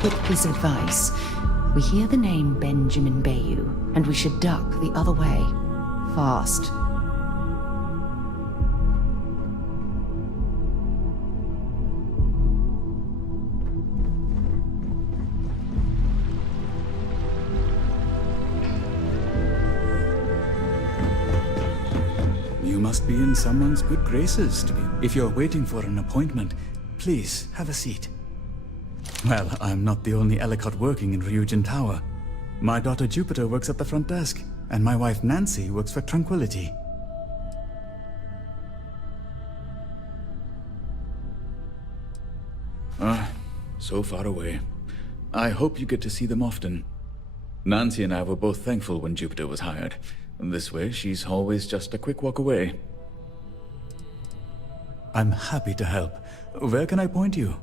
Hit his advice. We hear the name Benjamin Bayou, and we should duck the other way. Fast. You must be in someone's good graces to be. If you're waiting for an appointment, please have a seat. Well, I'm not the only Ellicott working in Ryujin Tower. My daughter Jupiter works at the front desk, and my wife Nancy works for Tranquility. So far away. I hope you get to see them often. Nancy and I were both thankful when Jupiter was hired. This way, she's always just a quick walk away. I'm happy to help. Where can I point you?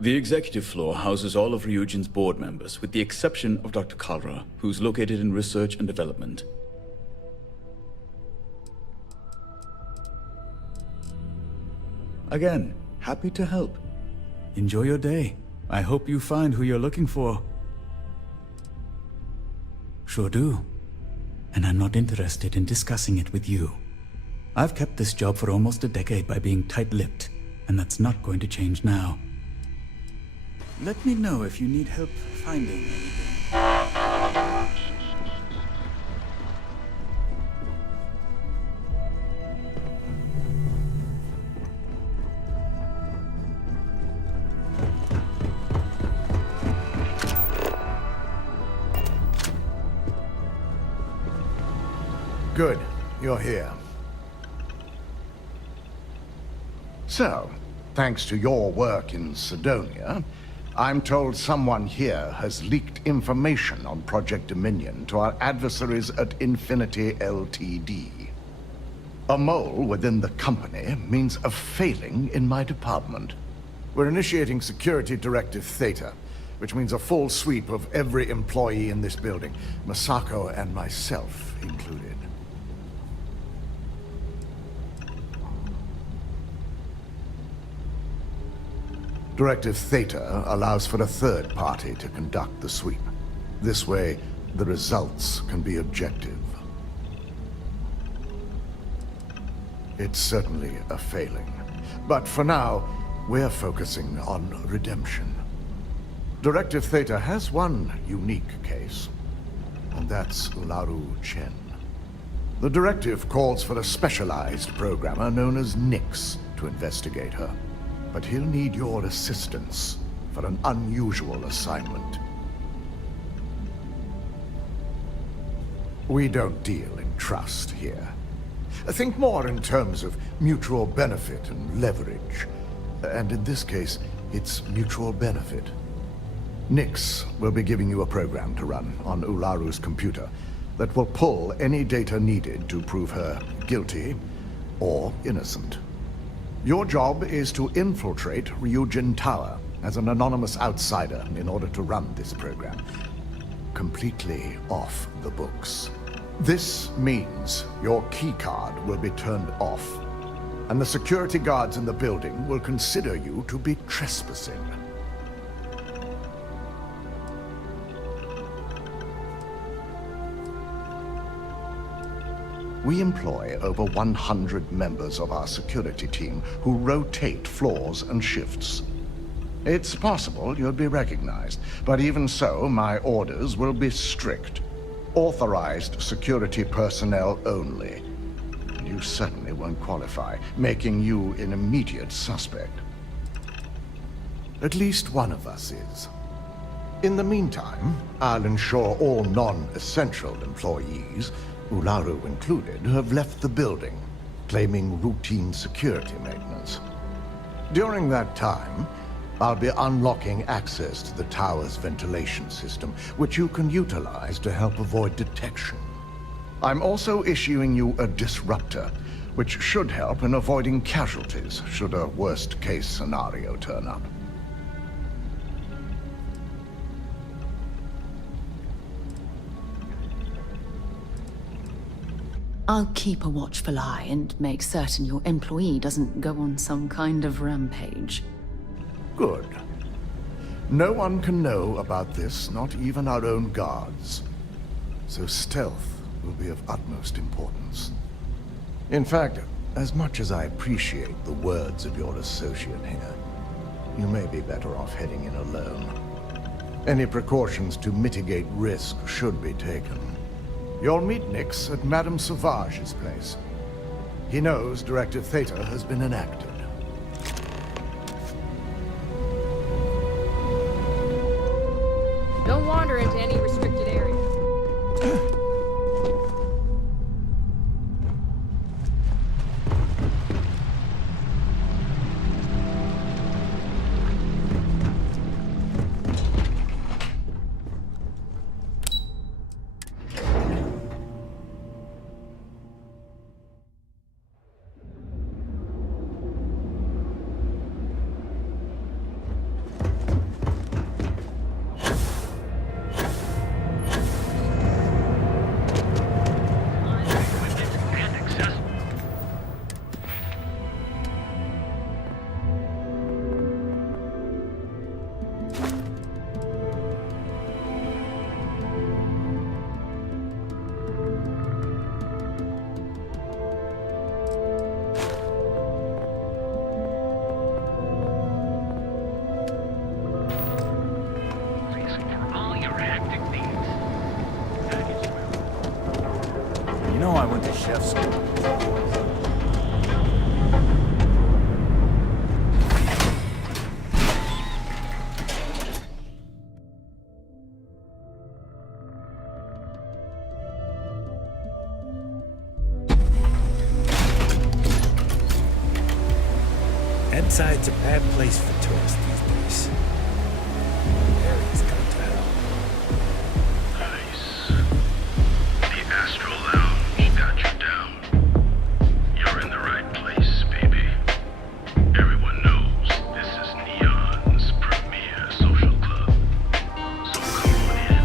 The executive floor houses all of Ryujin's board members, with the exception of Dr. Kalra, who's located in research and development. Again, happy to help. Enjoy your day. I hope you find who you're looking for. Sure do. And I'm not interested in discussing it with you. I've kept this job for almost a decade by being tight-lipped, and that's not going to change now. Let me know if you need help finding anything. Good, you're here. So, thanks to your work in Sidonia, I'm told someone here has leaked information on Project Dominion to our adversaries at Infinity Ltd. A mole within the company means a failing in my department. We're initiating Security Directive Theta, which means a full sweep of every employee in this building, Masako and myself included. Directive Theta allows for a third party to conduct the sweep. This way, the results can be objective. It's certainly a failing. But for now, we're focusing on redemption. Directive Theta has one unique case, and that's Ularu Chen. The directive calls for a specialized programmer known as Nix to investigate her. But he'll need your assistance for an unusual assignment. We don't deal in trust here. Think more in terms of mutual benefit and leverage. And in this case, it's mutual benefit. Nix will be giving you a program to run on Ularu's computer that will pull any data needed to prove her guilty or innocent. Your job is to infiltrate Ryujin Tower as an anonymous outsider in order to run this program. Completely off the books. This means your keycard will be turned off, and the security guards in the building will consider you to be trespassing. We employ over 100 members of our security team who rotate floors and shifts. It's possible you'll be recognized, but even so, my orders will be strict. Authorized security personnel only. And you certainly won't qualify, making you an immediate suspect. At least one of us is. In the meantime, I'll ensure all non-essential employees, Ularu included, have left the building, claiming routine security maintenance. During that time, I'll be unlocking access to the tower's ventilation system, which you can utilize to help avoid detection. I'm also issuing you a disruptor, which should help in avoiding casualties should a worst-case scenario turn up. I'll keep a watchful eye and make certain your employee doesn't go on some kind of rampage. Good. No one can know about this, not even our own guards. So stealth will be of utmost importance. In fact, as much as I appreciate the words of your associate here, you may be better off heading in alone. Any precautions to mitigate risk should be taken. You'll meet Nix at Madame Sauvage's place. He knows Directive Theta has been enacted. Don't wander into any restricted area. You know I went to chef school. Headside's a bad place for tourists these days. Area's gone to hell. Nice. The Astral Lounge got you down. You're in the right place, baby. Everyone knows this is Neon's premier social club. So come on in.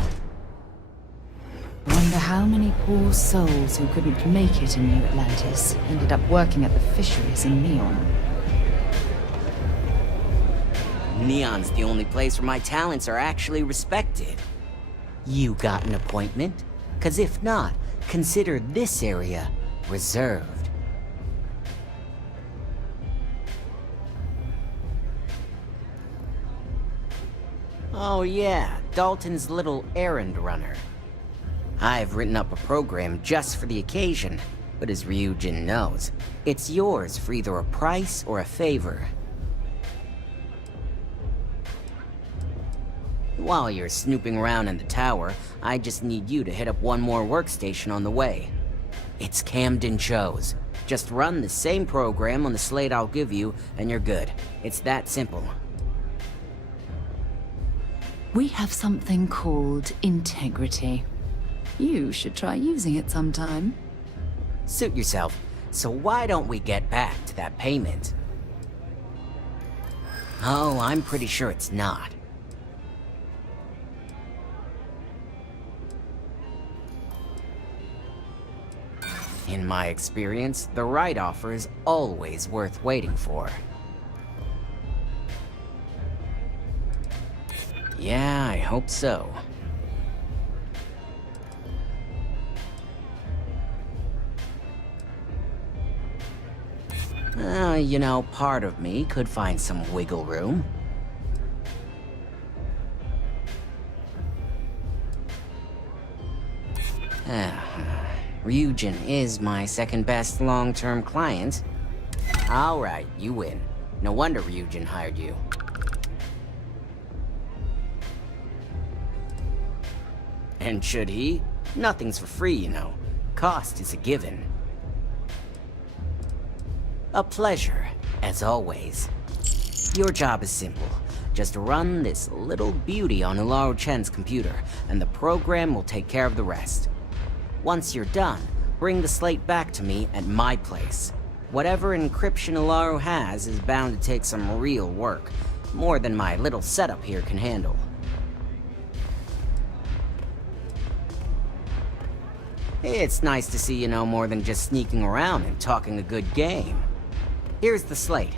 Wonder how many poor souls who couldn't make it in New Atlantis ended up working at the fisheries in Neon. Neon's the only place where my talents are actually respected. You got an appointment? 'Cause if not, consider this area reserved. Oh yeah, Dalton's little errand runner. I've written up a program just for the occasion, but as Ryujin knows, it's yours for either a price or a favor. While you're snooping around in the tower, I just need you to hit up one more workstation on the way. It's Camden Cho's. Just run the same program on the slate I'll give you, and you're good. It's that simple. We have something called integrity. You should try using it sometime. Suit yourself. So why don't we get back to that payment? Oh, I'm pretty sure it's not. In my experience, the right offer is always worth waiting for. Yeah, I hope so. You know, part of me could find some wiggle room. Ryujin is my second best long-term client. Alright, you win. No wonder Ryujin hired you. And should he? Nothing's for free, you know. Cost is a given. A pleasure, as always. Your job is simple. Just run this little beauty on Ularu Chen's computer, and the program will take care of the rest. Once you're done, bring the slate back to me at my place. Whatever encryption Ularu has is bound to take some real work, more than my little setup here can handle. It's nice to see you know more than just sneaking around and talking a good game. Here's the slate.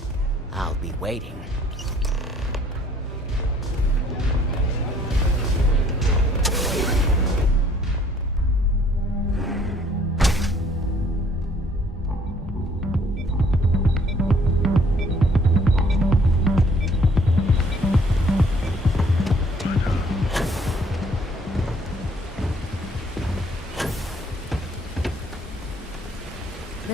I'll be waiting.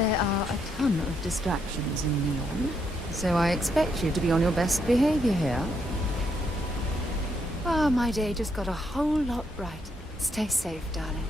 There are a ton of distractions in Neon, so I expect you to be on your best behavior here. Ah, my day just got a whole lot brighter. Stay safe, darling.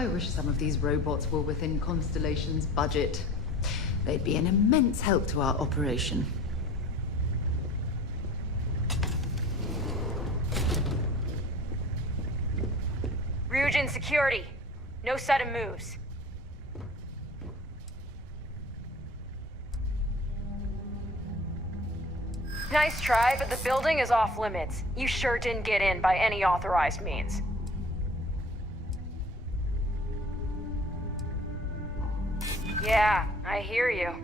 I wish some of these robots were within Constellation's budget. They'd be an immense help to our operation. Ryujin security. No sudden moves. Nice try, but the building is off limits. You sure didn't get in by any authorized means. Yeah, I hear you.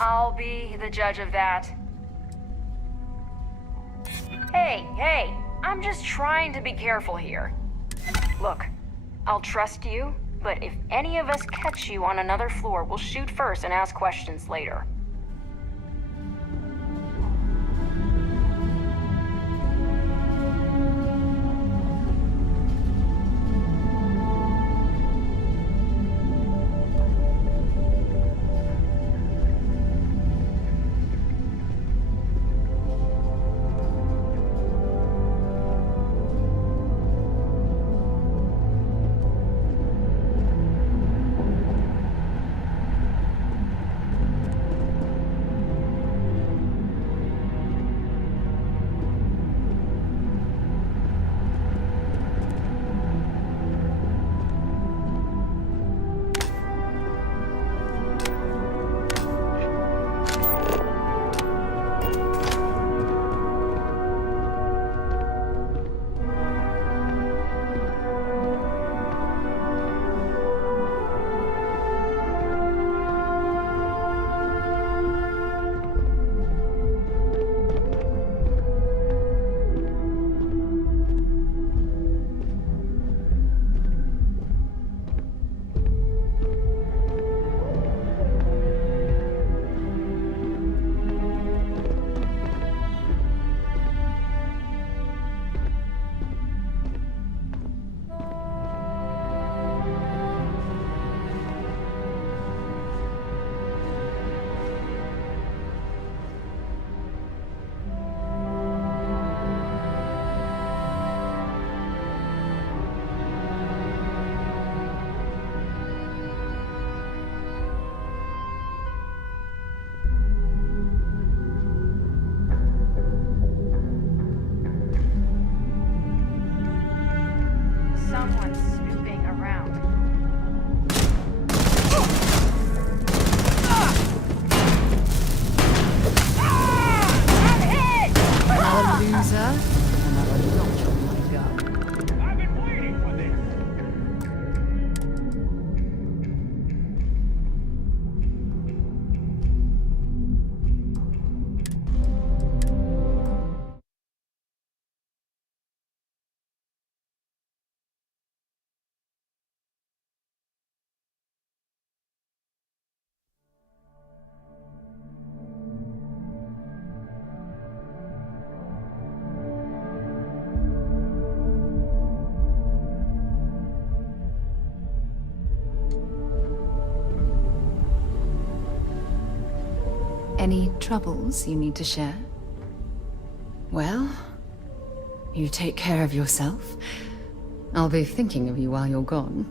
I'll be the judge of that. Hey, I'm just trying to be careful here. Look, I'll trust you, but if any of us catch you on another floor, we'll shoot first and ask questions later. Someone's snooping around. I'm hit! Another loser, another notch on my gun. I've been waiting for this. Any troubles you need to share? Well, you take care of yourself. I'll be thinking of you while you're gone.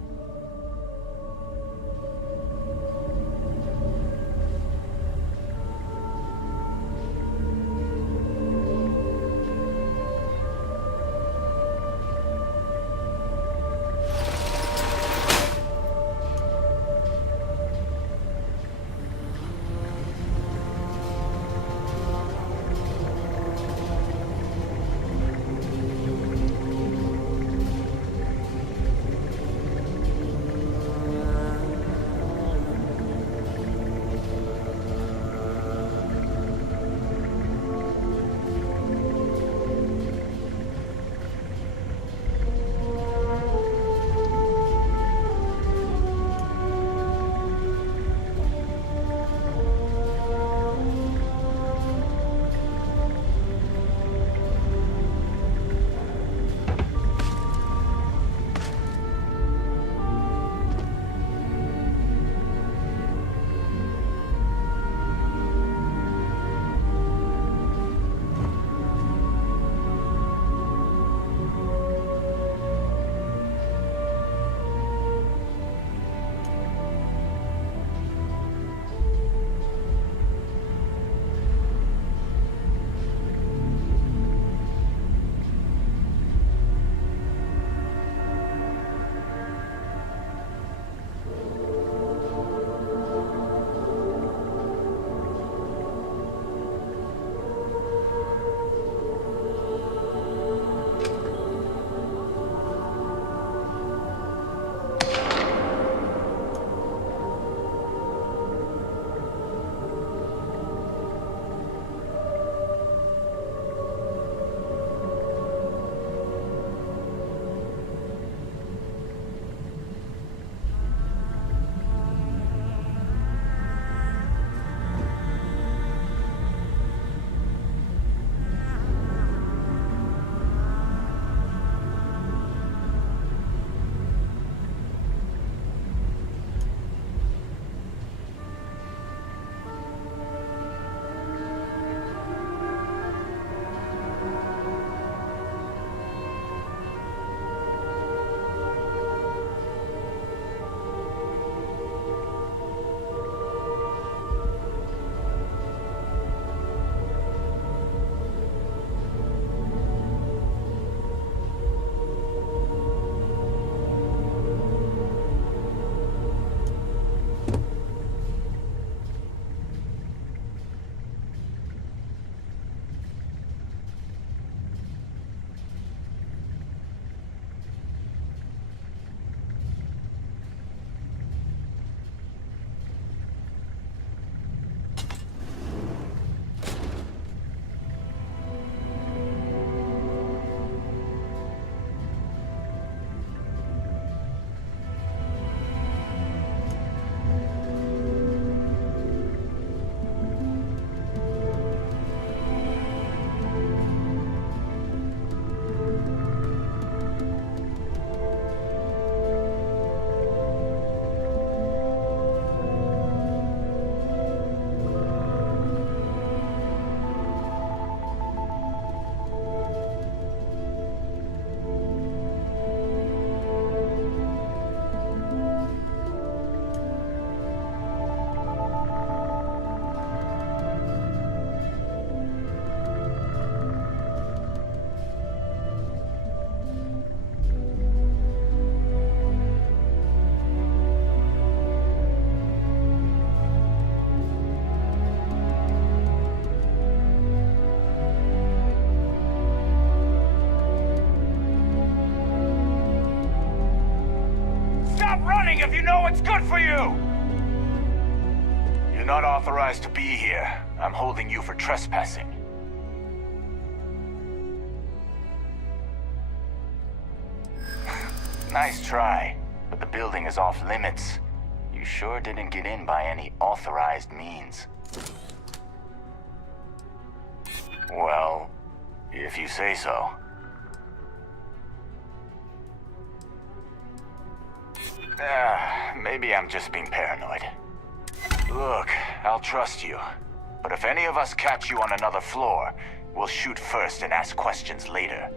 What's good for you? You're not authorized to be here. I'm holding you for trespassing. Nice try, but the building is off limits. You sure didn't get in by any authorized means. Well, if you say so. Maybe I'm just being paranoid. Look, I'll trust you. But if any of us catch you on another floor, we'll shoot first and ask questions later.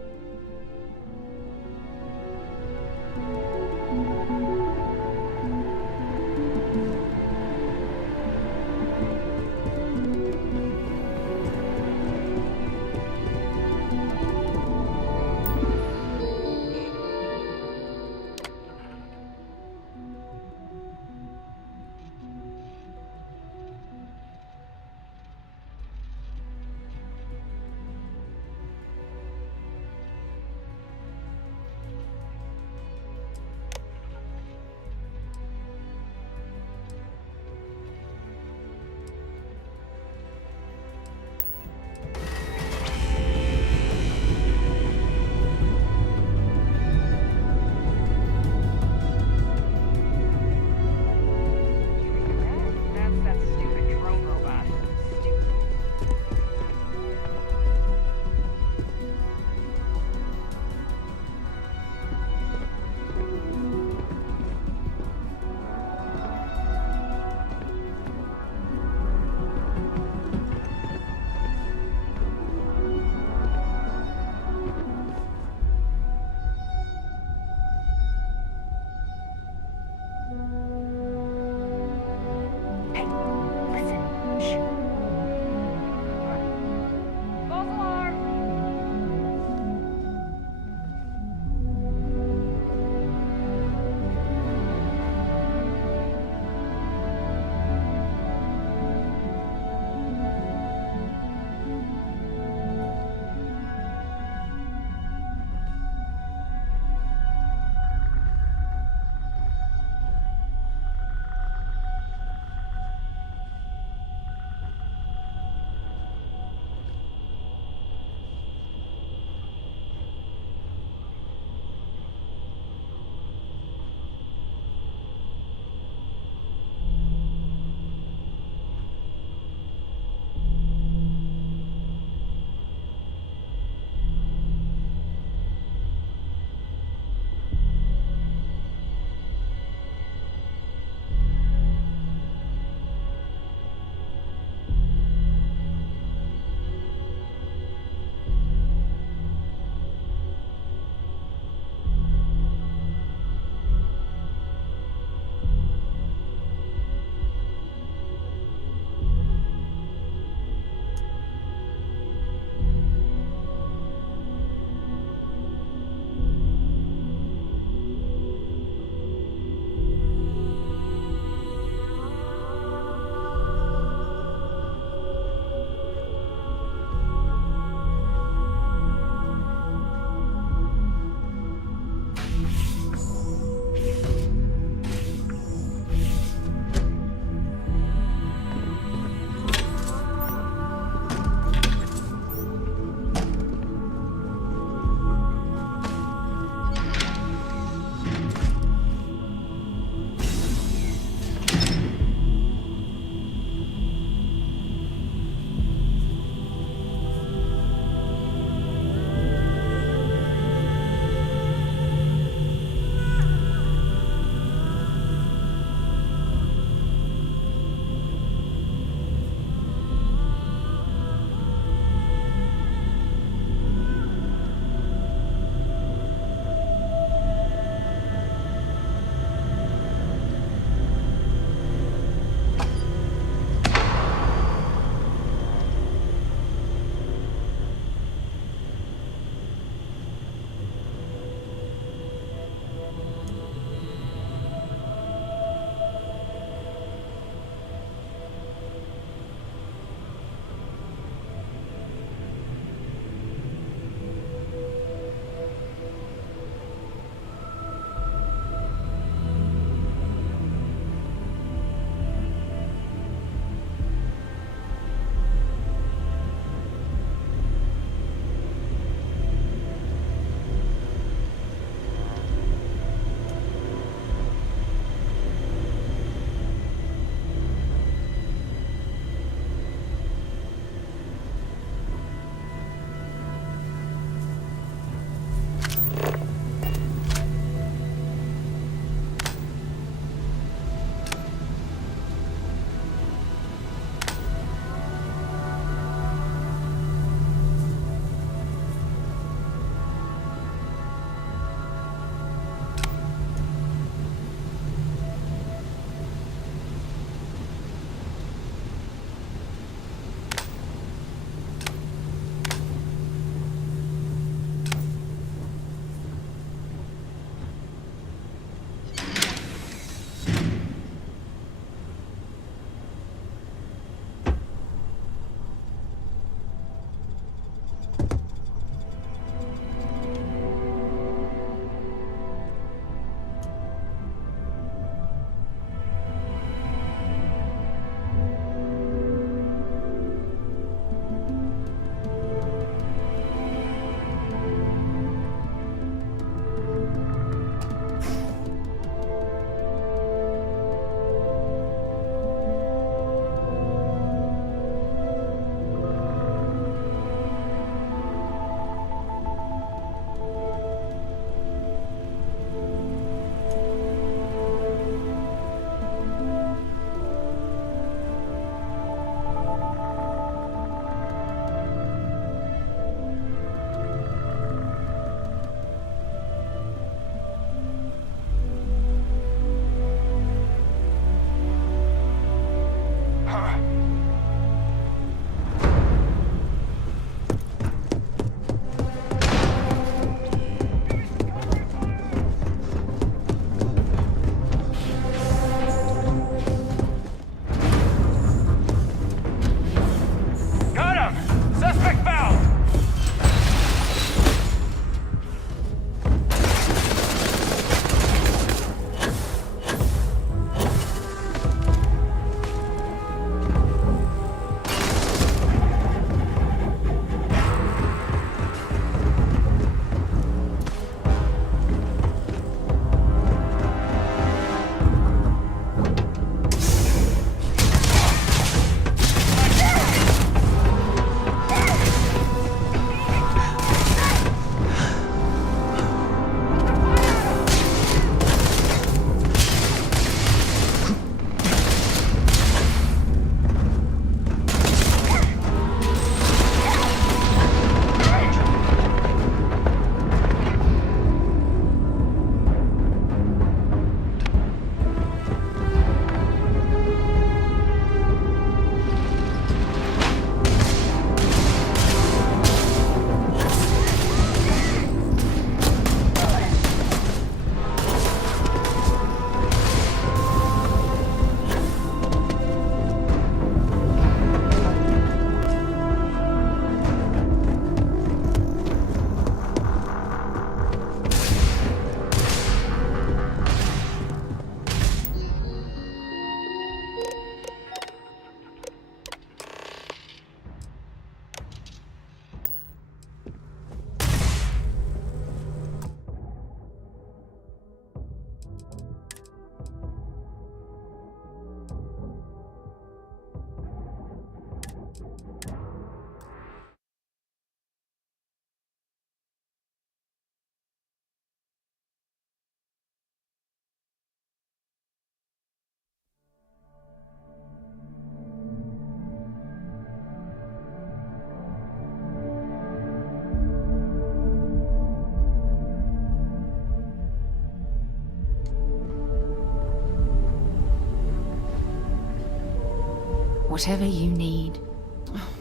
Whatever you need.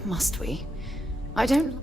Must we? I don't...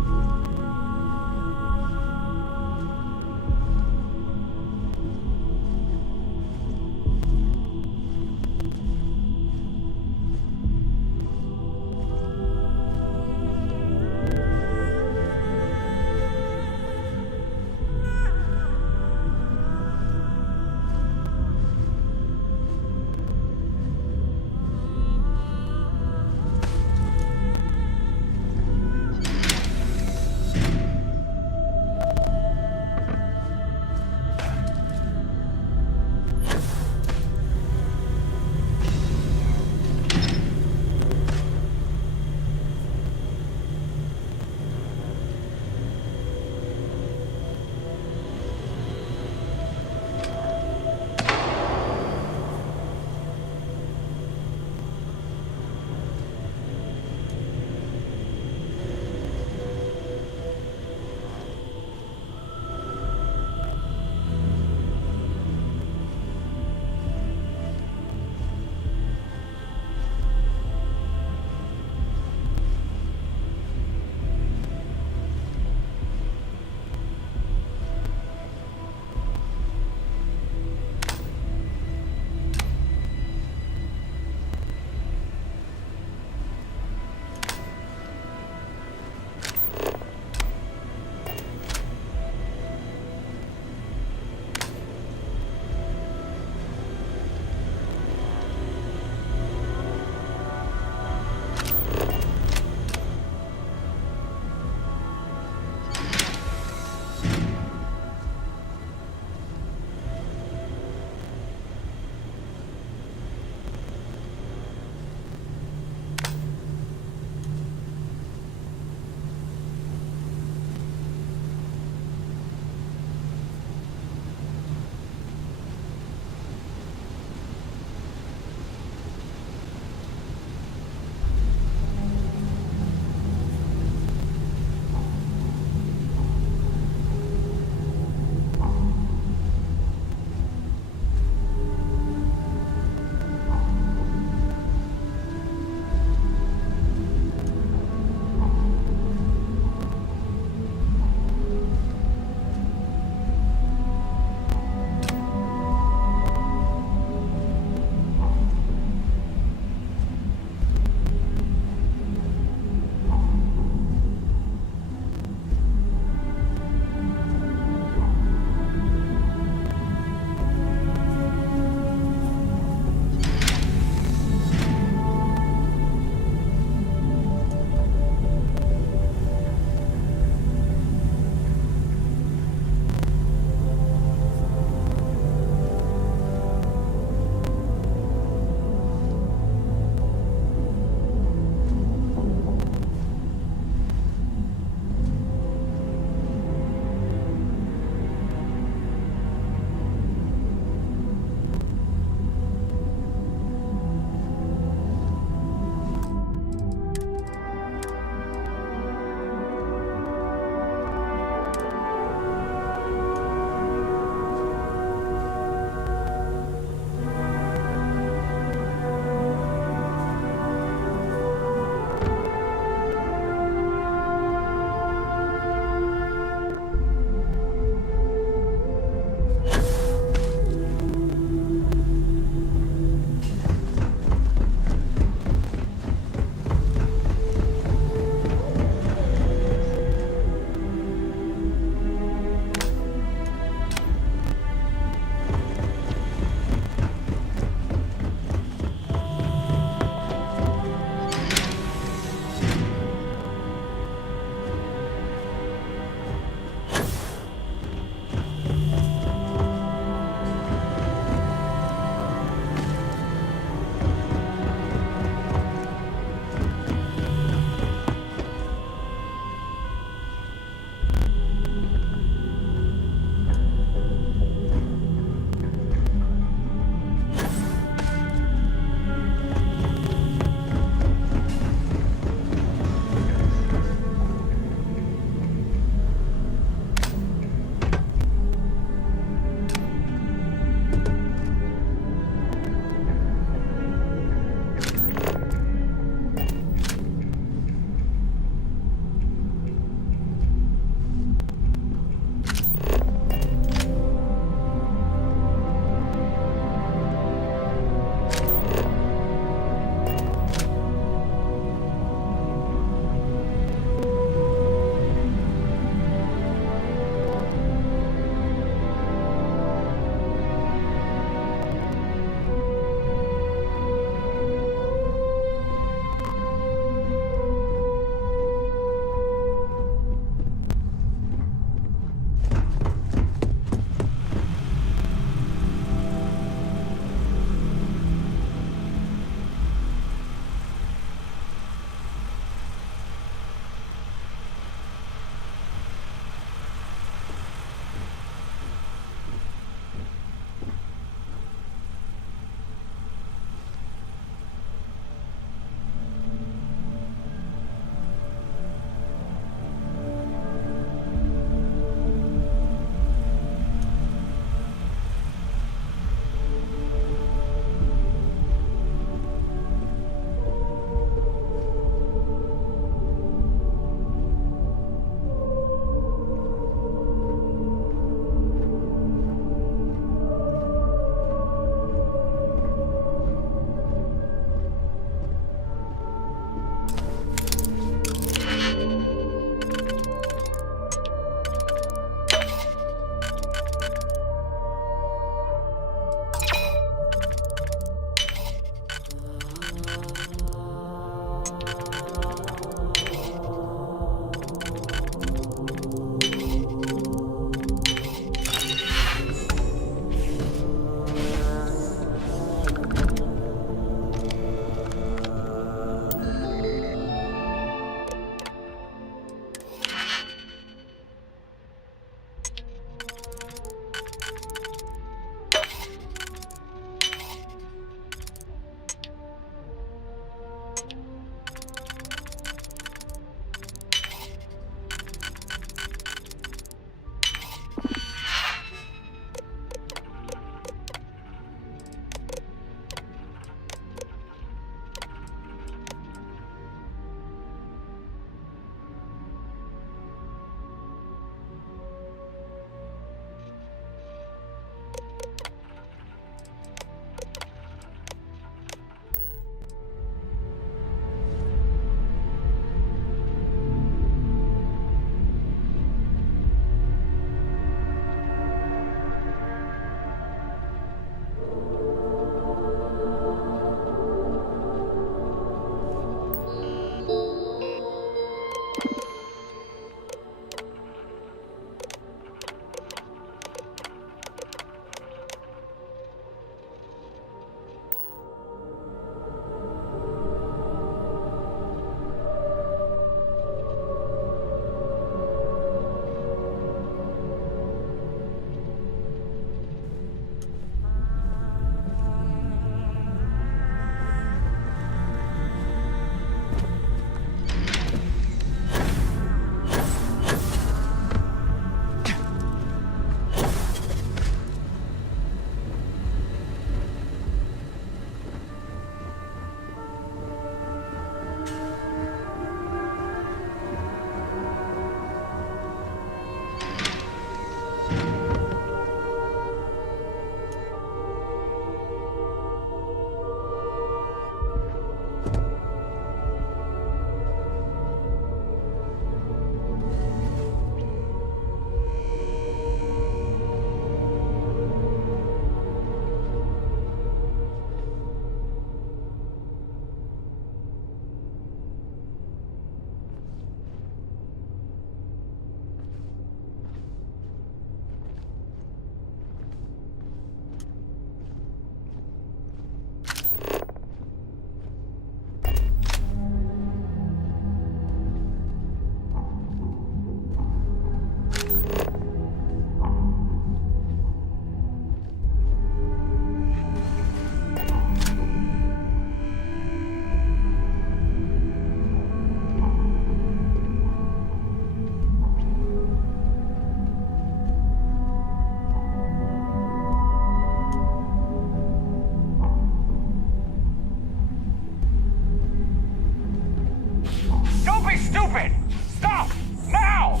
Hey, stupid! Stop! Now!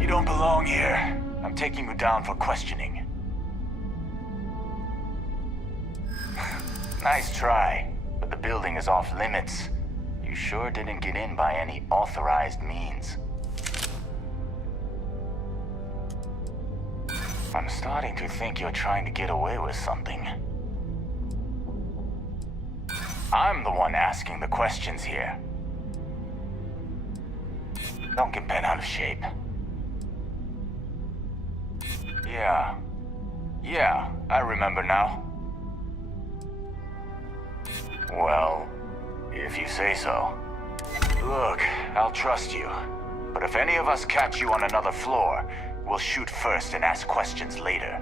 You don't belong here. I'm taking you down for questioning. Nice try, but the building is off limits. You sure didn't get in by any authorized means. I'm starting to think you're trying to get away with something. I'm the one asking the questions here. Don't get bent out of shape. Yeah, I remember now. Well, if you say so. Look, I'll trust you. But if any of us catch you on another floor, we'll shoot first and ask questions later.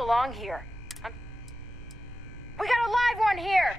belong here. We got a live one here!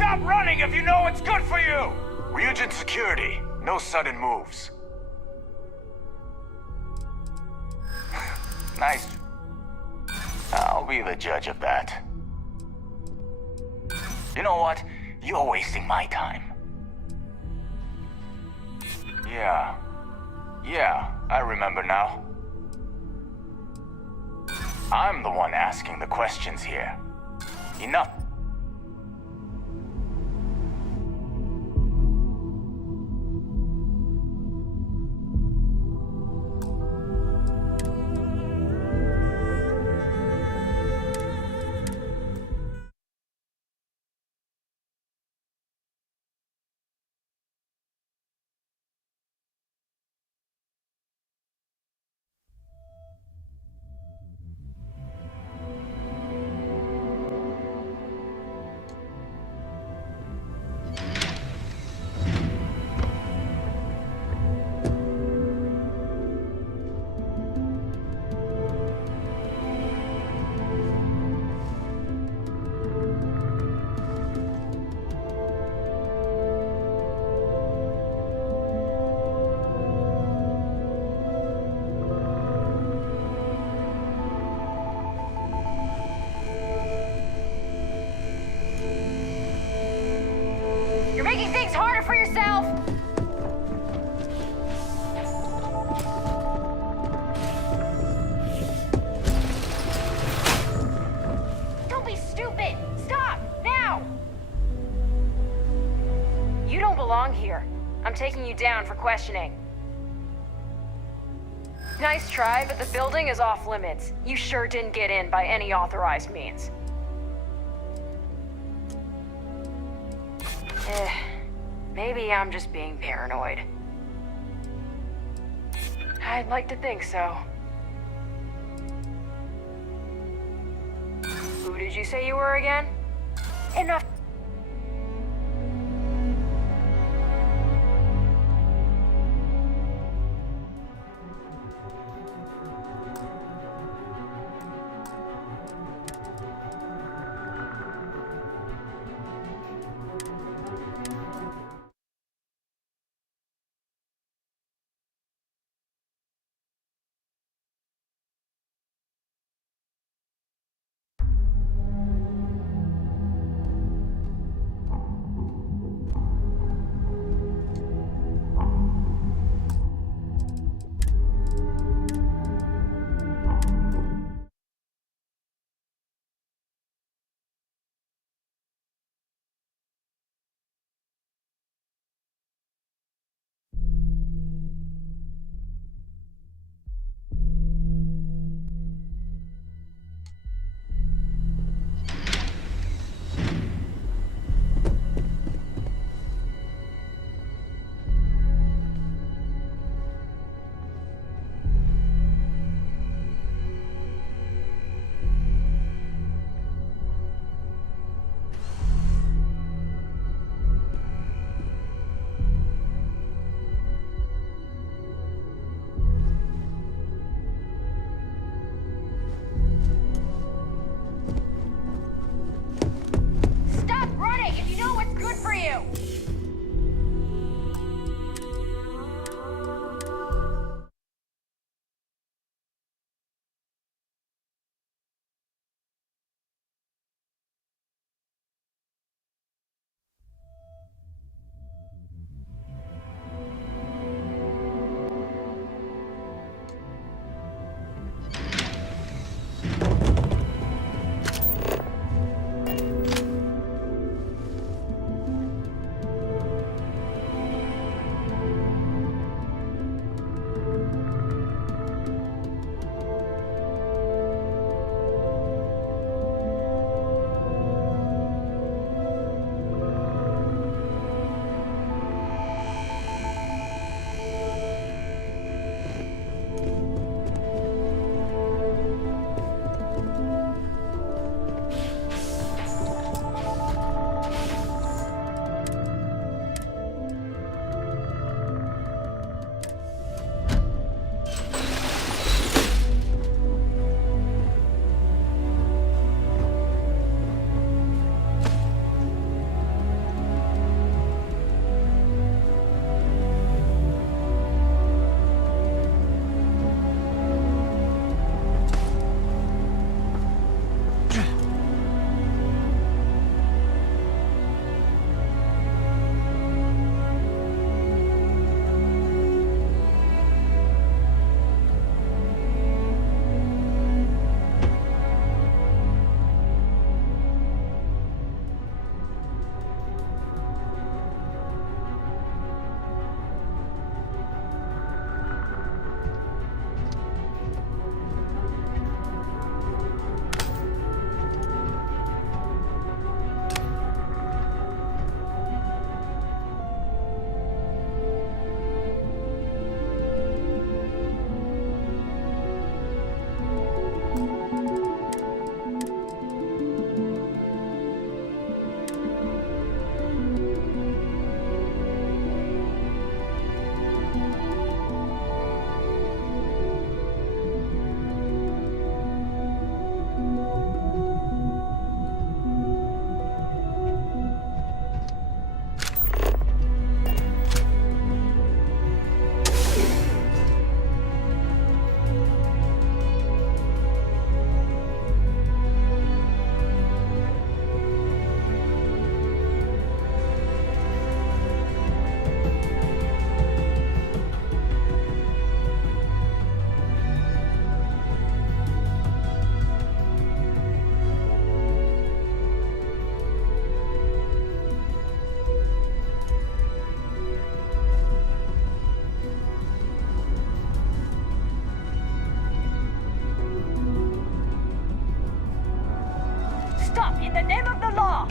Stop running if you know what's good for you! Ryujin security. No sudden moves. Nice. I'll be the judge of that. You know what? You're wasting my time. Yeah, I remember now. I'm the one asking the questions here. Enough. You're making things harder for yourself! Don't be stupid! Stop! Now! You don't belong here. I'm taking you down for questioning. Nice try, but the building is off limits. You sure didn't get in by any authorized means. Maybe I'm just being paranoid. I'd like to think so. Who did you say you were again? Enough. Stop, in the name of the law!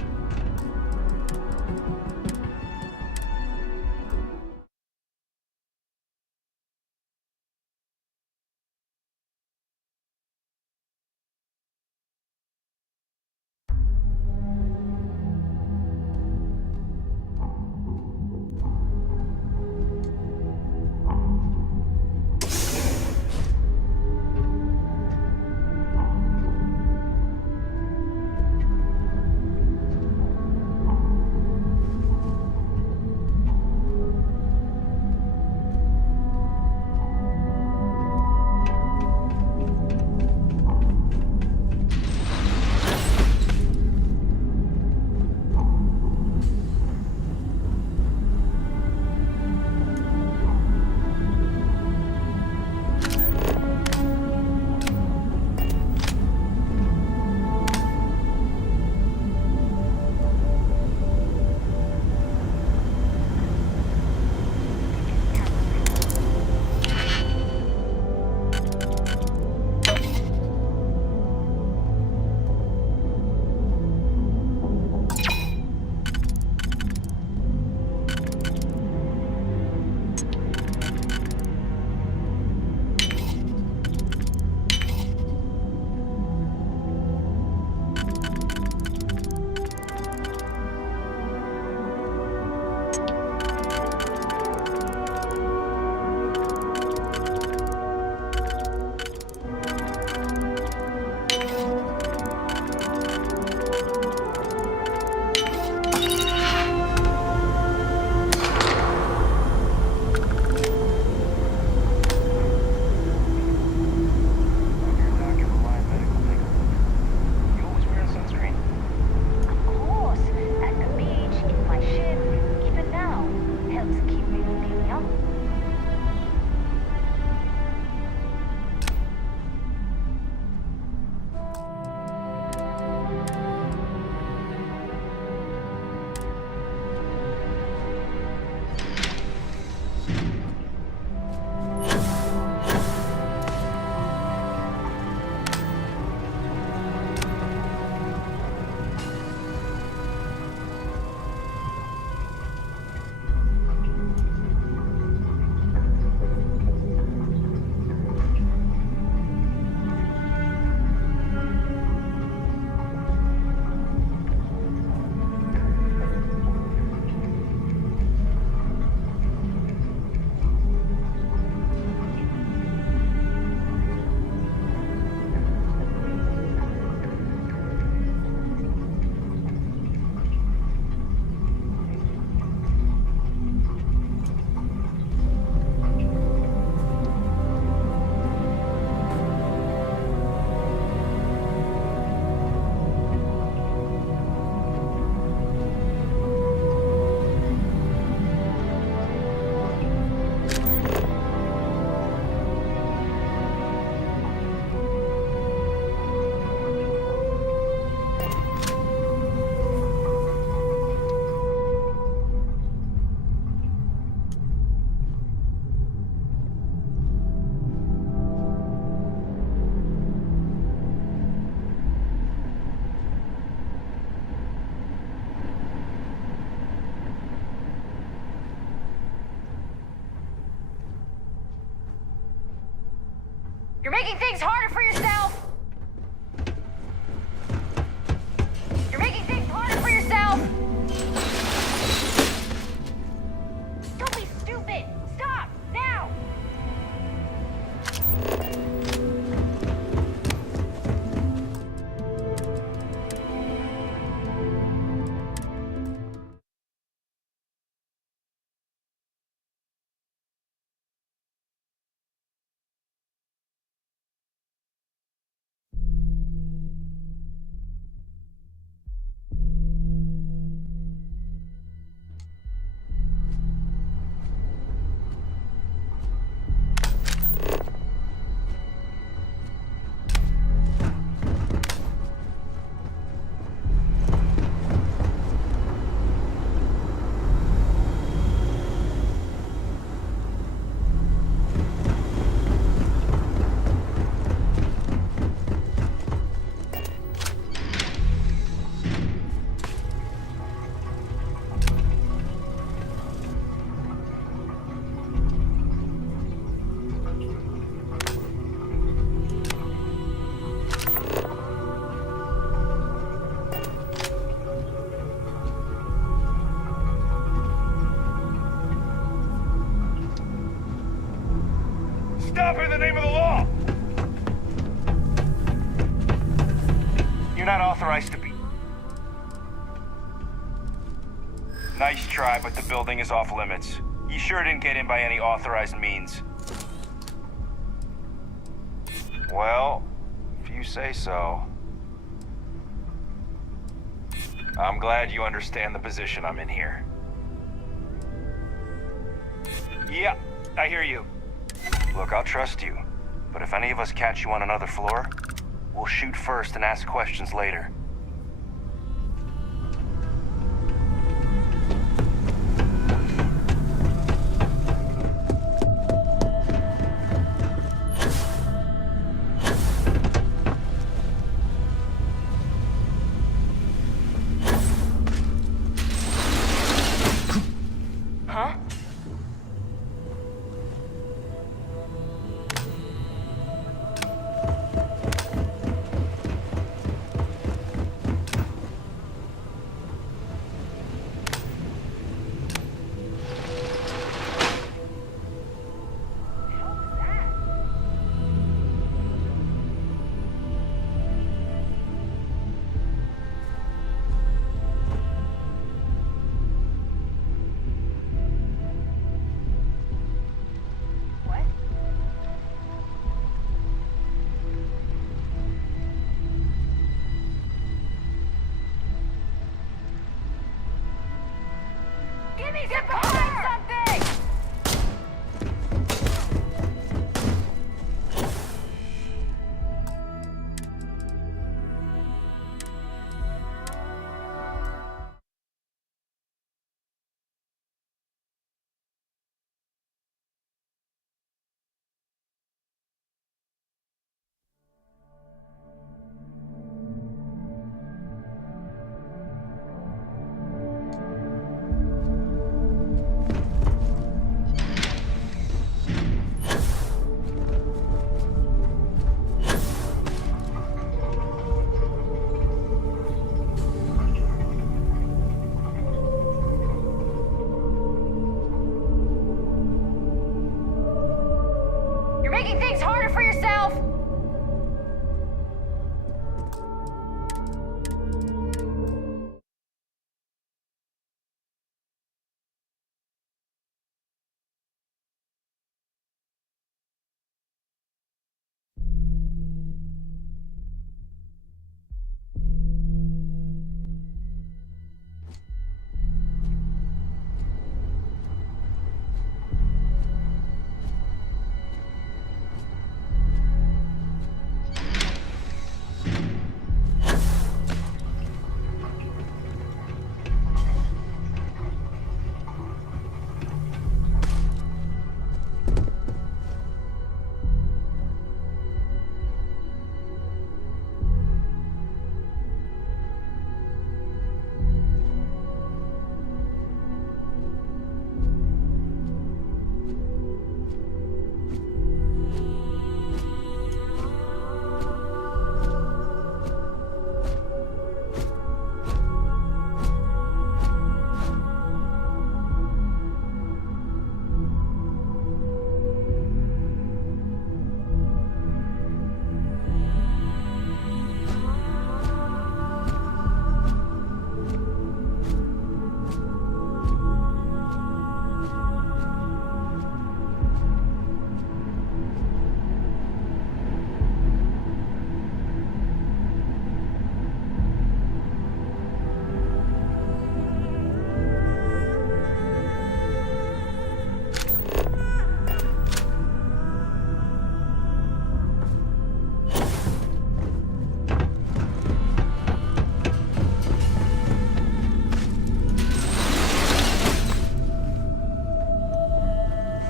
You're making things harder for yourself! You're making things harder for yourself! Don't be stupid! Stop! Now! not authorized to be... Nice try, but the building is off limits. You sure didn't get in by any authorized means. Well, if you say so. I'm glad you understand the position I'm in here. Yeah, I hear you. Look, I'll trust you. But if any of us catch you on another floor, we'll shoot first and ask questions later. Huh? What? Give me some behind something! You're making things harder for yourself!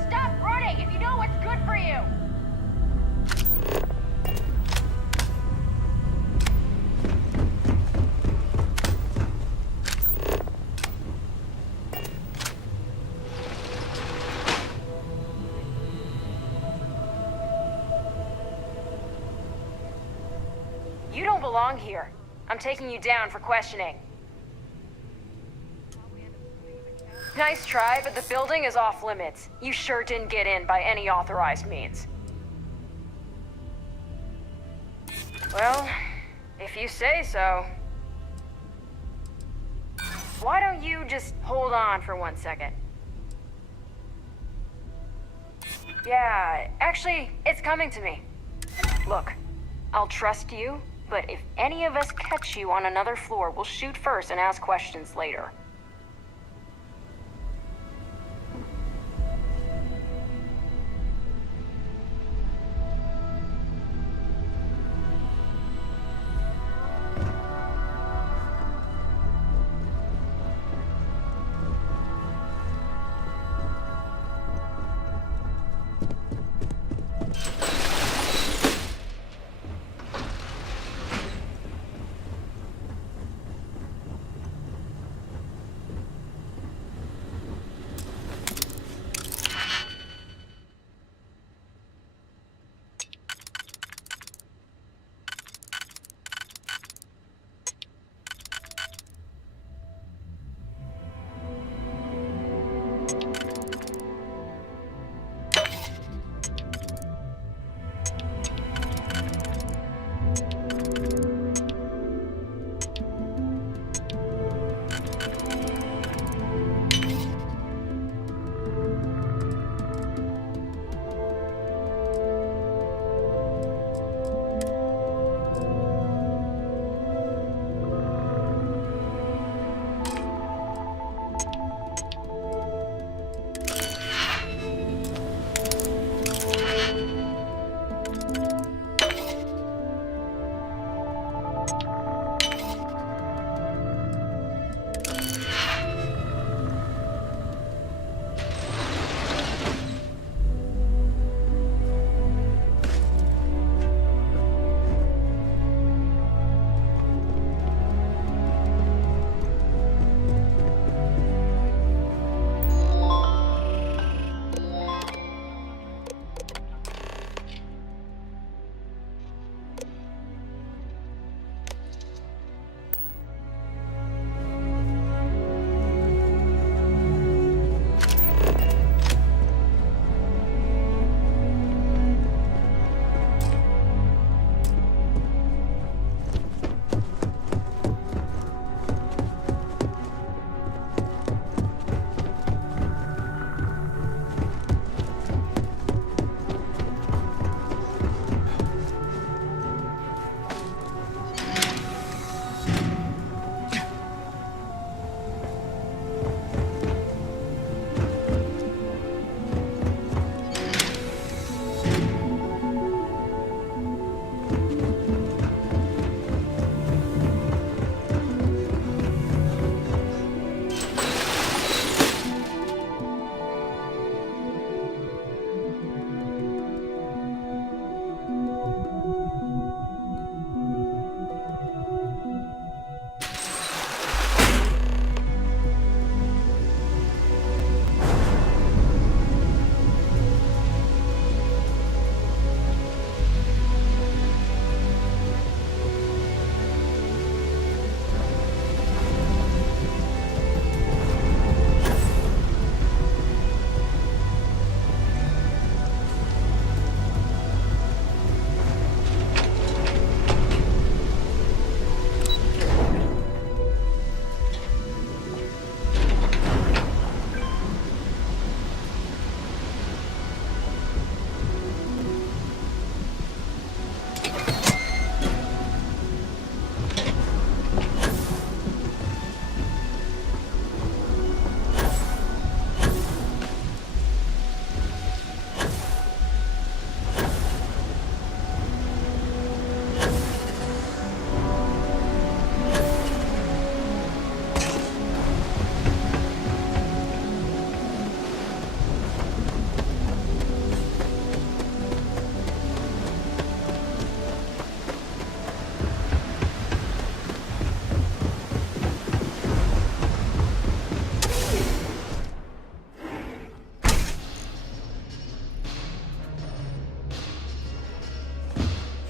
Stop running if you know what's good for you! You don't belong here. I'm taking you down for questioning. Nice try, but the building is off limits. You sure didn't get in by any authorized means. Well, If you say so. Why don't you just hold on for 1 second? Yeah, actually, it's coming to me. Look, I'll trust you, but if any of us catch you on another floor, we'll shoot first and ask questions later.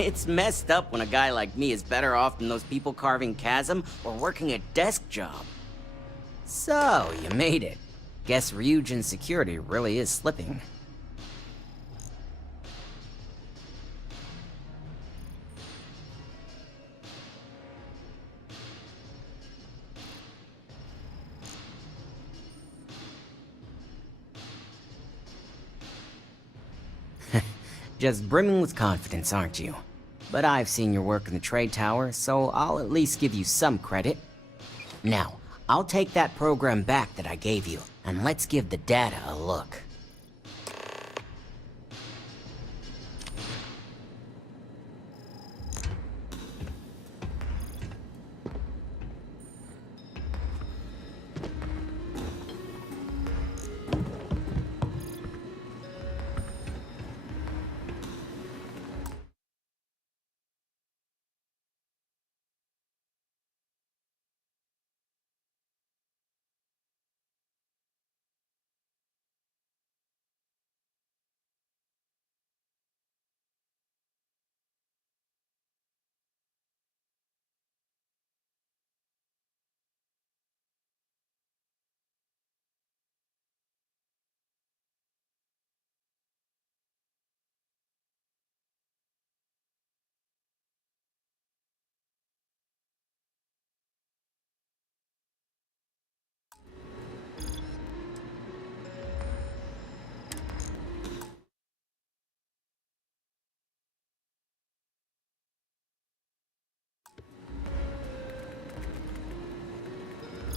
It's messed up when a guy like me is better off than those people carving chasm or working a desk job. So, you made it. Guess Ryujin's security really is slipping. Just brimming with confidence, aren't you? But I've seen your work in the trade tower, so I'll at least give you some credit. Now, I'll take that program back that I gave you, and let's give the data a look.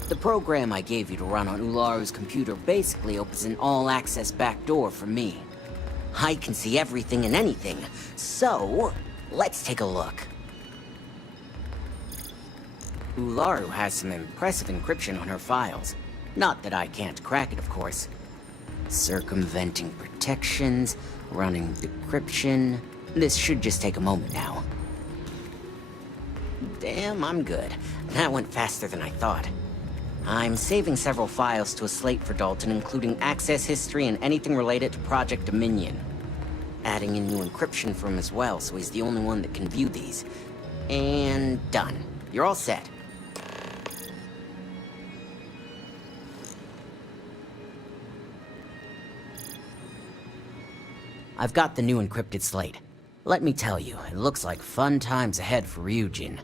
The program I gave you to run on Ularu's computer basically opens an all-access backdoor for me. I can see everything and anything, so let's take a look. Ularu has some impressive encryption on her files. Not that I can't crack it, of course. Circumventing protections, running decryption. This should just take a moment now. Damn, I'm good. That went faster than I thought. I'm saving several files to a slate for Dalton, including access history and anything related to Project Dominion. Adding in new encryption for him as well, so he's the only one that can view these. And done. You're all set. I've got the new encrypted slate. Let me tell you, it looks like fun times ahead for Ryujin.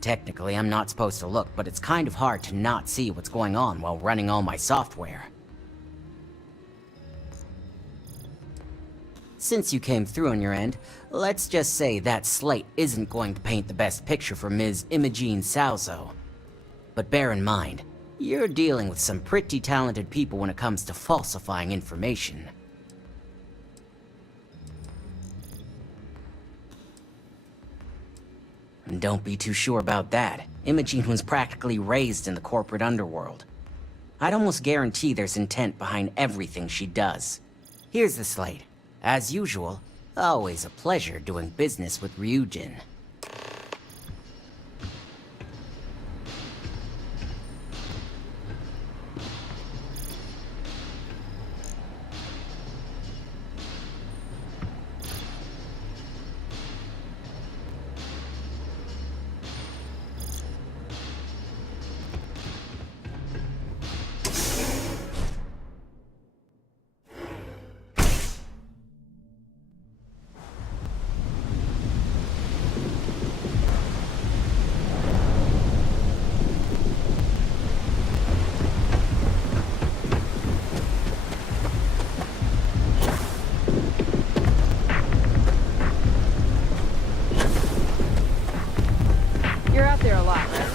Technically, I'm not supposed to look, but it's kind of hard to not see what's going on while running all my software. Since you came through on your end, let's just say that slate isn't going to paint the best picture for Ms. Imogene Salzo. But bear in mind, you're dealing with some pretty talented people when it comes to falsifying information. And don't be too sure about that. Imogene was practically raised in the corporate underworld. I'd almost guarantee there's intent behind everything she does. Here's the slate. As usual, always a pleasure doing business with Ryujin. You're out there a lot, right?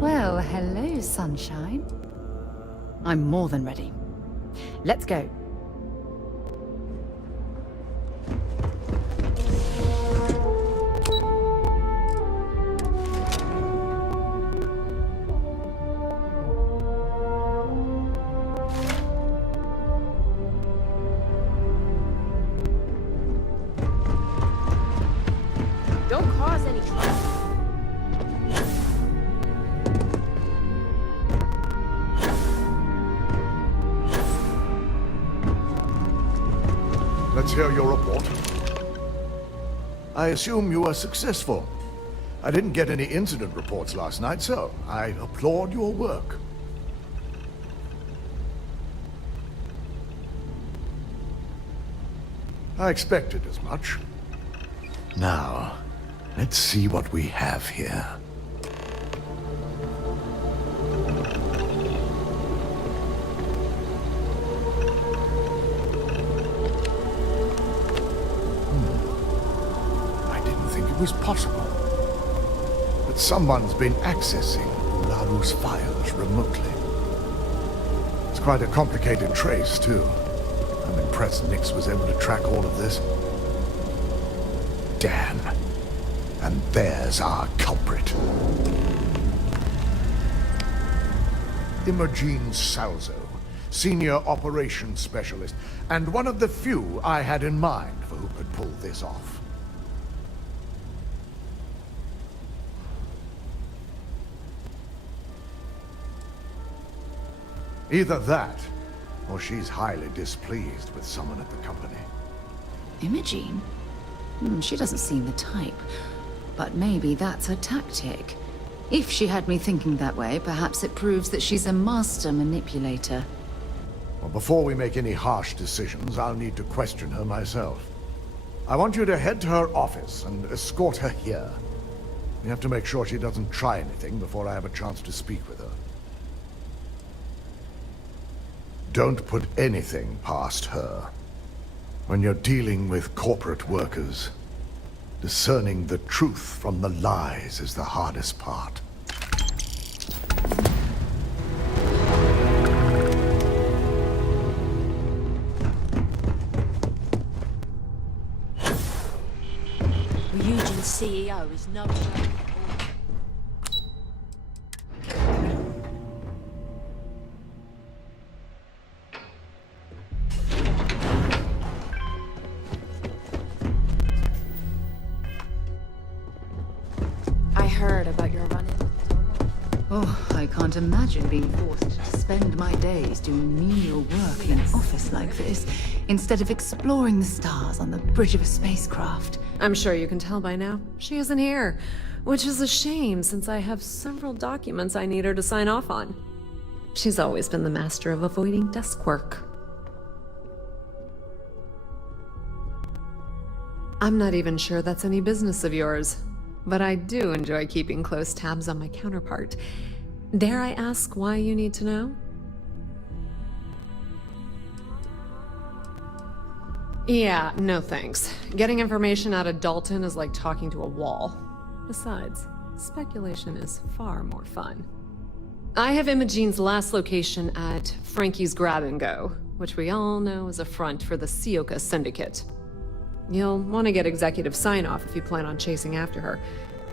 Well, hello, sunshine. I'm more than ready. Let's go. Don't cause any trouble. hear your report. I assume you were successful. I didn't get any incident reports last night, so I applaud your work. I expected as much. Now, let's see what we have here. I didn't think it was possible. But someone's been accessing Ularu's files remotely. It's quite a complicated trace, too. I'm impressed Nix was able to track all of this. Damn. And there's our culprit. Imogen Salzo, Senior Operations Specialist, and one of the few I had in mind for who could pull this off. Either that, or she's highly displeased with someone at the company. Imogen? She doesn't seem the type. But maybe that's her tactic. If she had me thinking that way, perhaps it proves that she's a master manipulator. Well, before we make any harsh decisions, I'll need to question her myself. I want you to head to her office and escort her here. We have to make sure she doesn't try anything before I have a chance to speak with her. Don't put anything past her. When you're dealing with corporate workers, discerning the truth from the lies is the hardest part. Ryujin CEO is no joke. Oh, I can't imagine being forced to spend my days doing menial work in an office like this, instead of exploring the stars on the bridge of a spacecraft. I'm sure you can tell by now. She isn't here, which is a shame since I have several documents I need her to sign off on. She's always been the master of avoiding desk work. I'm not even sure that's any business of yours, but I do enjoy keeping close tabs on my counterpart. Dare I ask why you need to know? Yeah, no thanks. Getting information out of Dalton is like talking to a wall. Besides, speculation is far more fun. I have Imogen's last location at Frankie's Grab and Go, which we all know is a front for the Sioka Syndicate. You'll want to get executive sign-off if you plan on chasing after her.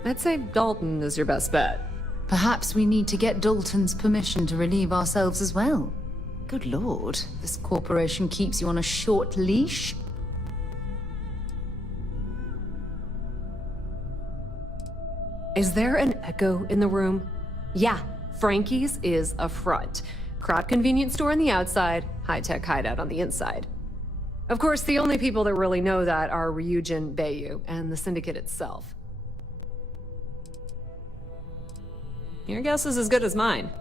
I'd say Dalton is your best bet. Perhaps we need to get Dalton's permission to relieve ourselves as well. Good lord, this corporation keeps you on a short leash. Is there an echo in the room? Yeah, Frankie's is a front. Crap convenience store on the outside, high-tech hideout on the inside. Of course, the only people that really know that are Ryujin, Bayu, and the Syndicate itself. Your guess is as good as mine,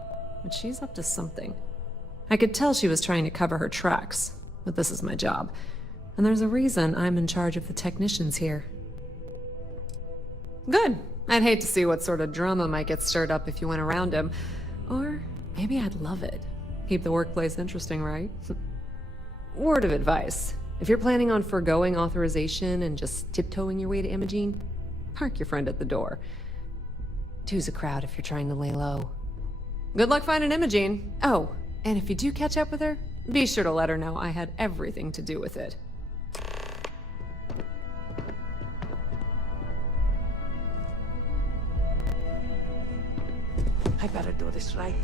but she's up to something. I could tell she was trying to cover her tracks, but this is my job. And there's a reason I'm in charge of the technicians here. Good. I'd hate to see what sort of drama might get stirred up if you went around him. Or maybe I'd love it. Keep the workplace interesting, right? Word of advice. If you're planning on forgoing authorization and just tiptoeing your way to Imogen, park your friend at the door. Two's a crowd if you're trying to lay low. Good luck finding Imogen. Oh, and if you do catch up with her, be sure to let her know I had everything to do with it. I better do this right.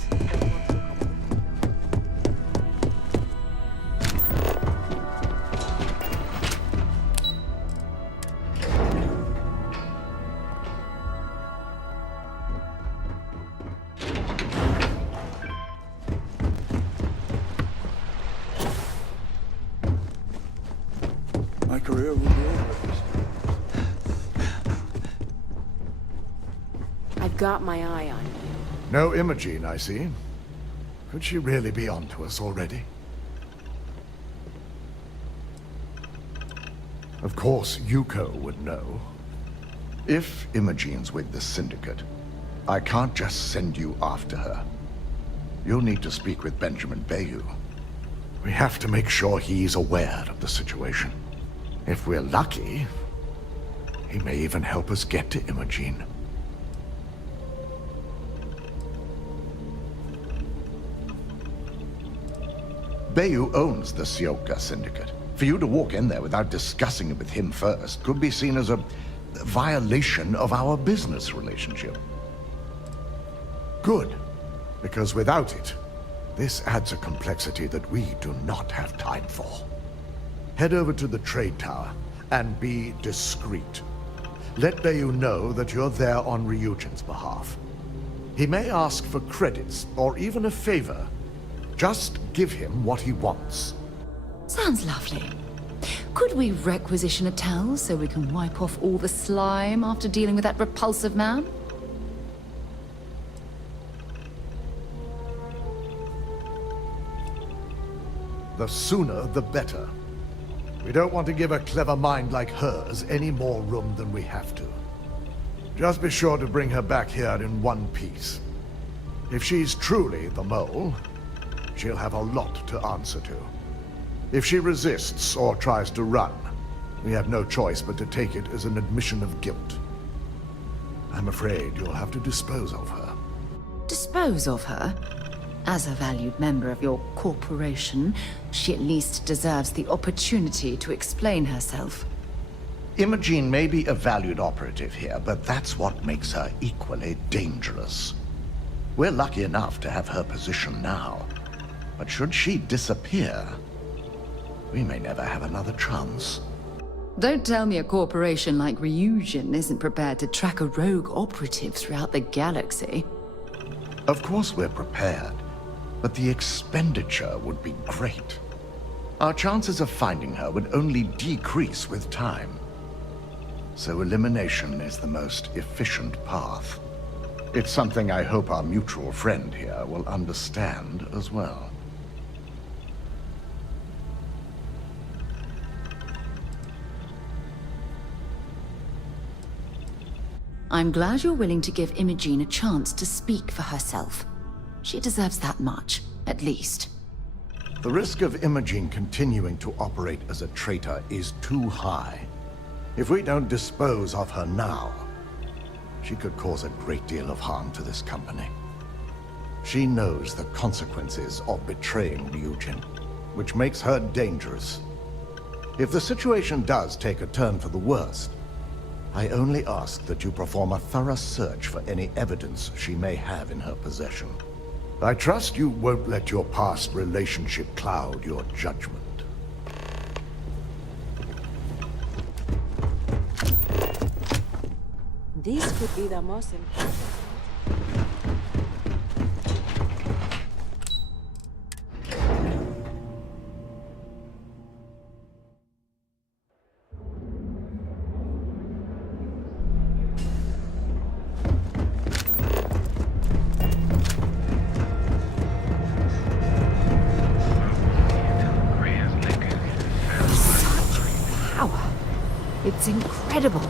career would be over at this. I've got my eye on you. No Imogene, I see. Could she really be onto us already? Of course, Yuko would know. If Imogene's with the Syndicate, I can't just send you after her. You'll need to speak with Benjamin Bayou. We have to make sure he's aware of the situation. If we're lucky, he may even help us get to Imogene. Bayou owns the Sioka Syndicate. For you to walk in there without discussing it with him first could be seen as a violation of our business relationship. Good, because without it, this adds a complexity that we do not have time for. Head over to the trade tower and be discreet. Let Bayou know that you're there on Ryujin's behalf. He may ask for credits or even a favor. Just give him what he wants. Sounds lovely. Could we requisition a towel so we can wipe off all the slime after dealing with that repulsive man? The sooner, the better. We don't want to give a clever mind like hers any more room than we have to. Just be sure to bring her back here in one piece. If she's truly the mole, she'll have a lot to answer to. If she resists or tries to run, we have no choice but to take it as an admission of guilt. I'm afraid you'll have to dispose of her. Dispose of her? As a valued member of your corporation, she at least deserves the opportunity to explain herself. Imogene may be a valued operative here, but that's what makes her equally dangerous. We're lucky enough to have her position now, but should she disappear, we may never have another chance. Don't tell me a corporation like Ryujin isn't prepared to track a rogue operative throughout the galaxy. Of course we're prepared, but the expenditure would be great. Our chances of finding her would only decrease with time. So elimination is the most efficient path. It's something I hope our mutual friend here will understand as well. I'm glad you're willing to give Imogene a chance to speak for herself. She deserves that much, at least. The risk of Imogene continuing to operate as a traitor is too high. If we don't dispose of her now, she could cause a great deal of harm to this company. She knows the consequences of betraying Ryujin, which makes her dangerous. If the situation does take a turn for the worst, I only ask that you perform a thorough search for any evidence she may have in her possession. I trust you won't let your past relationship cloud your judgment. This could be the most important. It's incredible.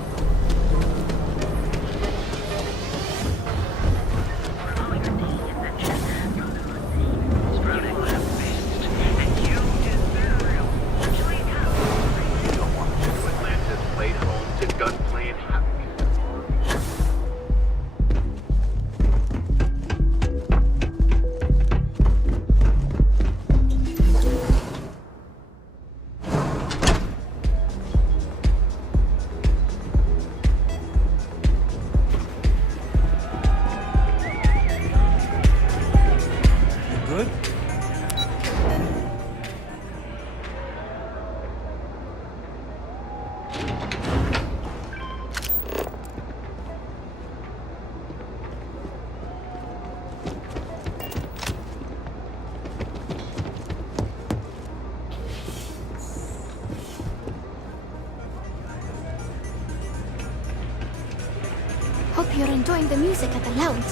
Hope you're enjoying the music at the lounge.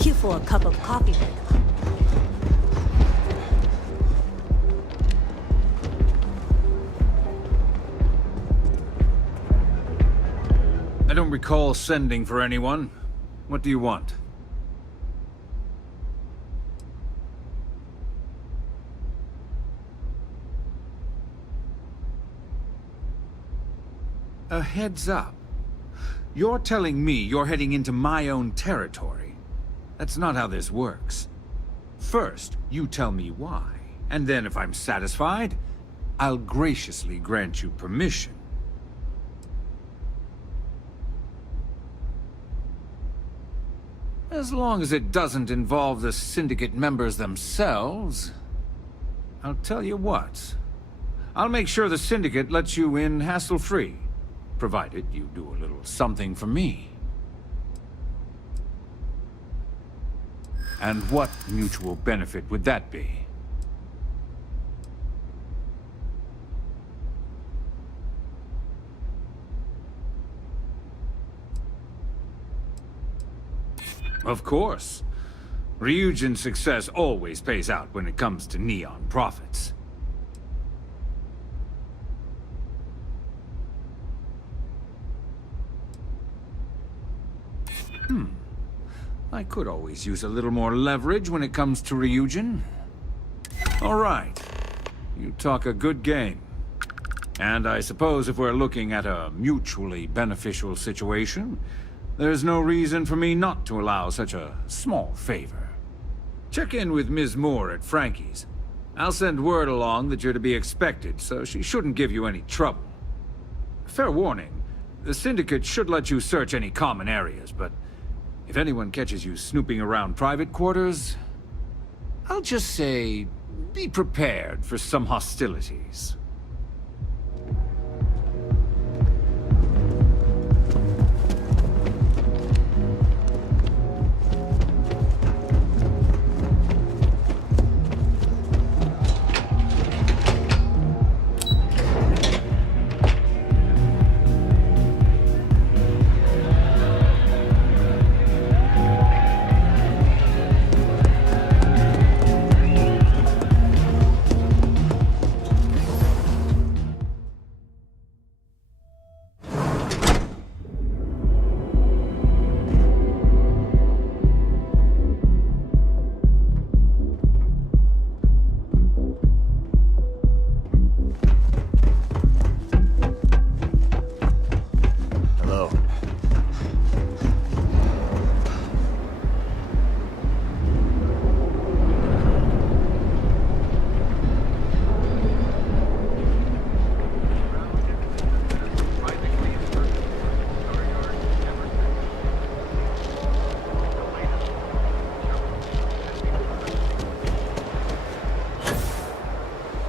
Here for a cup of coffee. I don't recall sending for anyone. What do you want? A heads up. You're telling me you're heading into my own territory. That's not how this works. First, you tell me why, and then if I'm satisfied, I'll graciously grant you permission. As long as it doesn't involve the Syndicate members themselves. I'll tell you what. I'll make sure the Syndicate lets you in hassle-free, provided you do a little something for me. And what mutual benefit would that be? Of course. Ryujin's success always pays out when it comes to Neon profits. I could always use a little more leverage when it comes to Ryujin. All right. You talk a good game. And I suppose if we're looking at a mutually beneficial situation, there's no reason for me not to allow such a small favor. Check in with Ms. Moore at Frankie's. I'll send word along that you're to be expected, so she shouldn't give you any trouble. Fair warning, the Syndicate should let you search any common areas, but if anyone catches you snooping around private quarters, I'll just say, be prepared for some hostilities.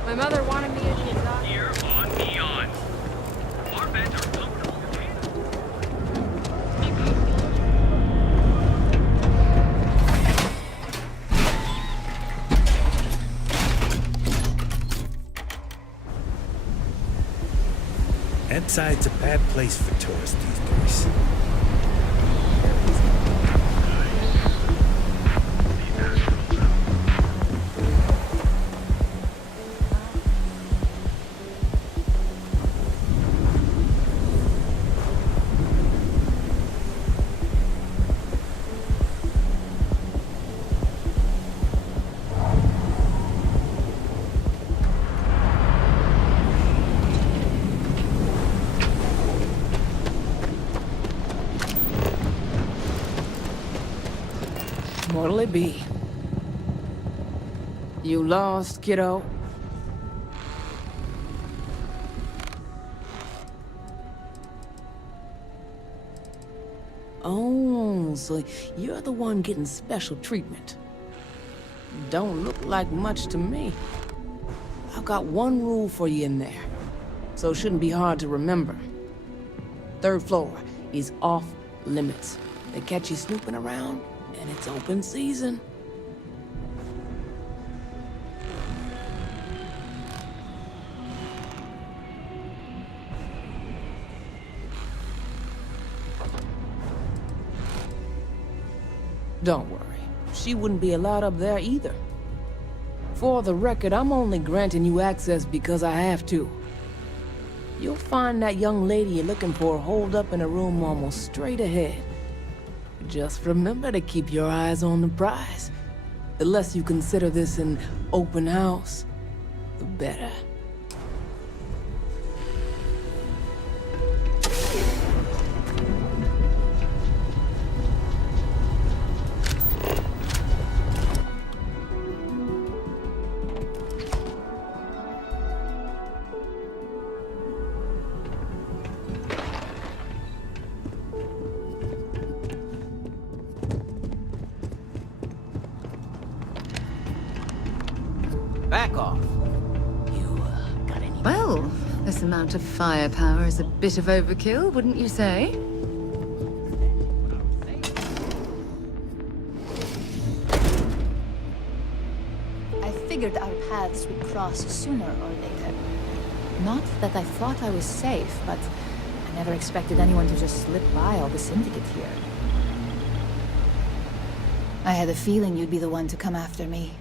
My mother wanted me to be a doctor. Here on Neon. Our beds are comfortable. Inside's a bad place for tourists these days. What'll it be? You lost, kiddo? Oh, so you're the one getting special treatment. Don't look like much to me. I've got one rule for you in there. so it shouldn't be hard to remember. 3rd floor is off limits. They catch you snooping around, and it's open season. Don't worry, she wouldn't be allowed up there either. For the record, I'm only granting you access because I have to. You'll find that young lady you're looking for holed up in a room almost straight ahead. Just remember to keep your eyes on the prize. The less you consider this an open house, the better. Back off. You, got any... Well, this amount of firepower is a bit of overkill, wouldn't you say? I figured our paths would cross sooner or later. Not that I thought I was safe, but I never expected anyone to just slip by all the syndicate here. I had a feeling you'd be the one to come after me.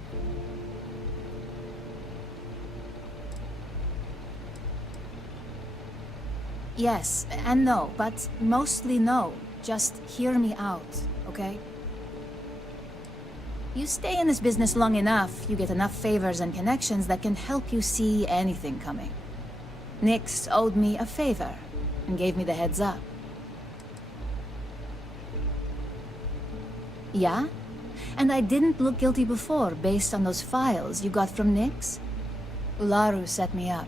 Yes, and no, but mostly no. Just hear me out, okay? You stay in this business long enough, you get enough favors and connections that can help you see anything coming. Nix owed me a favor, and gave me the heads up. Yeah? And I didn't look guilty before, based on those files you got from Nix? Ularu set me up.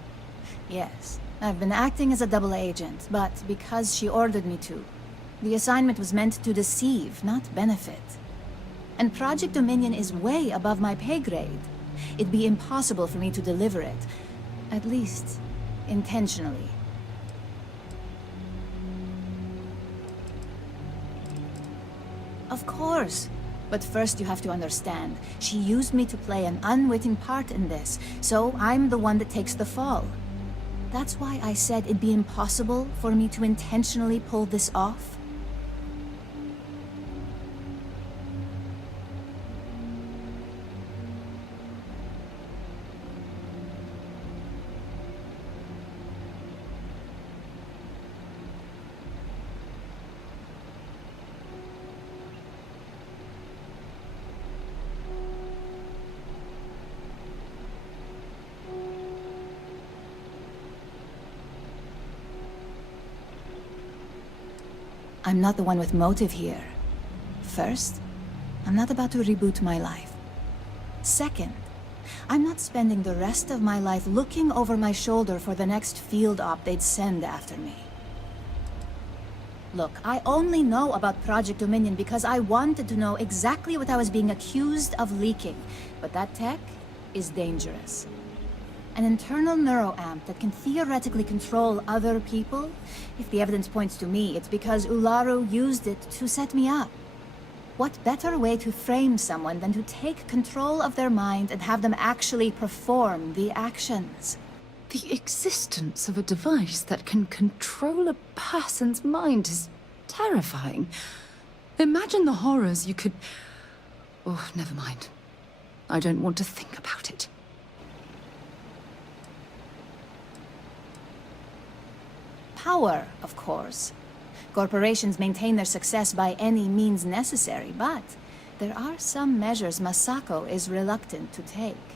Yes. I've been acting as a double agent, but because she ordered me to. The assignment was meant to deceive, not benefit. And Project Dominion is way above my pay grade. It'd be impossible for me to deliver it. At least, intentionally. Of course. But first you have to understand, she used me to play an unwitting part in this, so I'm the one that takes the fall. That's why I said it'd be impossible for me to intentionally pull this off. I'm not the one with motive here. First, I'm not about to reboot my life. Second, I'm not spending the rest of my life looking over my shoulder for the next field op they'd send after me. Look, I only know about Project Dominion because I wanted to know exactly what I was being accused of leaking. But that tech is dangerous. An internal neuroamp that can theoretically control other people? If the evidence points to me, it's because Ularu used it to set me up. What better way to frame someone than to take control of their mind and have them actually perform the actions? The existence of a device that can control a person's mind is terrifying. Imagine the horrors you could... Oh, never mind. I don't want to think about it. Power, of course. Corporations maintain their success by any means necessary, but there are some measures Masako is reluctant to take.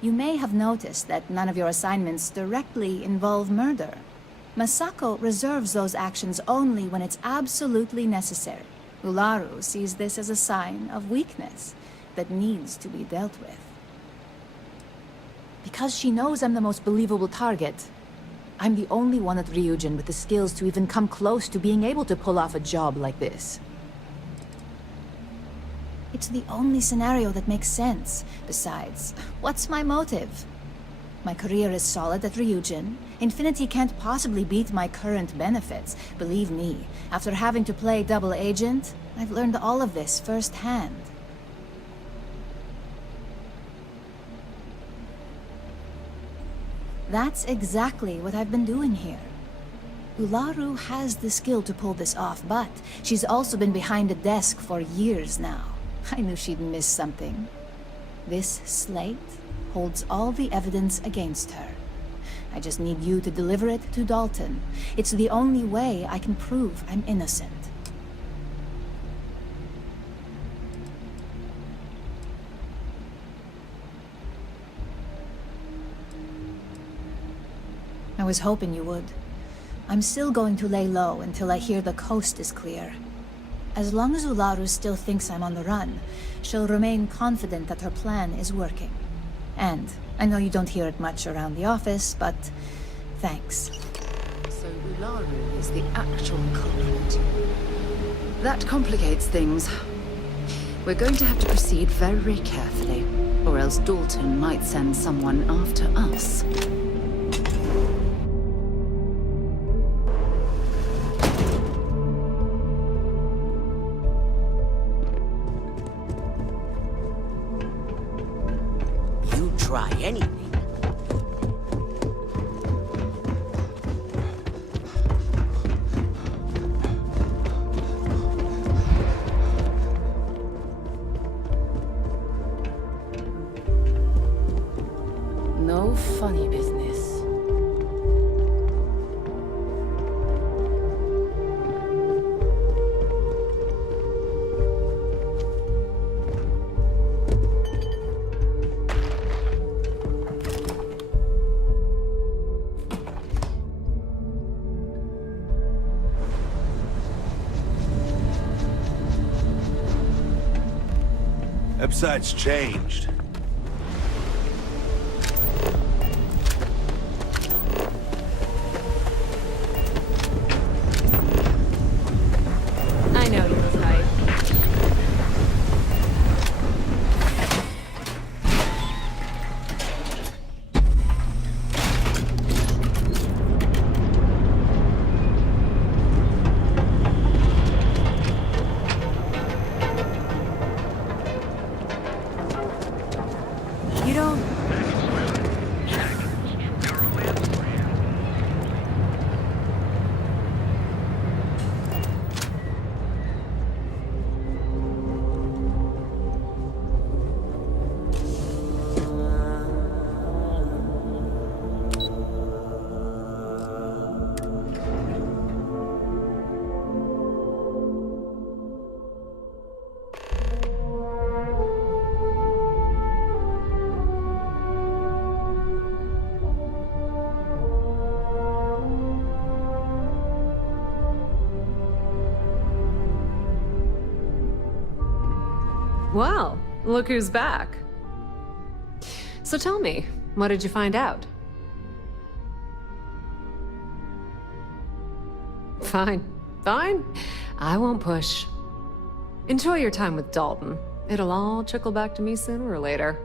You may have noticed that none of your assignments directly involve murder. Masako reserves those actions only when it's absolutely necessary. Ularu sees this as a sign of weakness that needs to be dealt with. Because she knows I'm the most believable target, I'm the only one at Ryujin with the skills to even come close to being able to pull off a job like this. It's the only scenario that makes sense. Besides, what's my motive? My career is solid at Ryujin. Infinity can't possibly beat my current benefits. Believe me, after having to play double agent, I've learned all of this firsthand. That's exactly what I've been doing here. Ularu has the skill to pull this off, but she's also been behind a desk for years now. I knew she'd miss something. This slate holds all the evidence against her. I just need you to deliver it to Dalton. It's the only way I can prove I'm innocent. I was hoping you would. I'm still going to lay low until I hear the coast is clear. As long as Ularu still thinks I'm on the run, she'll remain confident that her plan is working. And I know you don't hear it much around the office, but thanks. So Ularu is the actual culprit. That complicates things. We're going to have to proceed very carefully, or else Dalton might send someone after us. Try anything. No funny business. Website's changed. I know you're tight. You don't... Well, look who's back. So tell me, what did you find out? Fine, fine. I won't push. Enjoy your time with Dalton. It'll all trickle back to me sooner or later.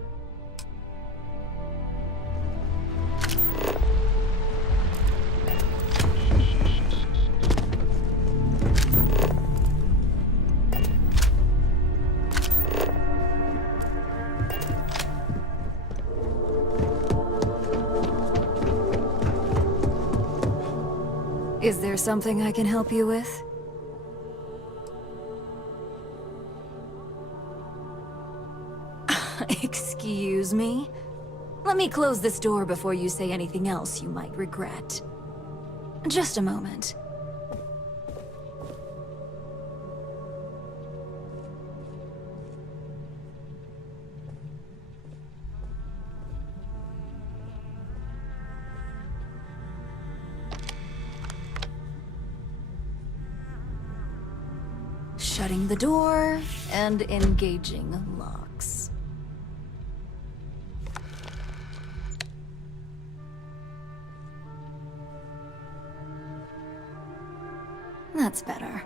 Is there something I can help you with? Excuse me? Let me close this door before you say anything else you might regret. Just a moment. Shutting the door and engaging locks. That's better.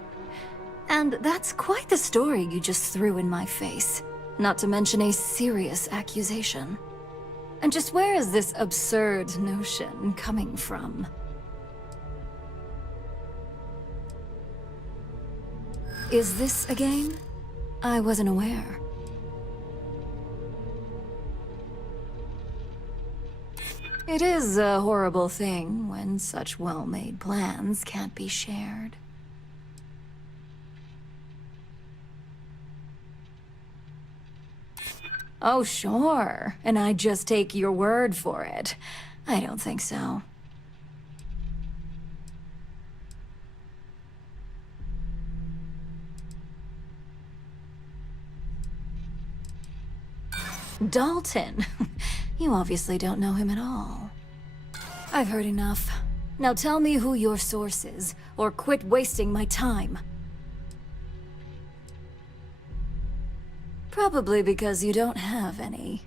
And that's quite the story you just threw in my face. Not to mention a serious accusation. And just where is this absurd notion coming from? Is this a game? I wasn't aware. It is a horrible thing when such well-made plans can't be shared. Oh, sure. And I just take your word for it. I don't think so. Dalton. You obviously don't know him at all. I've heard enough. Now tell me who your source is, or quit wasting my time. Probably because you don't have any.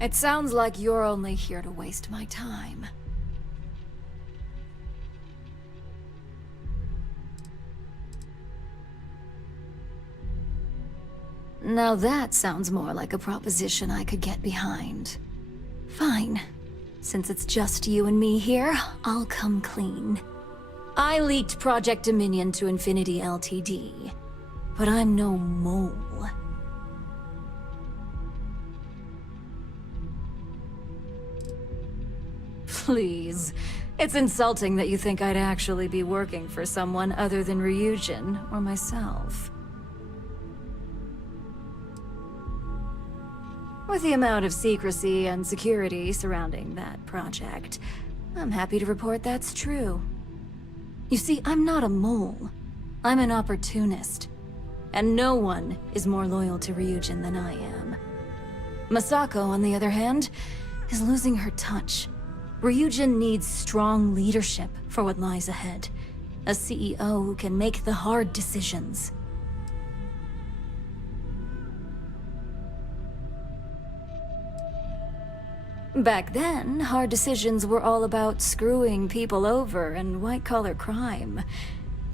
It sounds like you're only here to waste my time. Now that sounds more like a proposition I could get behind. Fine. Since it's just you and me here, I'll come clean. I leaked Project Dominion to Infinity Ltd. But I'm no mole. Please. It's insulting that you think I'd actually be working for someone other than Ryujin or myself. With the amount of secrecy and security surrounding that project, I'm happy to report that's true. You see, I'm not a mole. I'm an opportunist. And no one is more loyal to Ryujin than I am. Masako, on the other hand, is losing her touch. Ryujin needs strong leadership for what lies ahead. A CEO who can make the hard decisions. Back then, hard decisions were all about screwing people over and white-collar crime.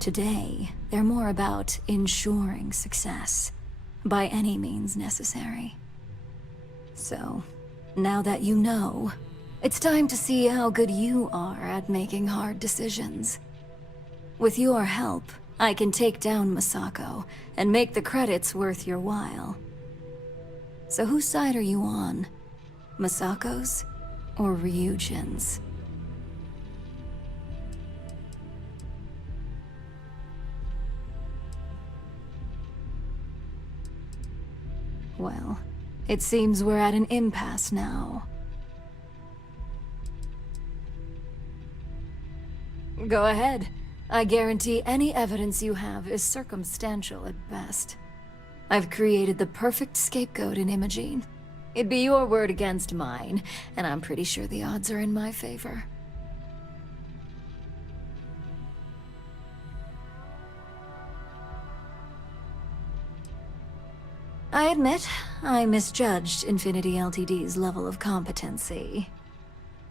Today, they're more about ensuring success, by any means necessary. So, now that you know, it's time to see how good you are at making hard decisions. With your help, I can take down Masako and make the credits worth your while. So whose side are you on? Masako's or Ryujin's? Well, it seems we're at an impasse now. Go ahead. I guarantee any evidence you have is circumstantial at best. I've created the perfect scapegoat in Imogene. It'd be your word against mine, and I'm pretty sure the odds are in my favor. I admit, I misjudged Infinity Ltd's level of competency.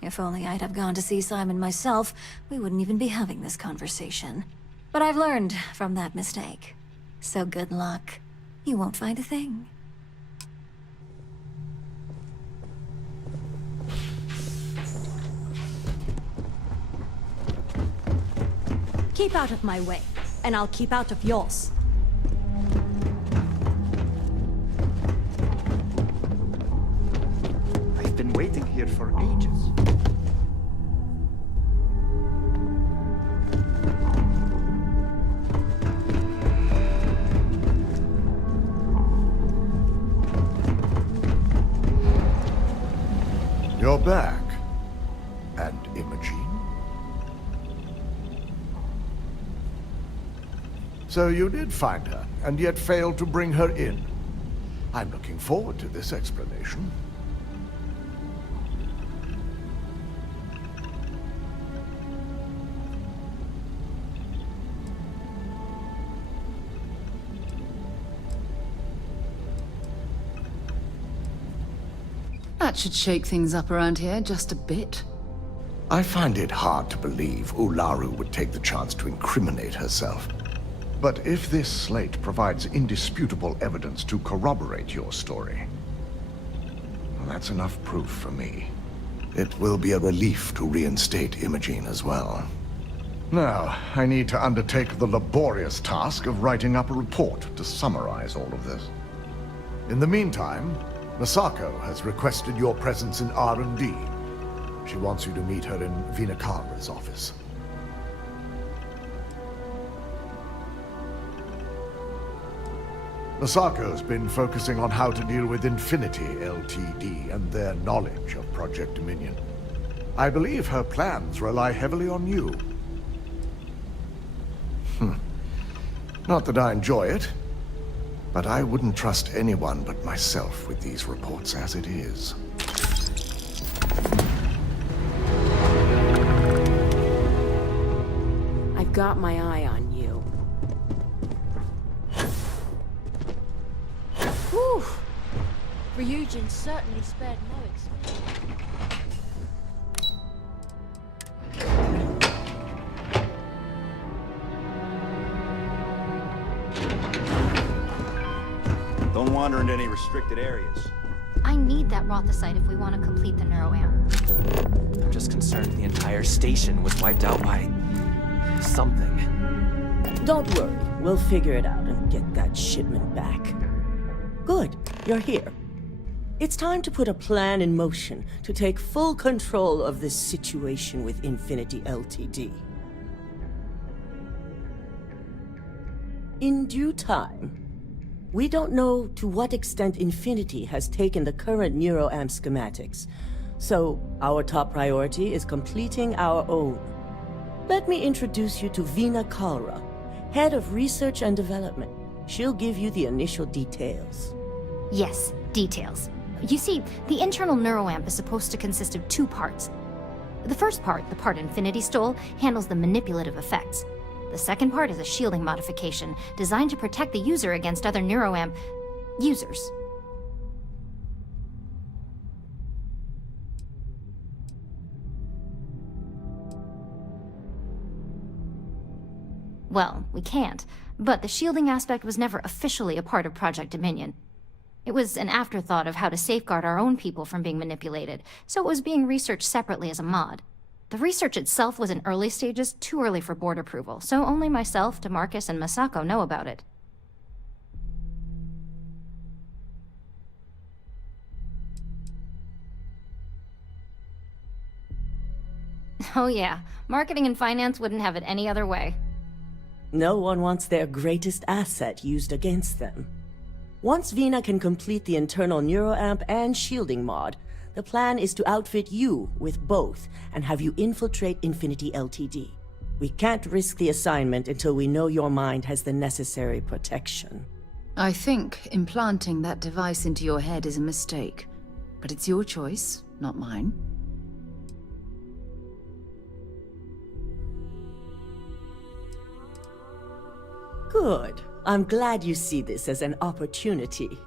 If only I'd have gone to see Simon myself, we wouldn't even be having this conversation. But I've learned from that mistake. So good luck. You won't find a thing. Keep out of my way, and I'll keep out of yours. I've been waiting here for ages. You're back. And Imogene? So you did find her, and yet failed to bring her in. I'm looking forward to this explanation. That should shake things up around here just a bit. I find it hard to believe Ularu would take the chance to incriminate herself. But if this slate provides indisputable evidence to corroborate your story, Well, that's enough proof for me. It will be a relief to reinstate Imogene as well. Now, I need to undertake the laborious task of writing up a report to summarize all of this. In the meantime, Masako has requested your presence in R&D. She wants you to meet her in Vinakara's office. Masako's been focusing on how to deal with Infinity Ltd. And their knowledge of Project Dominion. I believe her plans rely heavily on you. Not that I enjoy it, but I wouldn't trust anyone but myself with these reports as it is. I've got my eye on you. Whew! Ryujin certainly spared no expense. Don't wander into any restricted areas. I need that Rothosite if we want to complete the neuroamp. I'm just concerned the entire station was wiped out by something. Don't worry, we'll figure it out and get that shipment back. Good, you're here. It's time to put a plan in motion to take full control of this situation with Infinity Ltd. In due time. We don't know to what extent Infinity has taken the current neuroamp schematics, so our top priority is completing our own. Let me introduce you to Vinakara, Head of Research and Development. She'll give you the initial details. Yes, details. You see, the internal neuroamp is supposed to consist of two parts. The first part, the part Infinity stole, handles the manipulative effects. The second part is a shielding modification, designed to protect the user against other neuroamp users. Well, we can't, but the shielding aspect was never officially a part of Project Dominion. It was an afterthought of how to safeguard our own people from being manipulated, so it was being researched separately as a mod. The research itself was in early stages, too early for board approval, so only myself, DeMarcus, and Masako know about it. Oh yeah, marketing and finance wouldn't have it any other way. No one wants their greatest asset used against them. Once Vina can complete the internal neuroamp and shielding mod, the plan is to outfit you with both and have you infiltrate Infinity Ltd. We can't risk the assignment until we know your mind has the necessary protection. I think implanting that device into your head is a mistake. But it's your choice, not mine. Good. I'm glad you see this as an opportunity.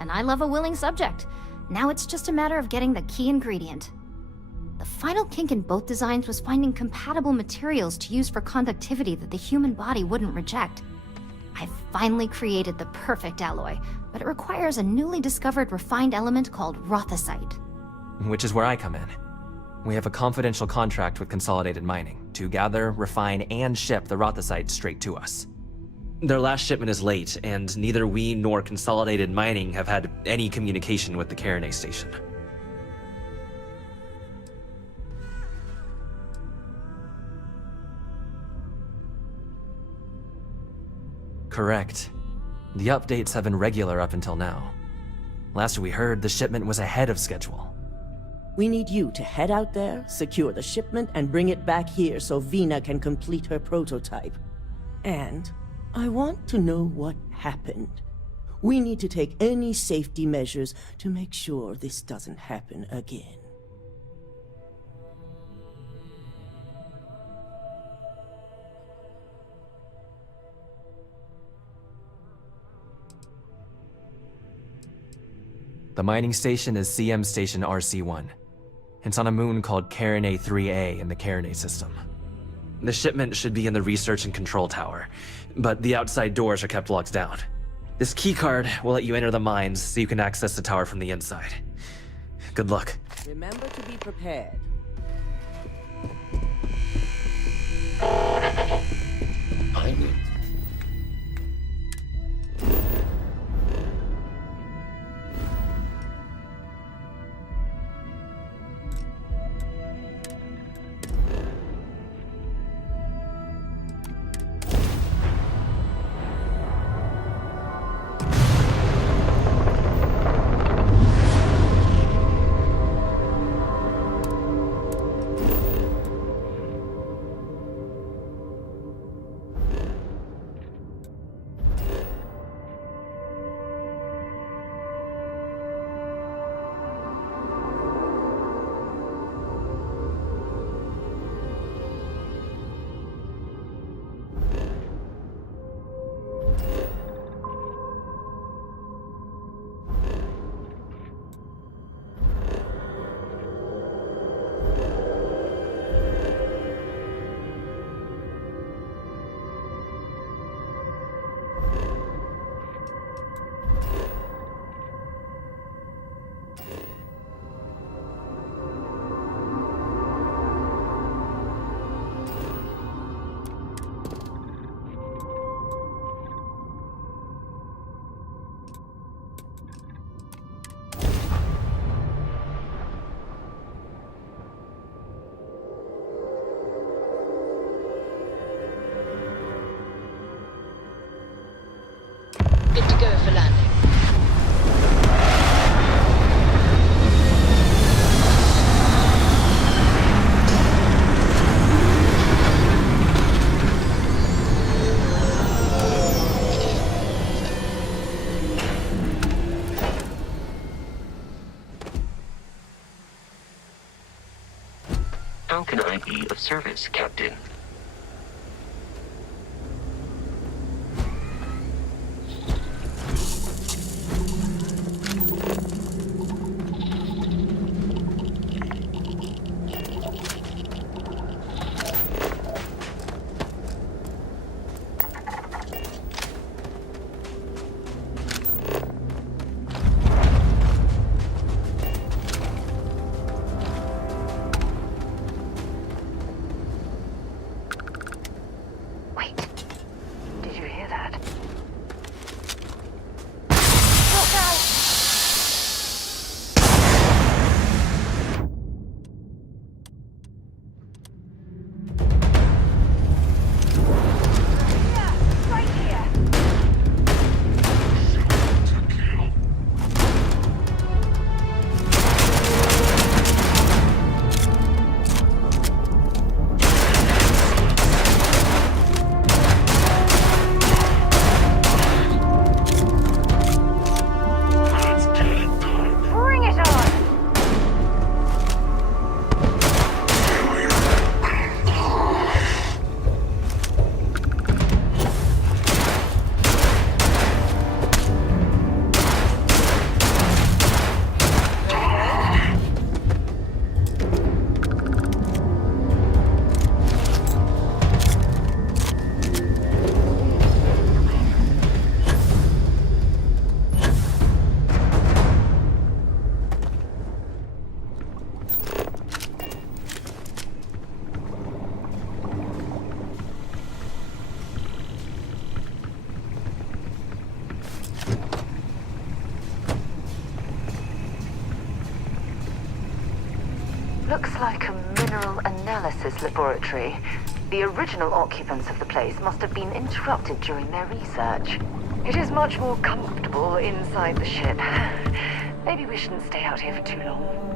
And I love a willing subject. Now it's just a matter of getting the key ingredient. The final kink in both designs was finding compatible materials to use for conductivity that the human body wouldn't reject. I've finally created the perfect alloy, but it requires a newly discovered refined element called Rothosite. Which is where I come in. We have a confidential contract with Consolidated Mining to gather, refine, and ship the Rothosite straight to us. Their last shipment is late, and neither we nor Consolidated Mining have had any communication with the Carinae station. Correct. The updates have been regular up until now. Last we heard, the shipment was ahead of schedule. We need you to head out there, secure the shipment, and bring it back here so Vina can complete her prototype. And I want to know what happened. We need to take any safety measures to make sure this doesn't happen again. The mining station is CM Station RC-1. It's on a moon called Carinae 3A in the Carinae system. The shipment should be in the research and control tower, but the outside doors are kept locked down. This keycard will let you enter the mines so you can access the tower from the inside. Good luck. Remember to be prepared. Good to go for landing. How can I be of service, Captain? Looks like a mineral analysis laboratory. The original occupants of the place must have been interrupted during their research. It is much more comfortable inside the ship. Maybe we shouldn't stay out here for too long.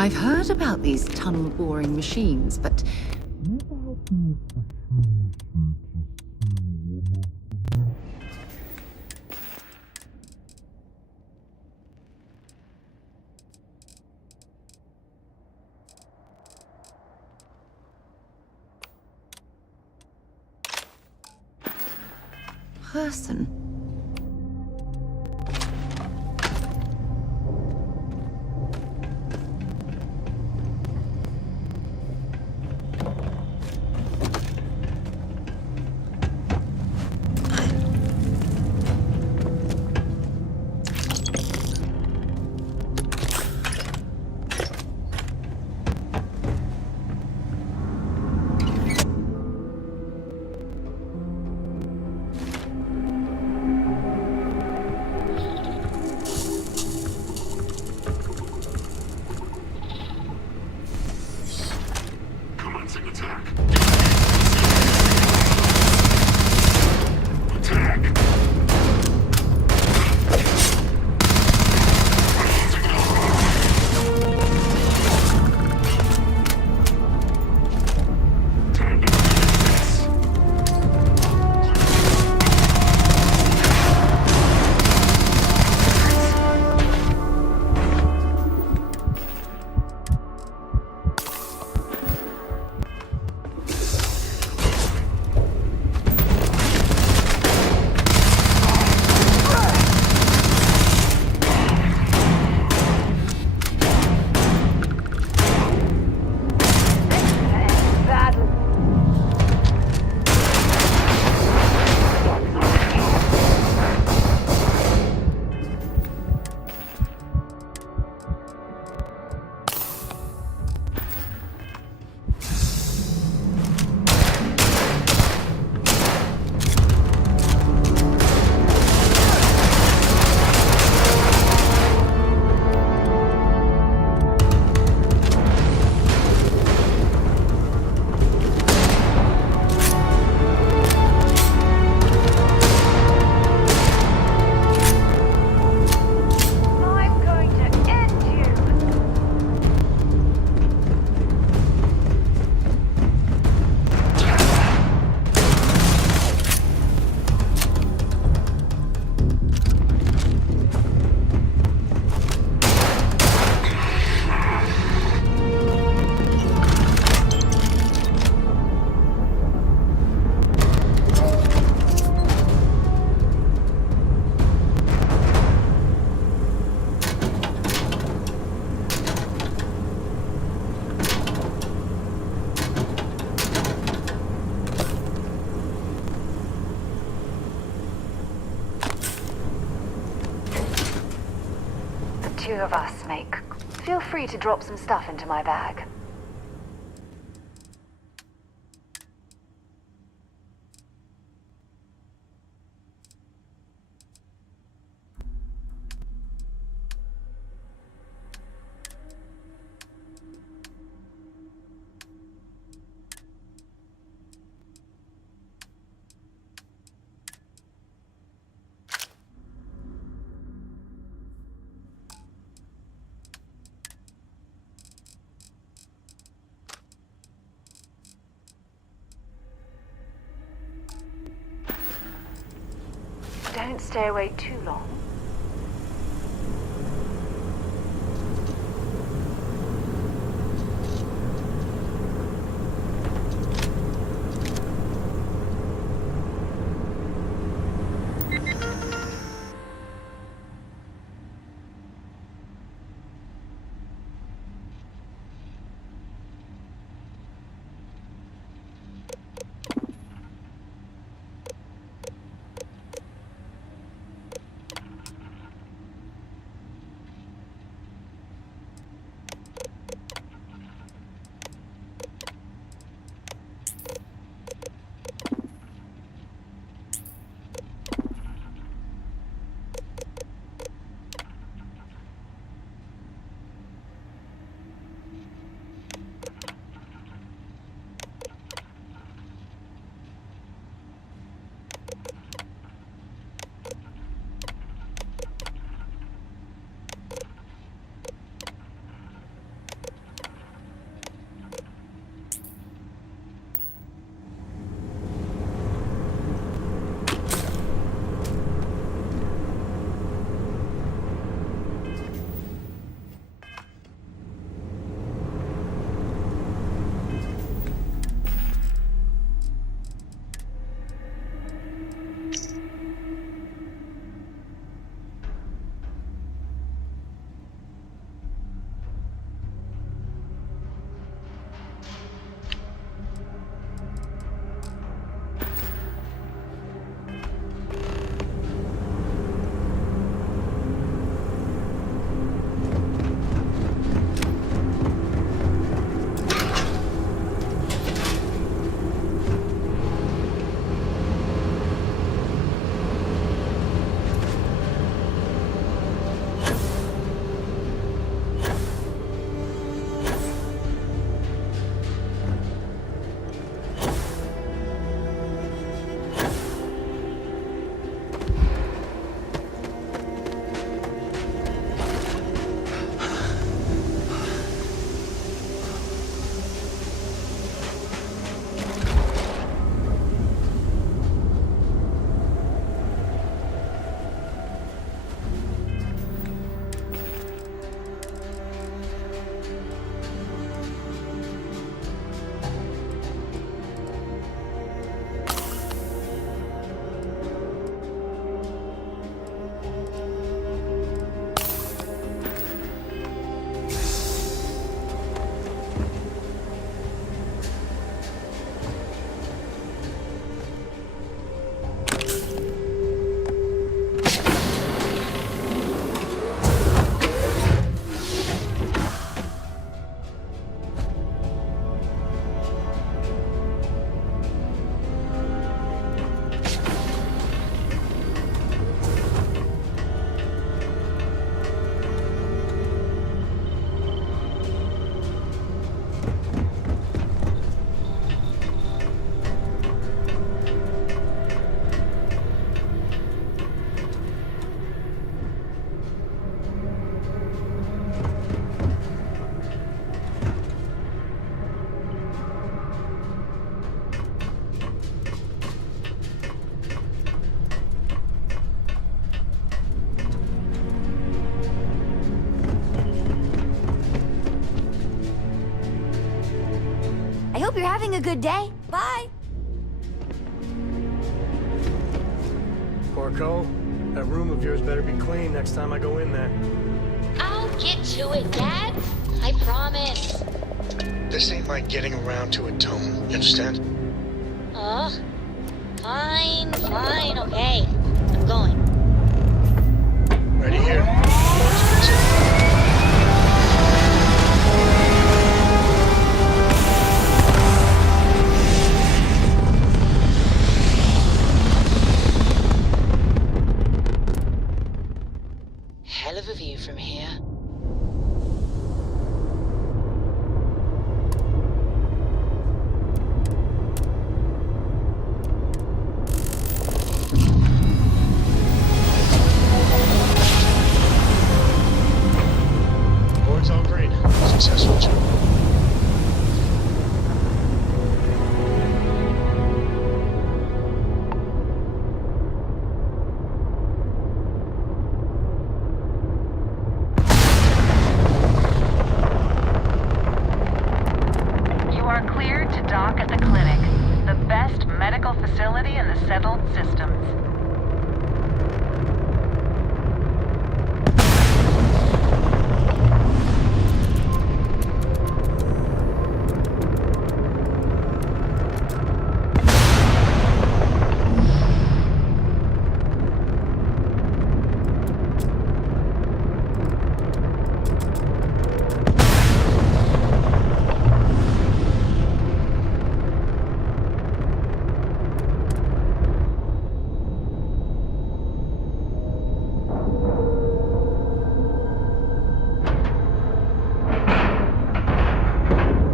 I've heard about these tunnel boring machines, but... person. Two of us make. Feel free to drop some stuff into my bag. Don't stay away too long. hope you're having a good day. Bye. Porco, that room of yours better be clean next time I go in there. I'll get to it, Dad. I promise. This ain't my getting around to it, Tone. You understand? Fine, okay. I'm going. Ready here. Hell of a view from here. Board's all green. Successful job. You are cleared to dock at the clinic, the best medical facility in the settled systems.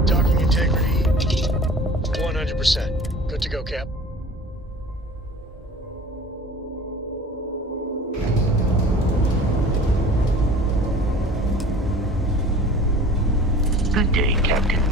Docking integrity, 100%. Good to go, Cap. Good day, Captain.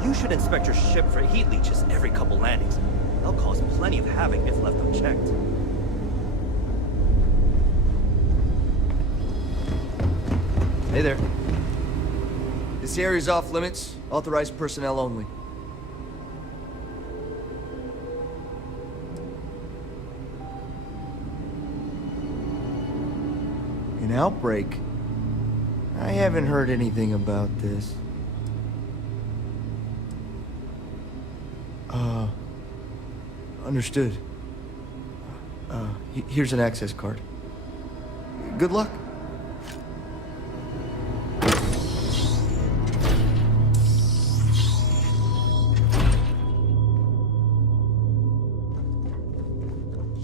You should inspect your ship for heat leeches every couple landings. They'll cause plenty of havoc if left unchecked. Hey there. This area's off limits. Authorized personnel only. An outbreak? I haven't heard anything about this. Understood. Here's an access card. Good luck.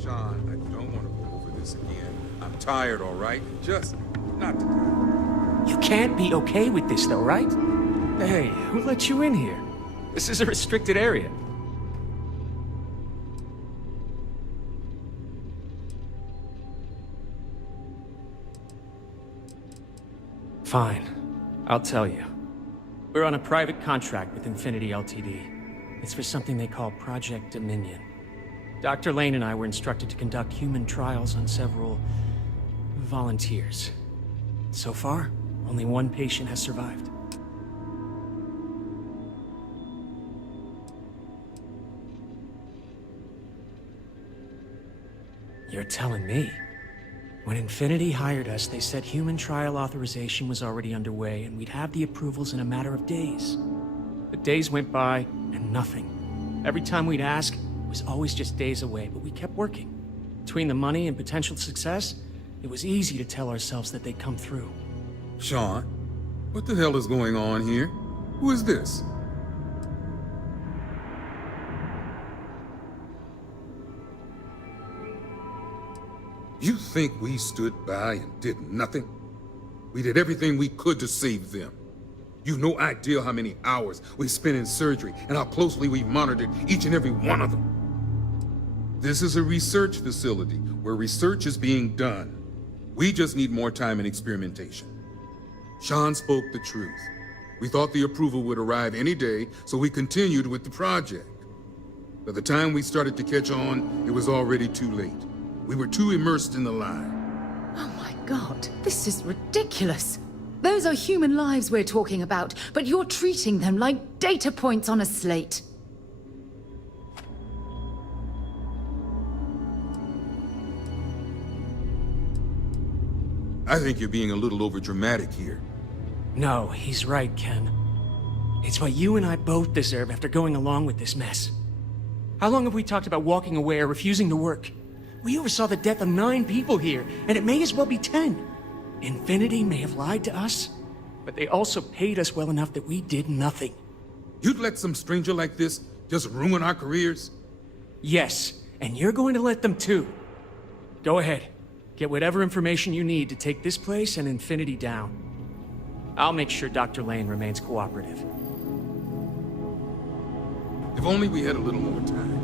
Sean, I don't want to go over this again. I'm tired, all right? Just not today. You can't be okay with this, though, right? Hey, who let you in here? This is a restricted area. Fine. I'll tell you. We're on a private contract with Infinity Ltd. It's for something they call Project Dominion. Dr. Lane and I were instructed to conduct human trials on several volunteers. So far, only one patient has survived. You're telling me? When Infinity hired us, they said human trial authorization was already underway and we'd have the approvals in a matter of days. The days went by and nothing. Every time we'd ask, it was always just days away, but we kept working. Between the money and potential success, it was easy to tell ourselves that they'd come through. Sean, What the hell is going on here? Who is this? You think we stood by and did nothing? We did everything we could to save them. You've no idea how many hours we spent in surgery and how closely we monitored each and every one of them. This is a research facility where research is being done. We just need more time and experimentation. Sean spoke the truth. We thought the approval would arrive any day, so we continued with the project. By the time we started to catch on, it was already too late. We were too immersed in the lie. Oh my god, this is ridiculous. Those are human lives we're talking about, but you're treating them like data points on a slate. I think you're being a little overdramatic here. No, he's right, Ken. It's what you and I both deserve after going along with this mess. How long have we talked about walking away or refusing to work? We oversaw the death of 9 people here, and it may as well be 10. Infinity may have lied to us, but they also paid us well enough that we did nothing. You'd let some stranger like this just ruin our careers? Yes, and you're going to let them too. Go ahead. Get whatever information you need to take this place and Infinity down. I'll make sure Dr. Lane remains cooperative. If only we had a little more time.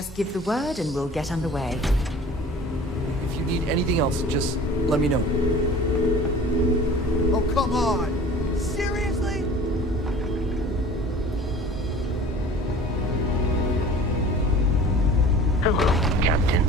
Just give the word and we'll get underway. If you need anything else, just let me know. Oh, come on! Seriously? Hello, Captain.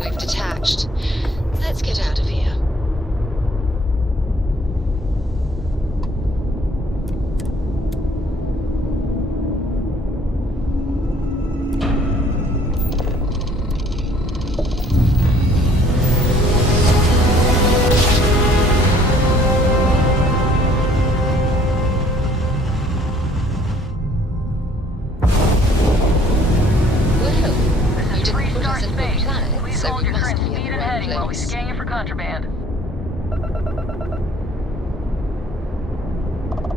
We've detached. Let's get out of here. Contraband.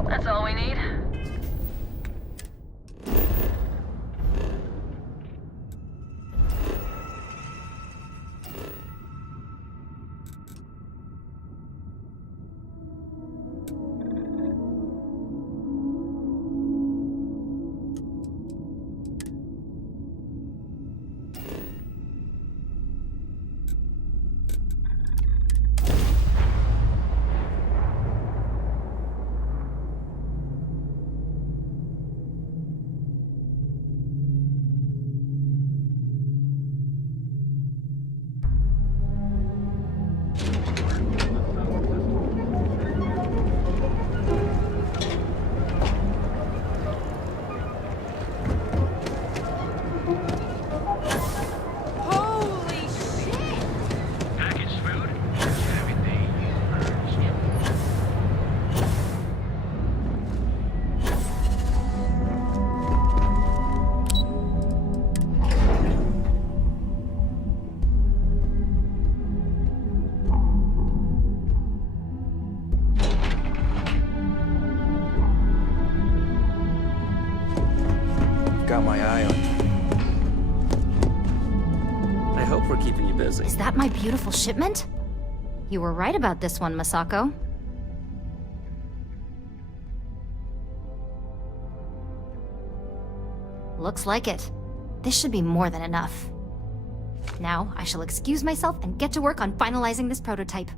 That's all we need. Got my eye on you. I hope we're keeping you busy. Is that my beautiful shipment? You were right about this one, Masako. Looks like it. This should be more than enough. Now, I shall excuse myself and get to work on finalizing this prototype.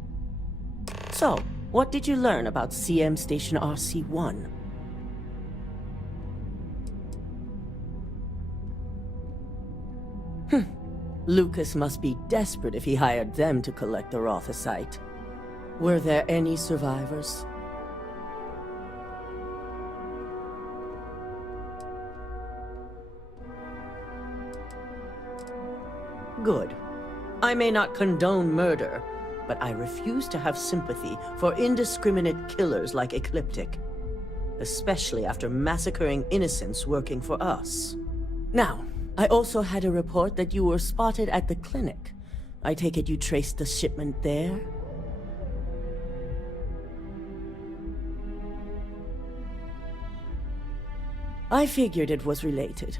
So, what did you learn about CM Station RC-1? Lucas must be desperate if he hired them to collect the Rothicite. Were there any survivors? Good. I may not condone murder, but I refuse to have sympathy for indiscriminate killers like Ecliptic, especially after massacring innocents working for us. Now, I also had a report that you were spotted at the clinic. I take it you traced the shipment there? I figured it was related.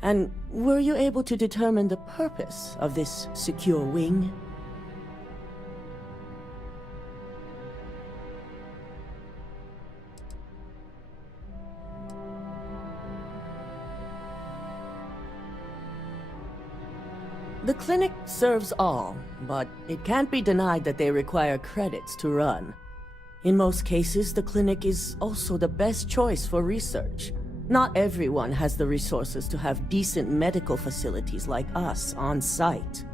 And were you able to determine the purpose of this secure wing? The clinic serves all, but it can't be denied that they require credits to run. In most cases, the clinic is also the best choice for research. Not everyone has the resources to have decent medical facilities like us on site.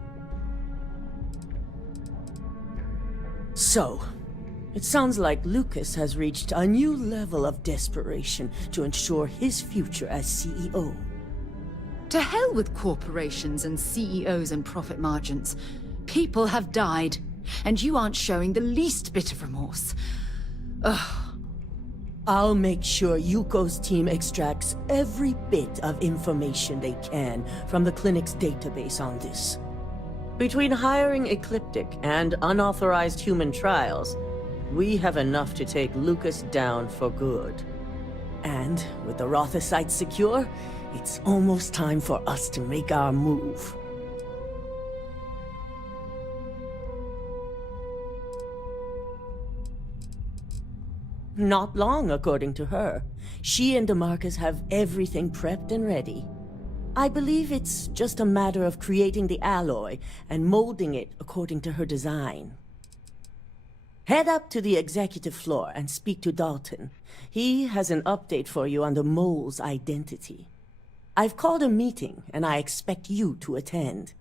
So, It sounds like Lucas has reached a new level of desperation to ensure his future as CEO. To hell with corporations and CEOs and profit margins. People have died, and you aren't showing the least bit of remorse. Ugh. I'll make sure Yuko's team extracts every bit of information they can from the clinic's database on this. Between hiring Ecliptic and unauthorized human trials, we have enough to take Lucas down for good. And with the Rothocyte secure, it's almost time for us to make our move. Not long, according to her. She and DeMarcus have everything prepped and ready. I believe it's just a matter of creating the alloy and molding it according to her design. Head up to the executive floor and speak to Dalton. He has an update for you on the mole's identity. I've called a meeting, and I expect you to attend.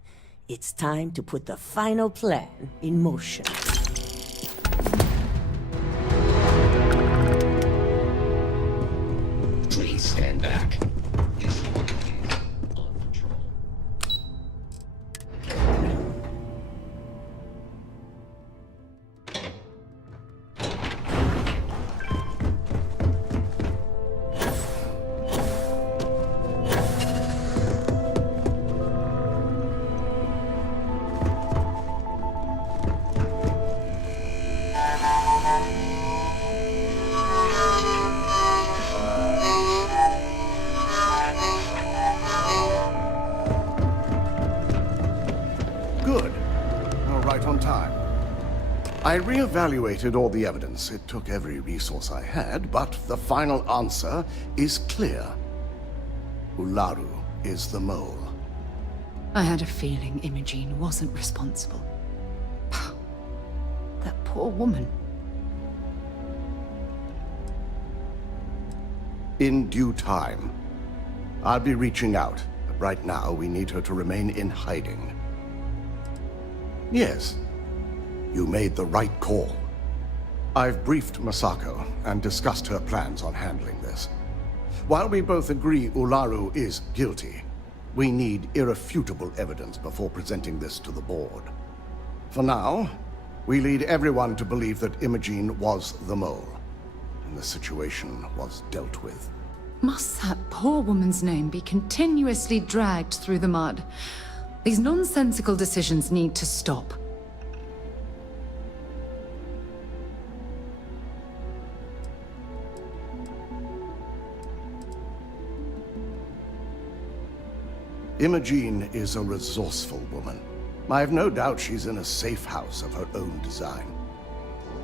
It's time to put the final plan in motion. Please stand back. I re-evaluated all the evidence. It took every resource I had, but the final answer is clear. Ularu is the mole. I had a feeling Imogene wasn't responsible. That poor woman. In due time. I'll be reaching out, but right now we need her to remain in hiding. Yes. You made the right call. I've briefed Masako and discussed her plans on handling this. While we both agree Ularu is guilty, we need irrefutable evidence before presenting this to the board. For now, we lead everyone to believe that Imogene was the mole, and the situation was dealt with. Must that poor woman's name be continuously dragged through the mud? These nonsensical decisions need to stop. Imogene is a resourceful woman. I have no doubt she's in a safe house of her own design.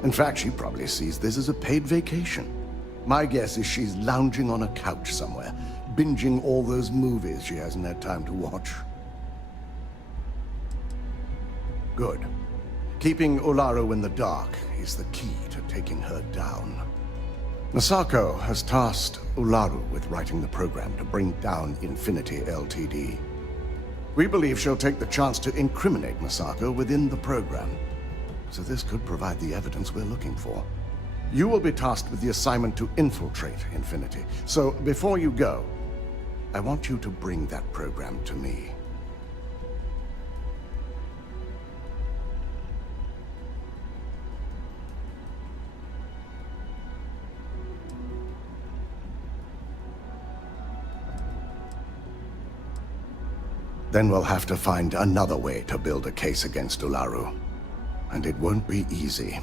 In fact, she probably sees this as a paid vacation. My guess is she's lounging on a couch somewhere, binging all those movies she hasn't had time to watch. Good. Keeping Ularu in the dark is the key to taking her down. Masako has tasked Ularu with writing the program to bring down Infinity Ltd. We believe she'll take the chance to incriminate Masako within the program, so this could provide the evidence we're looking for. You will be tasked with the assignment to infiltrate Infinity, so before you go, I want you to bring that program to me. Then we'll have to find another way to build a case against Ularu. And it won't be easy.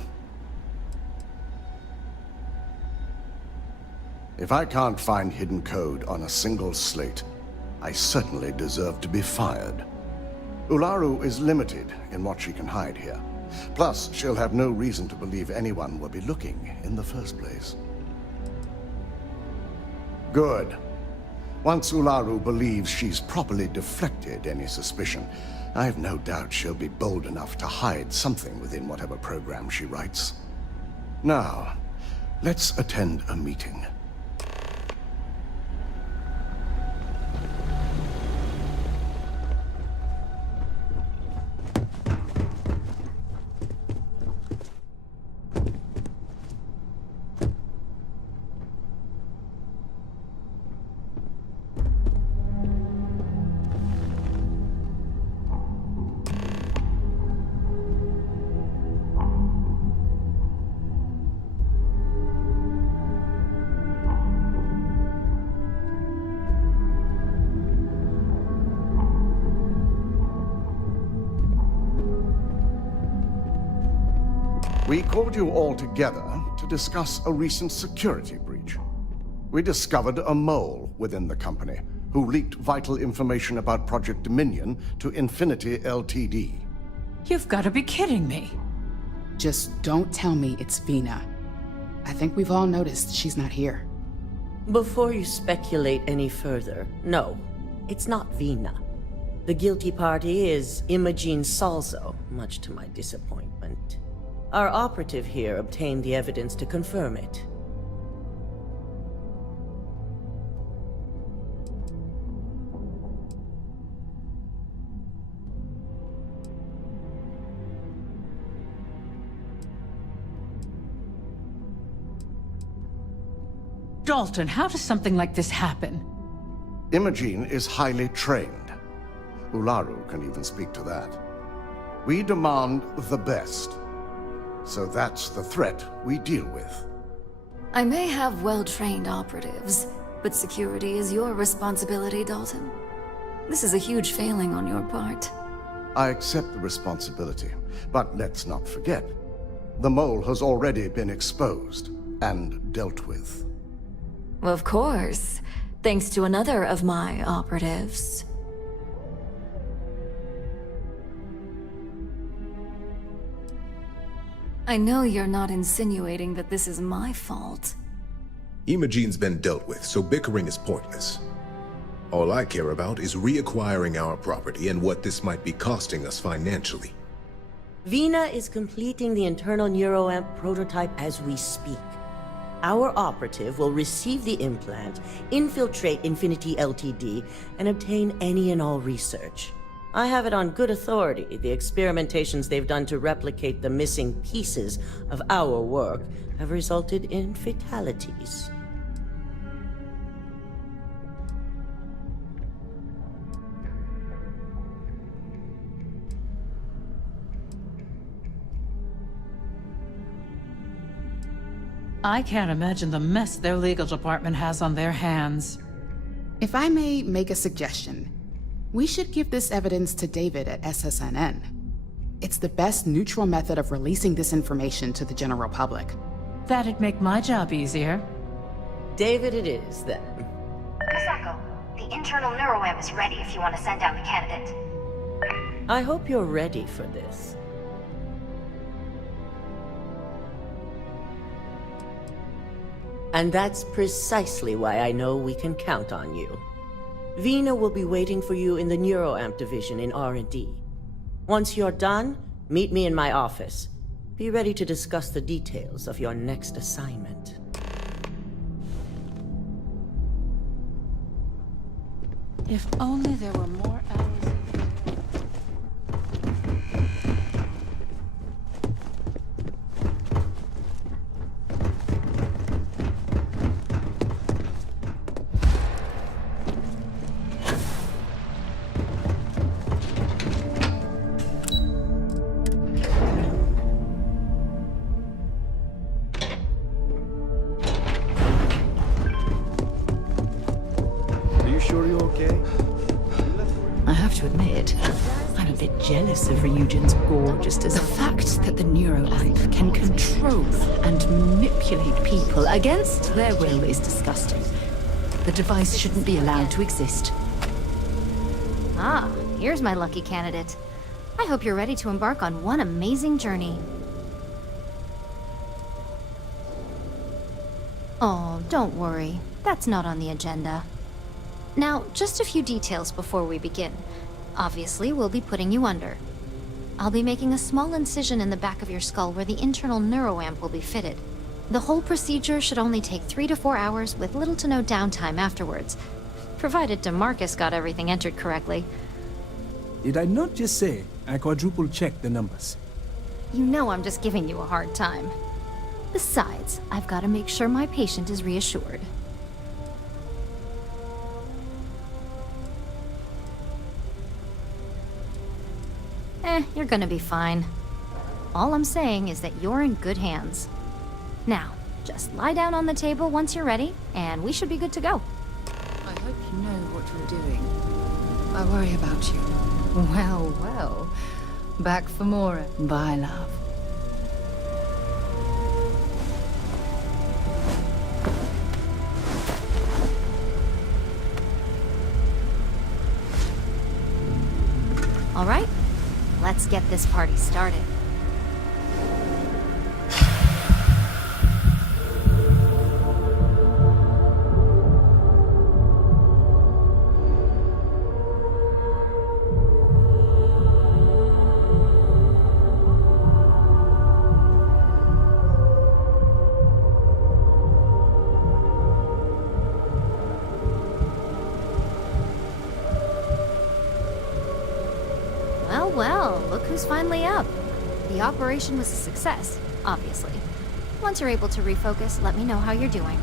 If I can't find hidden code on a single slate, I certainly deserve to be fired. Ularu is limited in what she can hide here. Plus, she'll have no reason to believe anyone will be looking in the first place. Good. Once Ularu believes she's properly deflected any suspicion, I have no doubt she'll be bold enough to hide something within whatever program she writes. Now, let's attend a meeting. We called you all together to discuss a recent security breach. We discovered a mole within the company who leaked vital information about Project Dominion to Infinity Ltd. You've got to be kidding me. Just don't tell me it's Vina. I think we've all noticed she's not here. Before you speculate any further, no, it's not Vina. The guilty party is Imogene Salzo, much to my disappointment. Our operative here obtained the evidence to confirm it. Dalton, how does something like this happen? Imogene is highly trained. Ularu can even speak to that. We demand the best. So that's the threat we deal with. I may have well-trained operatives, but security is your responsibility, Dalton. This is a huge failing on your part. I accept the responsibility, but let's not forget, the mole has already been exposed and dealt with. Of course, thanks to another of my operatives. I know you're not insinuating that this is my fault. Imogene's been dealt with, so bickering is pointless. All I care about is reacquiring our property and what this might be costing us financially. Vina is completing the internal neuroamp prototype as we speak. Our operative will receive the implant, infiltrate Infinity Ltd, and obtain any and all research. I have it on good authority the experimentations they've done to replicate the missing pieces of our work have resulted in fatalities. I can't imagine the mess their legal department has on their hands. If I may make a suggestion, we should give this evidence to David at SSNN. It's the best neutral method of releasing this information to the general public. That'd make my job easier. David it is, then. Misako, the internal neuroamp is ready if you want to send out the candidate. I hope you're ready for this. And that's precisely why I know we can count on you. Vina will be waiting for you in the neuroamp division in R&D. Once you're done, meet me in my office. Be ready to discuss the details of your next assignment. If only there were more hours. Jealous of Ryujin's gorgeous design. The fact that the neuroamp can control and manipulate people against their will is disgusting. The device shouldn't be allowed to exist. Ah, here's my lucky candidate. I hope you're ready to embark on one amazing journey. Oh, don't worry. That's not on the agenda. Now, just a few details before we begin. Obviously, we'll be putting you under. I'll be making a small incision in the back of your skull where the internal neuroamp will be fitted. The whole procedure should only take 3 to 4 hours with little to no downtime afterwards, provided DeMarcus got everything entered correctly. Did I not just say I quadruple-checked the numbers? You know I'm just giving you a hard time. Besides, I've got to make sure my patient is reassured. You're gonna be fine. All I'm saying is that you're in good hands. Now, just lie down on the table once you're ready, and we should be good to go. I hope you know what you're doing. I worry about you. Well, well. Back for more. Bye, love. All right, let's get this party started. Well, look who's finally up. The operation was a success, obviously. Once you're able to refocus, let me know how you're doing.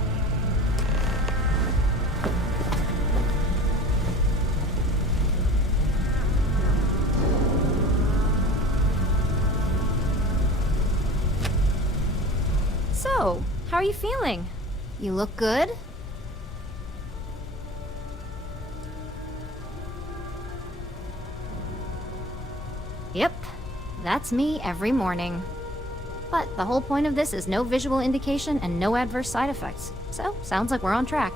So, how are you feeling? You look good? Yep, that's me every morning. But the whole point of this is no visual indication and no adverse side effects. So, sounds like we're on track.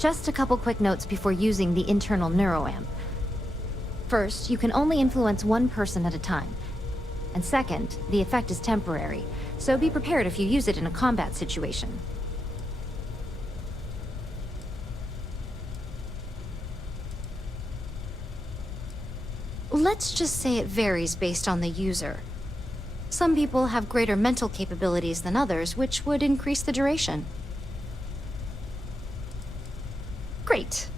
Just a couple quick notes before using the internal neuroamp. First, you can only influence one person at a time. And second, the effect is temporary, so be prepared if you use it in a combat situation. Let's just say it varies based on the user. Some people have greater mental capabilities than others, which would increase the duration. Great.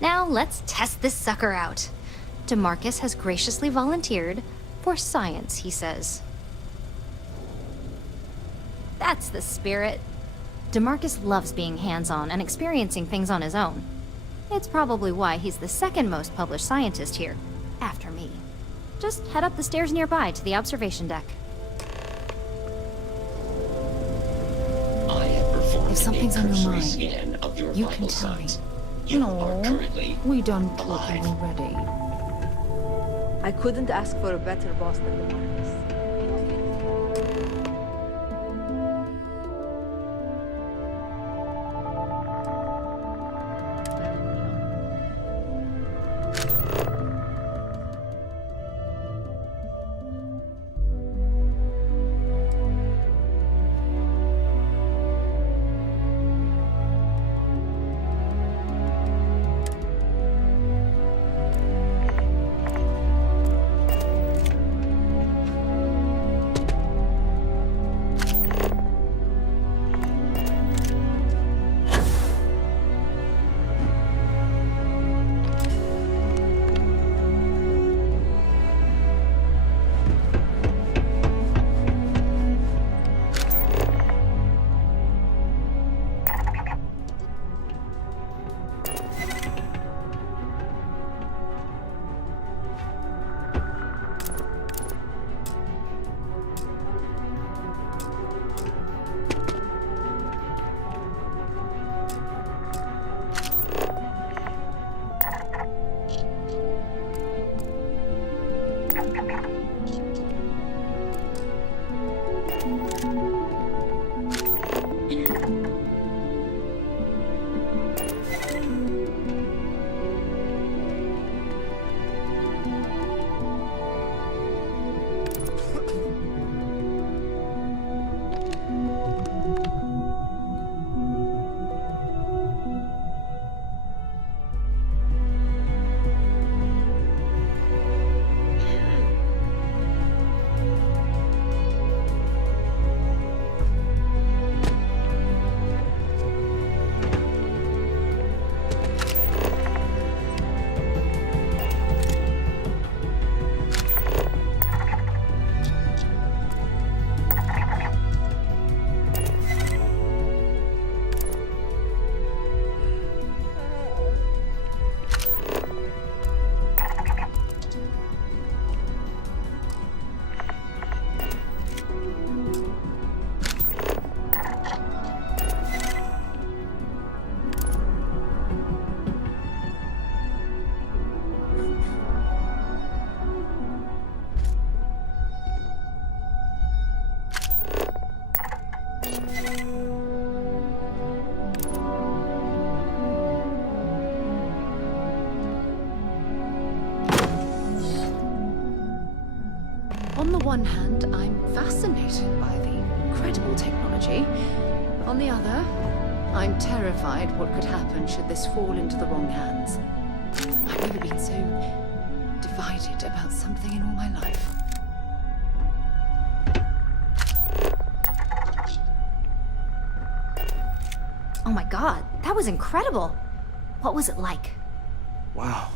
Now let's test this sucker out. DeMarcus has graciously volunteered for science, he says. That's the spirit. DeMarcus loves being hands-on and experiencing things on his own. It's probably why he's the second most published scientist here. After me. Just head up the stairs nearby to the observation deck. I have performed If something's on your cursory mind, scan of your you vital can tell me. signs. You are No, currently we done talking alive. already. I couldn't ask for a better boss than the Marcus. On the one hand, I'm fascinated by the incredible technology. On the other, I'm terrified what could happen should this fall into the wrong hands. I've never been so divided about something in all my life. Oh my god, that was incredible. What was it like? Wow.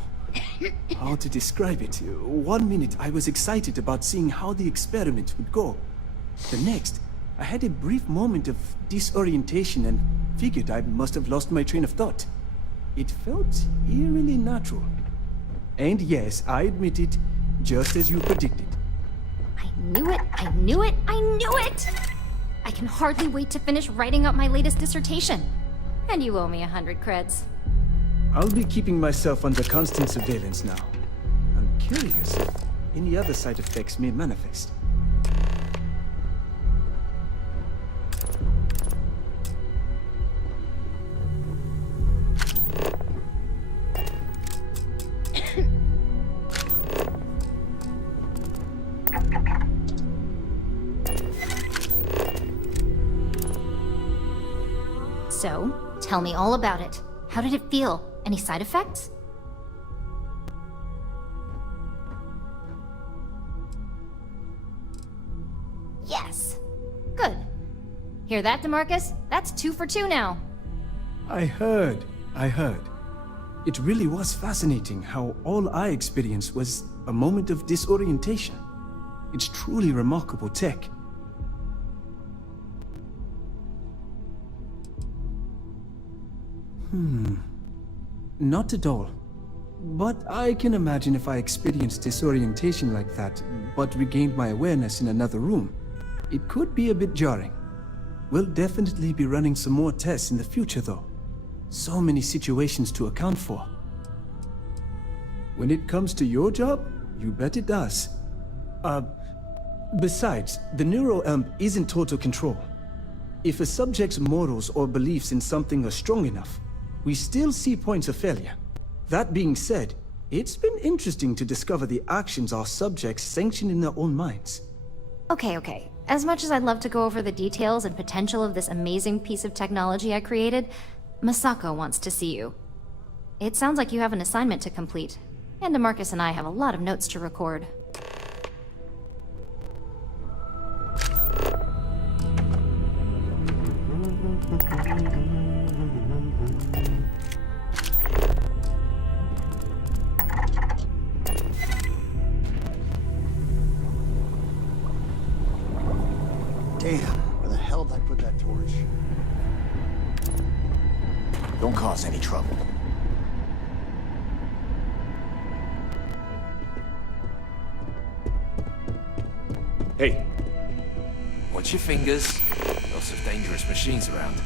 How to describe it? 1 minute I was excited about seeing how the experiment would go. The next, I had a brief moment of disorientation and figured I must have lost my train of thought. It felt eerily natural. And yes, I admit it, just as you predicted. I knew it, I knew it, I knew it! I can hardly wait to finish writing up my latest dissertation. And you owe me 100 creds. I'll be keeping myself under constant surveillance now. I'm curious if any other side effects may manifest. So, tell me all about it. How did it feel? Any side effects? Yes! Good. Hear that, DeMarcus? That's 2 for 2 now. I heard. It really was fascinating how all I experienced was a moment of disorientation. It's truly remarkable tech. Not at all. But I can imagine if I experienced disorientation like that, but regained my awareness in another room, it could be a bit jarring. We'll definitely be running some more tests in the future though. So many situations to account for. When it comes to your job, you bet it does. Besides, the neuroamp isn't total control. If a subject's morals or beliefs in something are strong enough, we still see points of failure. That being said, it's been interesting to discover the actions our subjects sanction in their own minds. Okay. As much as I'd love to go over the details and potential of this amazing piece of technology I created, Masako wants to see you. It sounds like you have an assignment to complete, and DeMarcus and I have a lot of notes to record. Damn, where the hell did I put that torch? Don't cause any trouble. Hey. Watch your fingers. Lots of dangerous machines around.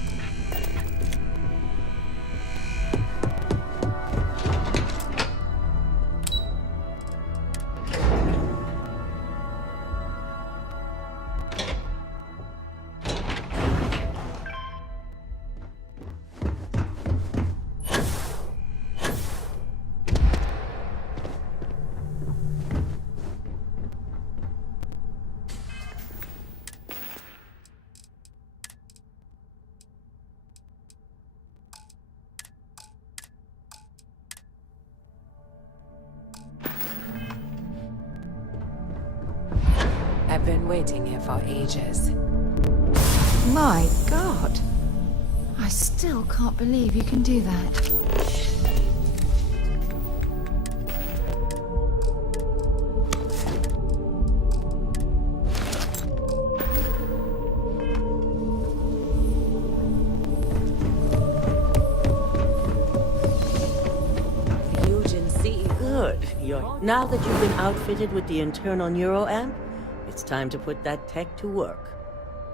I've been waiting here for ages. My God. I still can't believe you can do that. Now that you've been outfitted with the internal neuroamp, it's time to put that tech to work.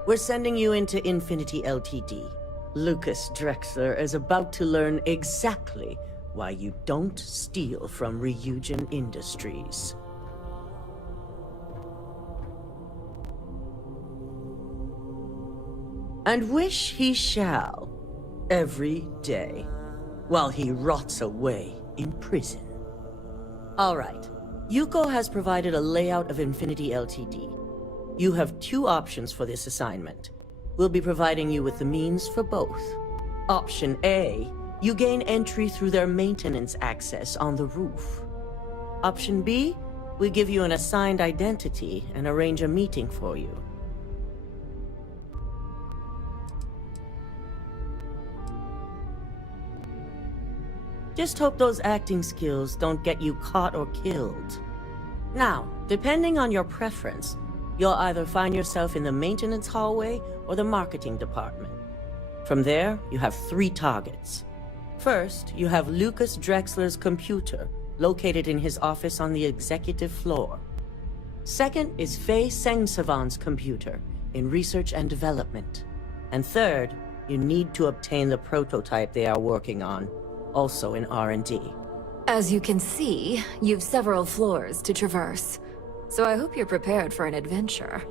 We're sending you into Infinity Ltd. Lucas Drexler is about to learn exactly why you don't steal from Ryujin Industries. And wish he shall, every day, while he rots away in prison. All right, Yuko has provided a layout of Infinity Ltd. You have two options for this assignment. We'll be providing you with the means for both. Option A, you gain entry through their maintenance access on the roof. Option B, we give you an assigned identity and arrange a meeting for you. Just hope those acting skills don't get you caught or killed. Now, depending on your preference, you'll either find yourself in the maintenance hallway or the marketing department. From there, you have 3 targets. First, you have Lucas Drexler's computer, located in his office on the executive floor. Second is Faye Sengsavan's computer, in research and development. And third, you need to obtain the prototype they are working on, also in R&D. As you can see, you've several floors to traverse, so I hope you're prepared for an adventure.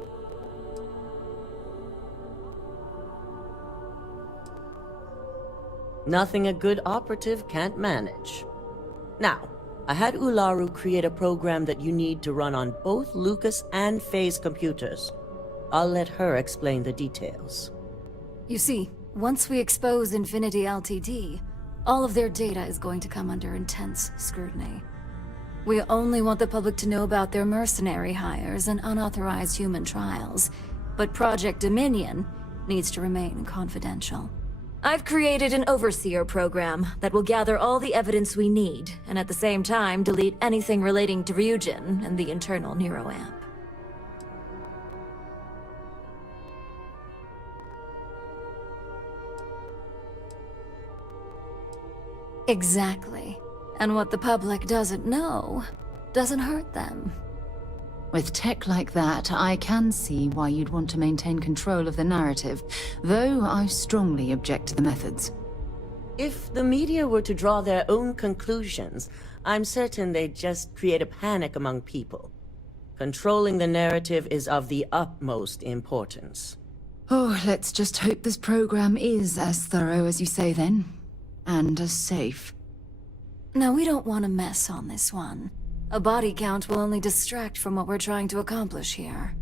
Nothing a good operative can't manage. Now, I had Ularu create a program that you need to run on both Lucas and Faye's computers. I'll let her explain the details. You see, once we expose Infinity Ltd., all of their data is going to come under intense scrutiny. We only want the public to know about their mercenary hires and unauthorized human trials, but Project Dominion needs to remain confidential. I've created an overseer program that will gather all the evidence we need, and at the same time delete anything relating to Ryujin and the internal neuroamp. Exactly. And what the public doesn't know doesn't hurt them. With tech like that, I can see why you'd want to maintain control of the narrative, though I strongly object to the methods. If the media were to draw their own conclusions, I'm certain they'd just create a panic among people. Controlling the narrative is of the utmost importance. Oh, let's just hope this program is as thorough as you say then, and as safe. No, we don't want to mess on this one. A body count will only distract from what we're trying to accomplish here.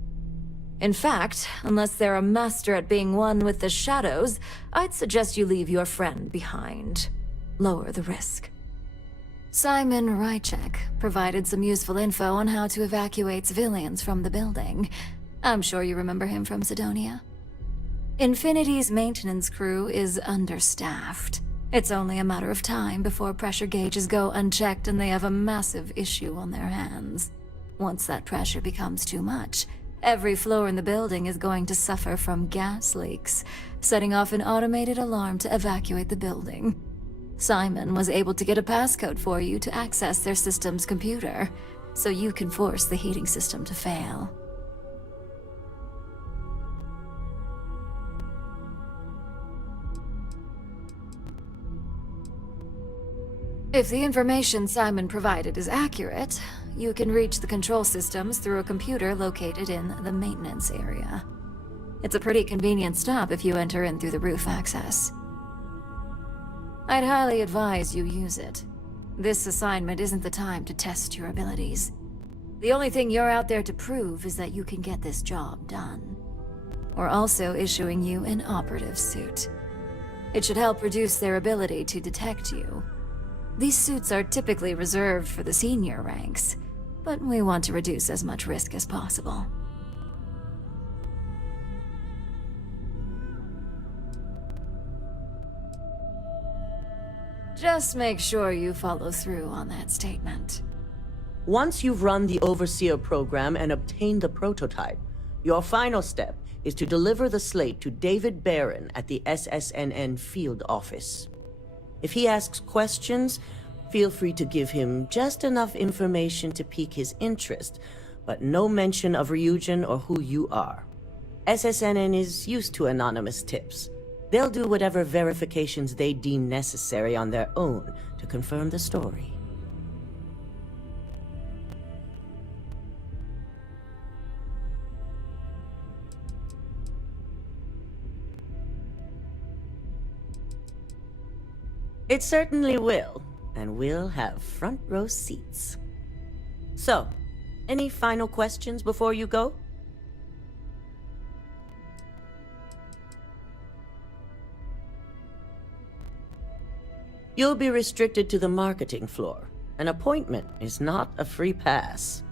In fact, unless they're a master at being one with the shadows, I'd suggest you leave your friend behind. Lower the risk. Simon Rychek provided some useful info on how to evacuate civilians from the building. I'm sure you remember him from Sidonia. Infinity's maintenance crew is understaffed. It's only a matter of time before pressure gauges go unchecked and they have a massive issue on their hands. Once that pressure becomes too much, every floor in the building is going to suffer from gas leaks, setting off an automated alarm to evacuate the building. Simon was able to get a passcode for you to access their system's computer, so you can force the heating system to fail. If the information Simon provided is accurate, you can reach the control systems through a computer located in the maintenance area. It's a pretty convenient stop if you enter in through the roof access. I'd highly advise you use it. This assignment isn't the time to test your abilities. The only thing you're out there to prove is that you can get this job done. We're also issuing you an operative suit. It should help reduce their ability to detect you. These suits are typically reserved for the senior ranks, but we want to reduce as much risk as possible. Just make sure you follow through on that statement. Once you've run the Overseer program and obtained the prototype, your final step is to deliver the slate to David Barron at the SSNN field office. If he asks questions, feel free to give him just enough information to pique his interest, but no mention of Ryujin or who you are. SSNN is used to anonymous tips. They'll do whatever verifications they deem necessary on their own to confirm the story. It certainly will, and we'll have front row seats. So, any final questions before you go? You'll be restricted to the marketing floor. An appointment is not a free pass.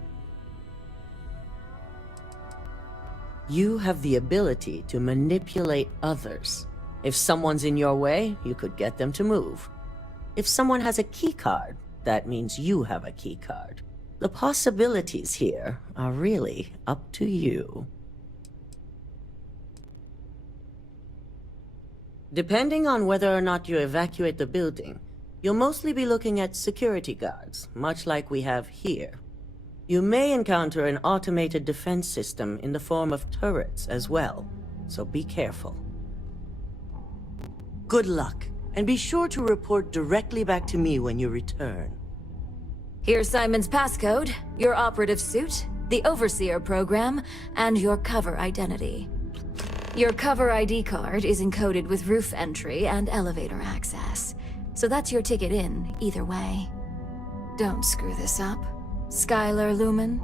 You have the ability to manipulate others. If someone's in your way, you could get them to move. If someone has a key card, that means you have a key card. The possibilities here are really up to you. Depending on whether or not you evacuate the building, you'll mostly be looking at security guards, much like we have here. You may encounter an automated defense system in the form of turrets as well, so be careful. Good luck, and be sure to report directly back to me when you return. Here's Simon's passcode, your operative suit, the Overseer program, and your cover identity. Your cover ID card is encoded with roof entry and elevator access, so that's your ticket in, either way. Don't screw this up, Skylar Lumen.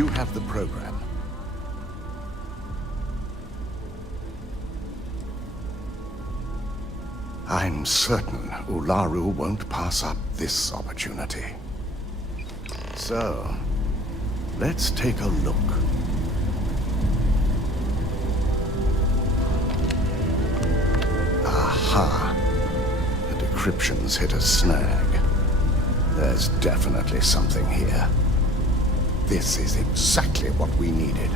You have the program. I'm certain Ularu won't pass up this opportunity. So, let's take a look. Aha! The decryption's hit a snag. There's definitely something here. This is exactly what we needed.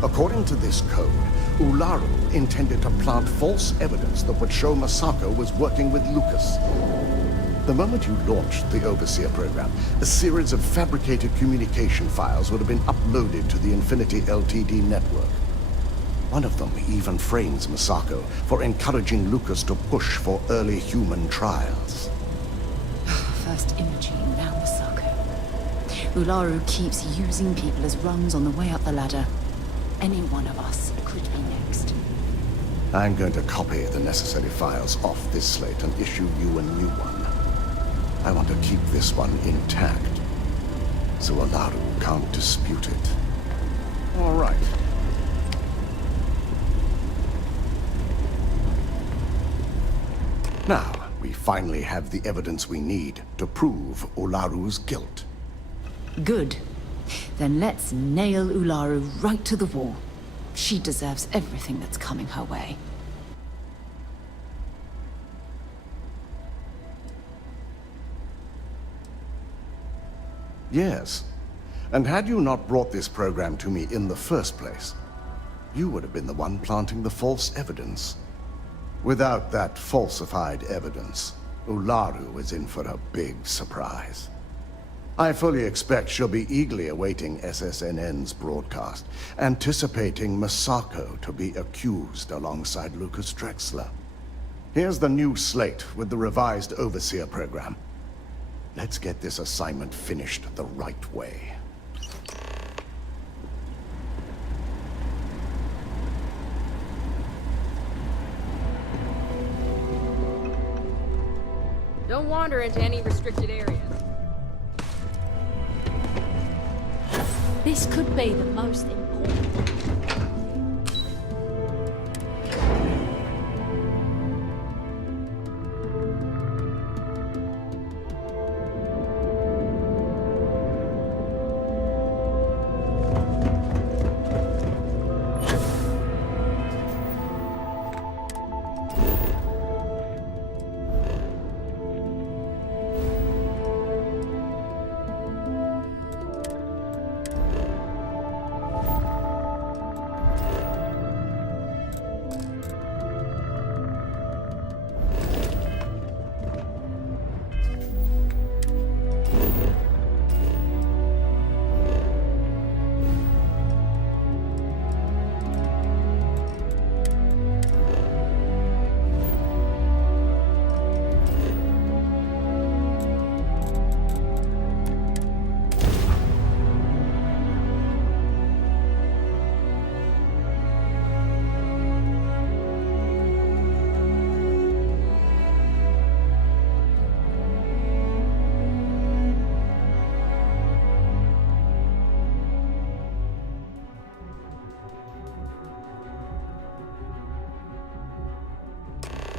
According to this code, Ularu intended to plant false evidence that would show Masako was working with Lucas. The moment you launched the Overseer program, a series of fabricated communication files would have been uploaded to the Infinity Ltd network. One of them even frames Masako for encouraging Lucas to push for early human trials. First Imogene, now Masako. Ularu keeps using people as rungs on the way up the ladder. Any one of us could be next. I'm going to copy the necessary files off this slate and issue you a new one. I want to keep this one intact, so Ularu can't dispute it. All right. Now, we finally have the evidence we need to prove Ularu's guilt. Good. Then let's nail Ularu right to the wall. She deserves everything that's coming her way. Yes. And had you not brought this program to me in the first place, you would have been the one planting the false evidence. Without that falsified evidence, Ularu is in for a big surprise. I fully expect she'll be eagerly awaiting SSNN's broadcast, anticipating Masako to be accused alongside Lucas Drexler. Here's the new slate with the revised Overseer program. Let's get this assignment finished the right way. Don't wander into any restricted areas. This could be the most important.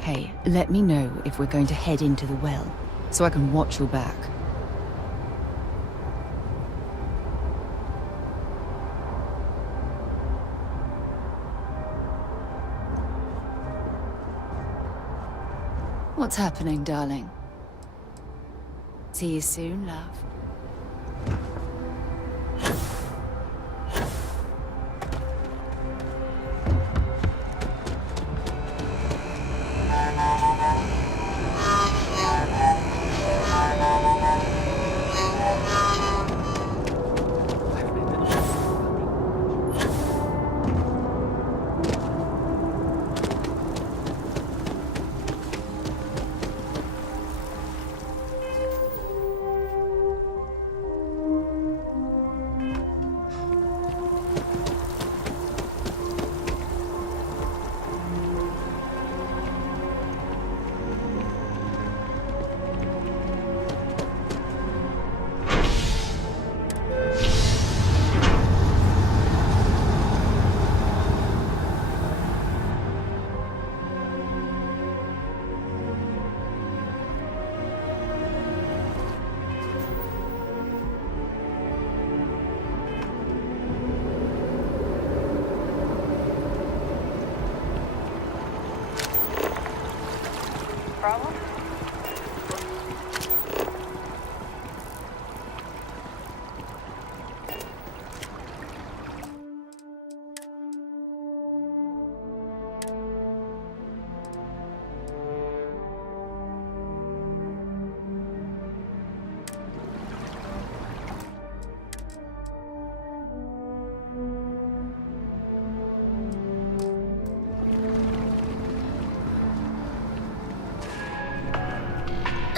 Hey, let me know if we're going to head into the well, so I can watch your back. What's happening, darling? See you soon, love.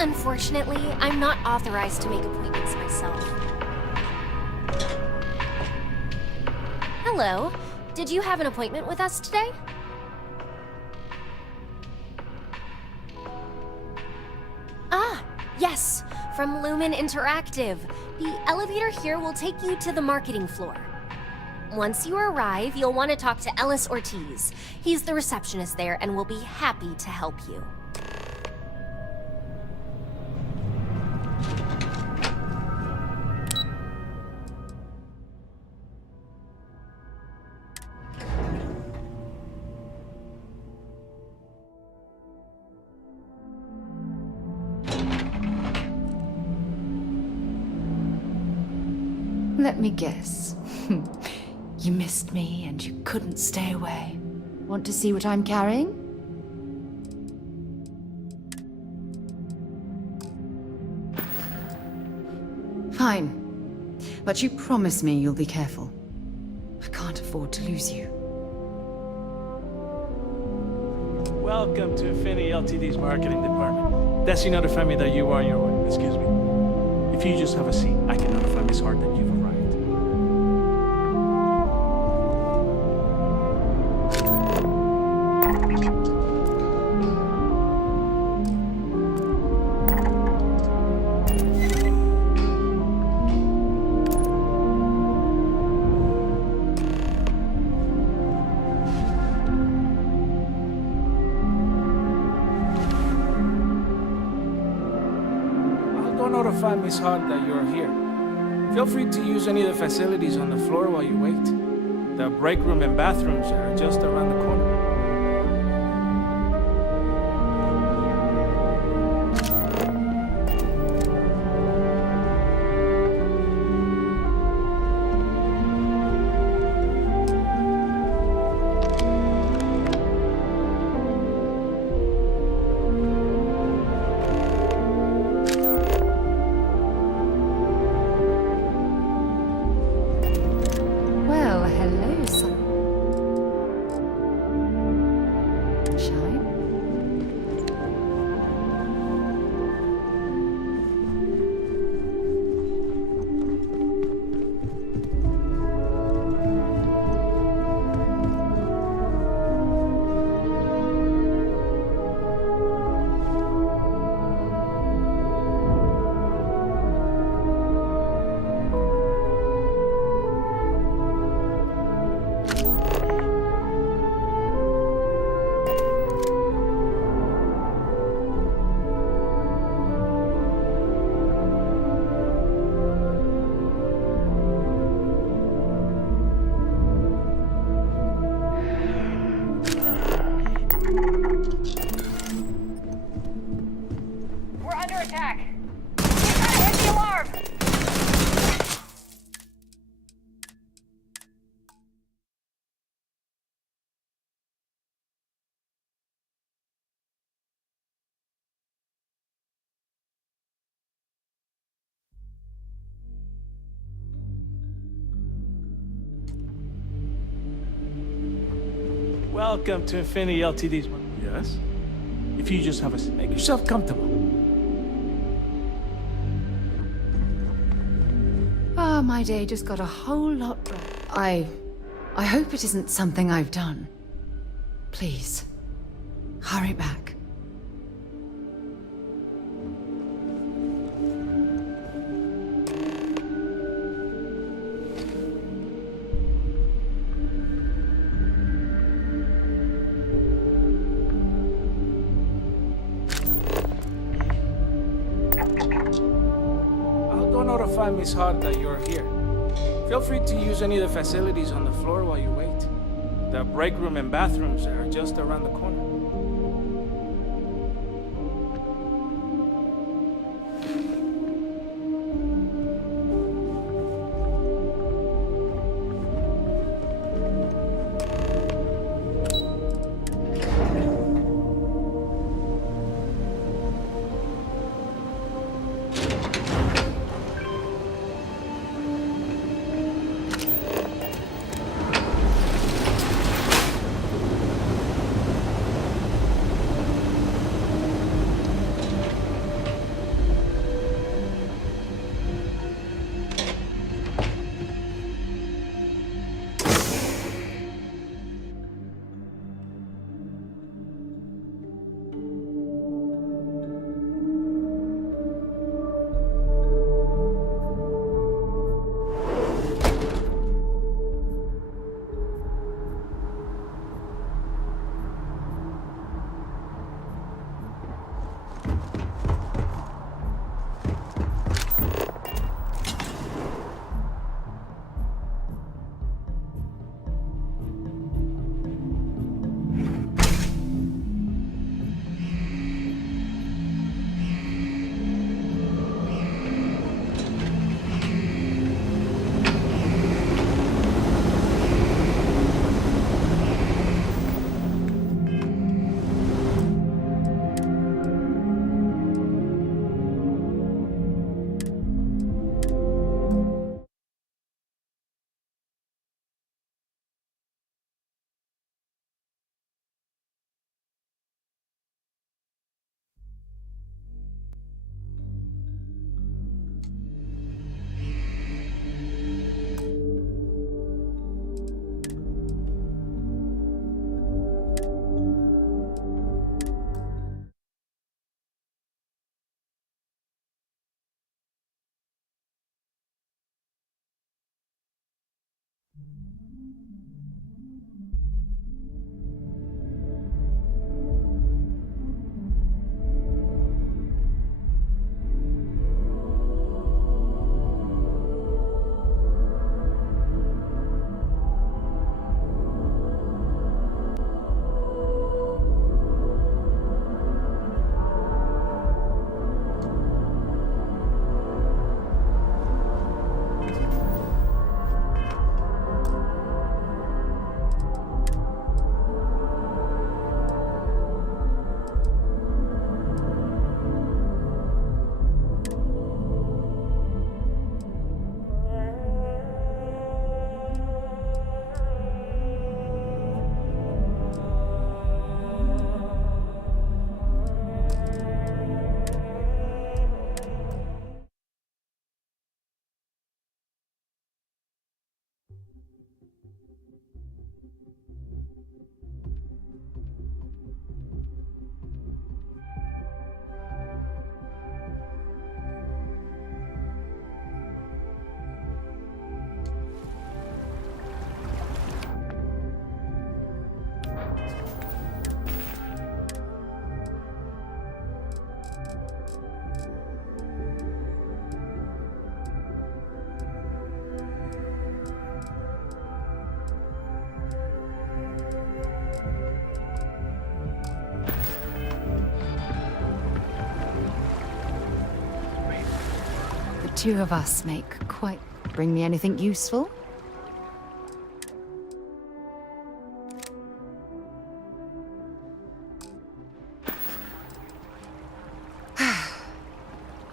Unfortunately, I'm not authorized to make appointments myself. Hello. Did you have an appointment with us today? Ah, yes. From Lumen Interactive. The elevator here will take you to the marketing floor. Once you arrive, you'll want to talk to Ellis Ortiz. He's the receptionist there and will be happy to help you. Let me guess. You missed me and you couldn't stay away. Want to see what I'm carrying? Fine. But you promise me you'll be careful. I can't afford to lose you. Welcome to Infinity Ltd's marketing department. Does he notify me that you are on your way? Excuse me. If you just have a seat, I can notify Miss Hart that you've arrived. Notify Miss Hart that you're here. Feel free to use any of the facilities on the floor while you wait. The break room and bathrooms are just around the corner. Welcome to Infinity Ltd's. Yes? If you just have a seat, make yourself comfortable. Ah, my day just got a whole lot better. I hope it isn't something I've done. Please, hurry back. Notify Miss Hart that you're here. Feel free to use any of the facilities on the floor while you wait. The break room and bathrooms are just around the corner. Two of us make quite... Bring me anything useful?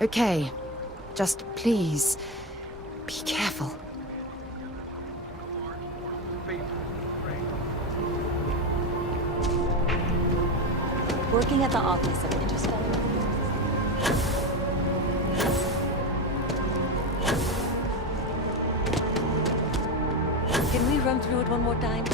Okay, just please, be careful. Working at the Office of Interstellar. Can we run through it one more time?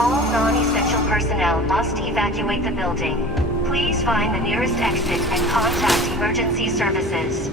All non-essential personnel must evacuate the building. Please find the nearest exit and contact emergency services.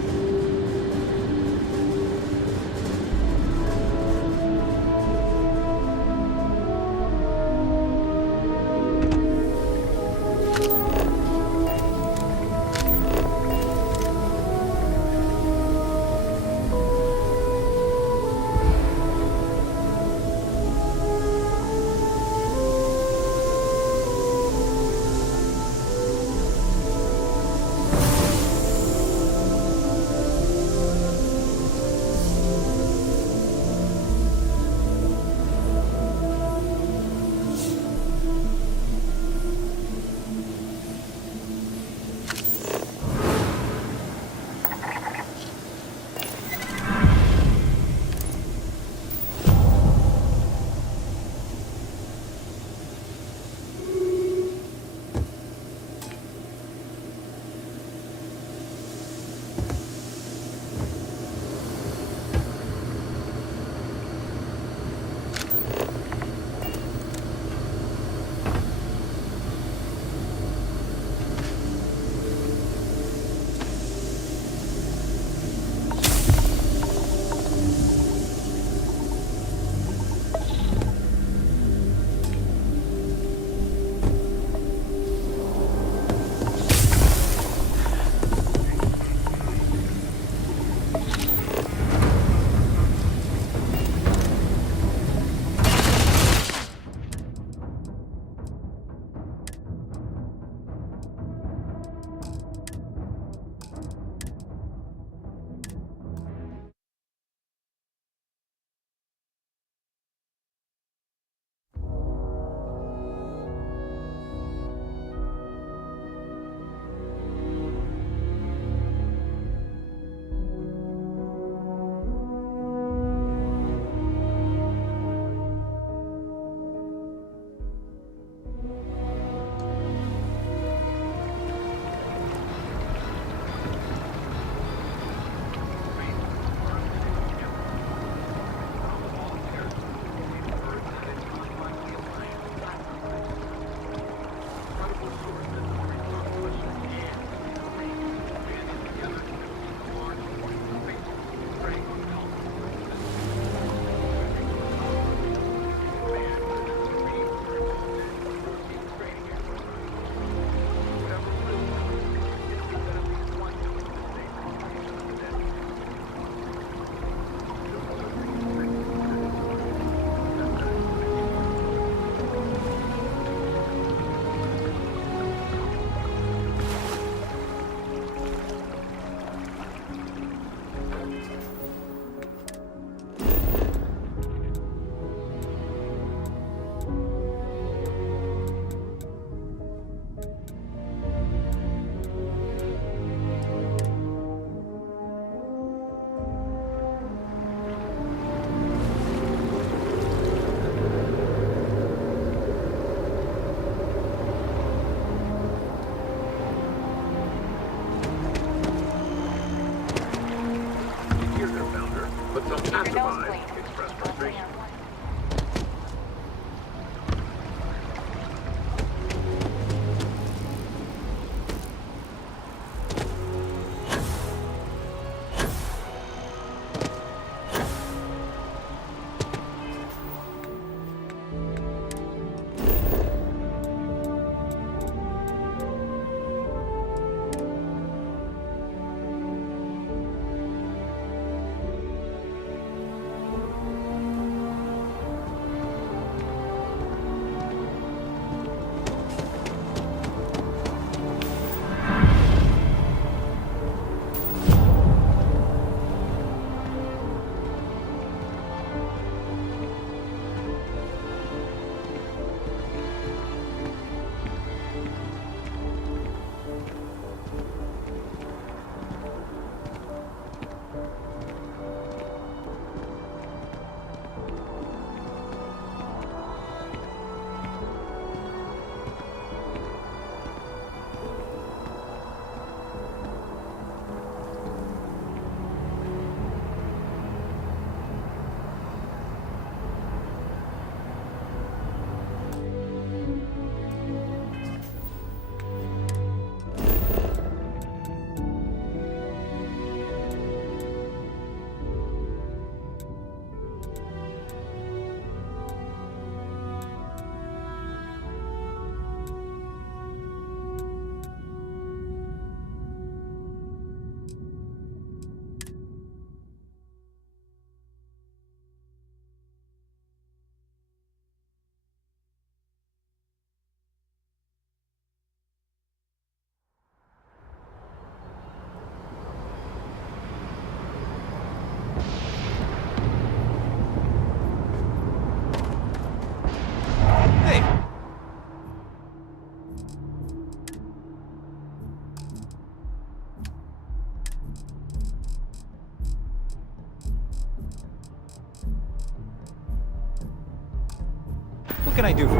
can I do for you?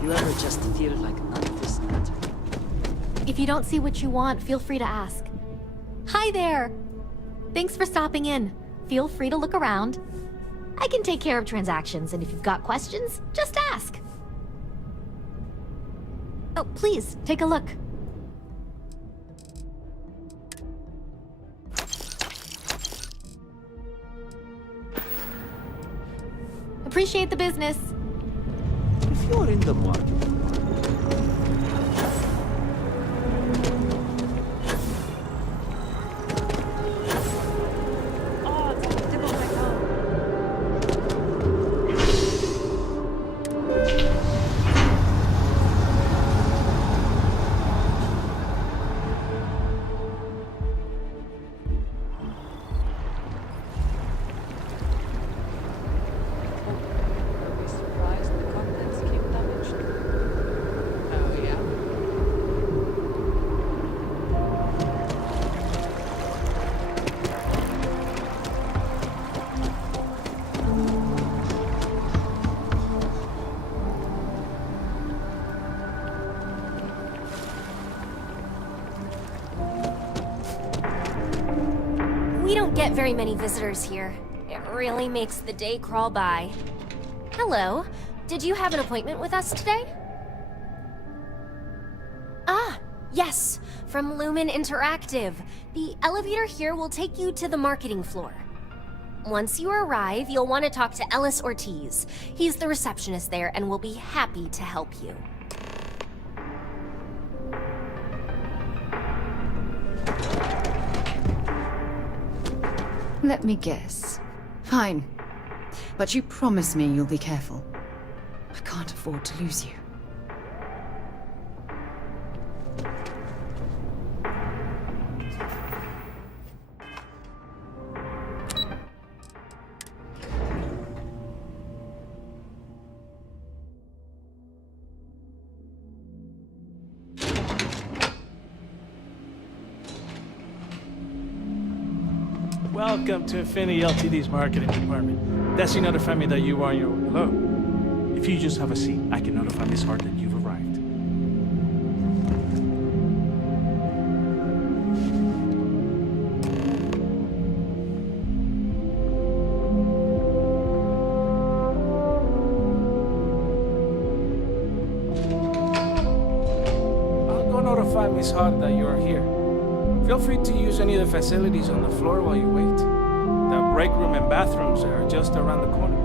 You ever just feel like none of this matters? If you don't see what you want, feel free to ask. Hi there! Thanks for stopping in. Feel free to look around. I can take care of transactions, and if you've got questions, just ask. Oh, please, take a look. Appreciate the business. If you're in the market, We don't get very many visitors here. It really makes the day crawl by. Hello. Did you have an appointment with us today? Ah, yes. From Lumen Interactive. The elevator here will take you to the marketing floor. Once you arrive, you'll want to talk to Ellis Ortiz. He's the receptionist there and will be happy to help you. Let me guess. Fine. But you promise me you'll be careful. I can't afford to lose you. Welcome to Infinity Ltd's marketing department. Desi notified me that you are on your way. Hello. If you just have a seat, I can notify Miss Hart that you've arrived. I'll go notify Miss Hart that you're here. Feel free to use any of the facilities on the floor while you wait. The break room and bathrooms are just around the corner.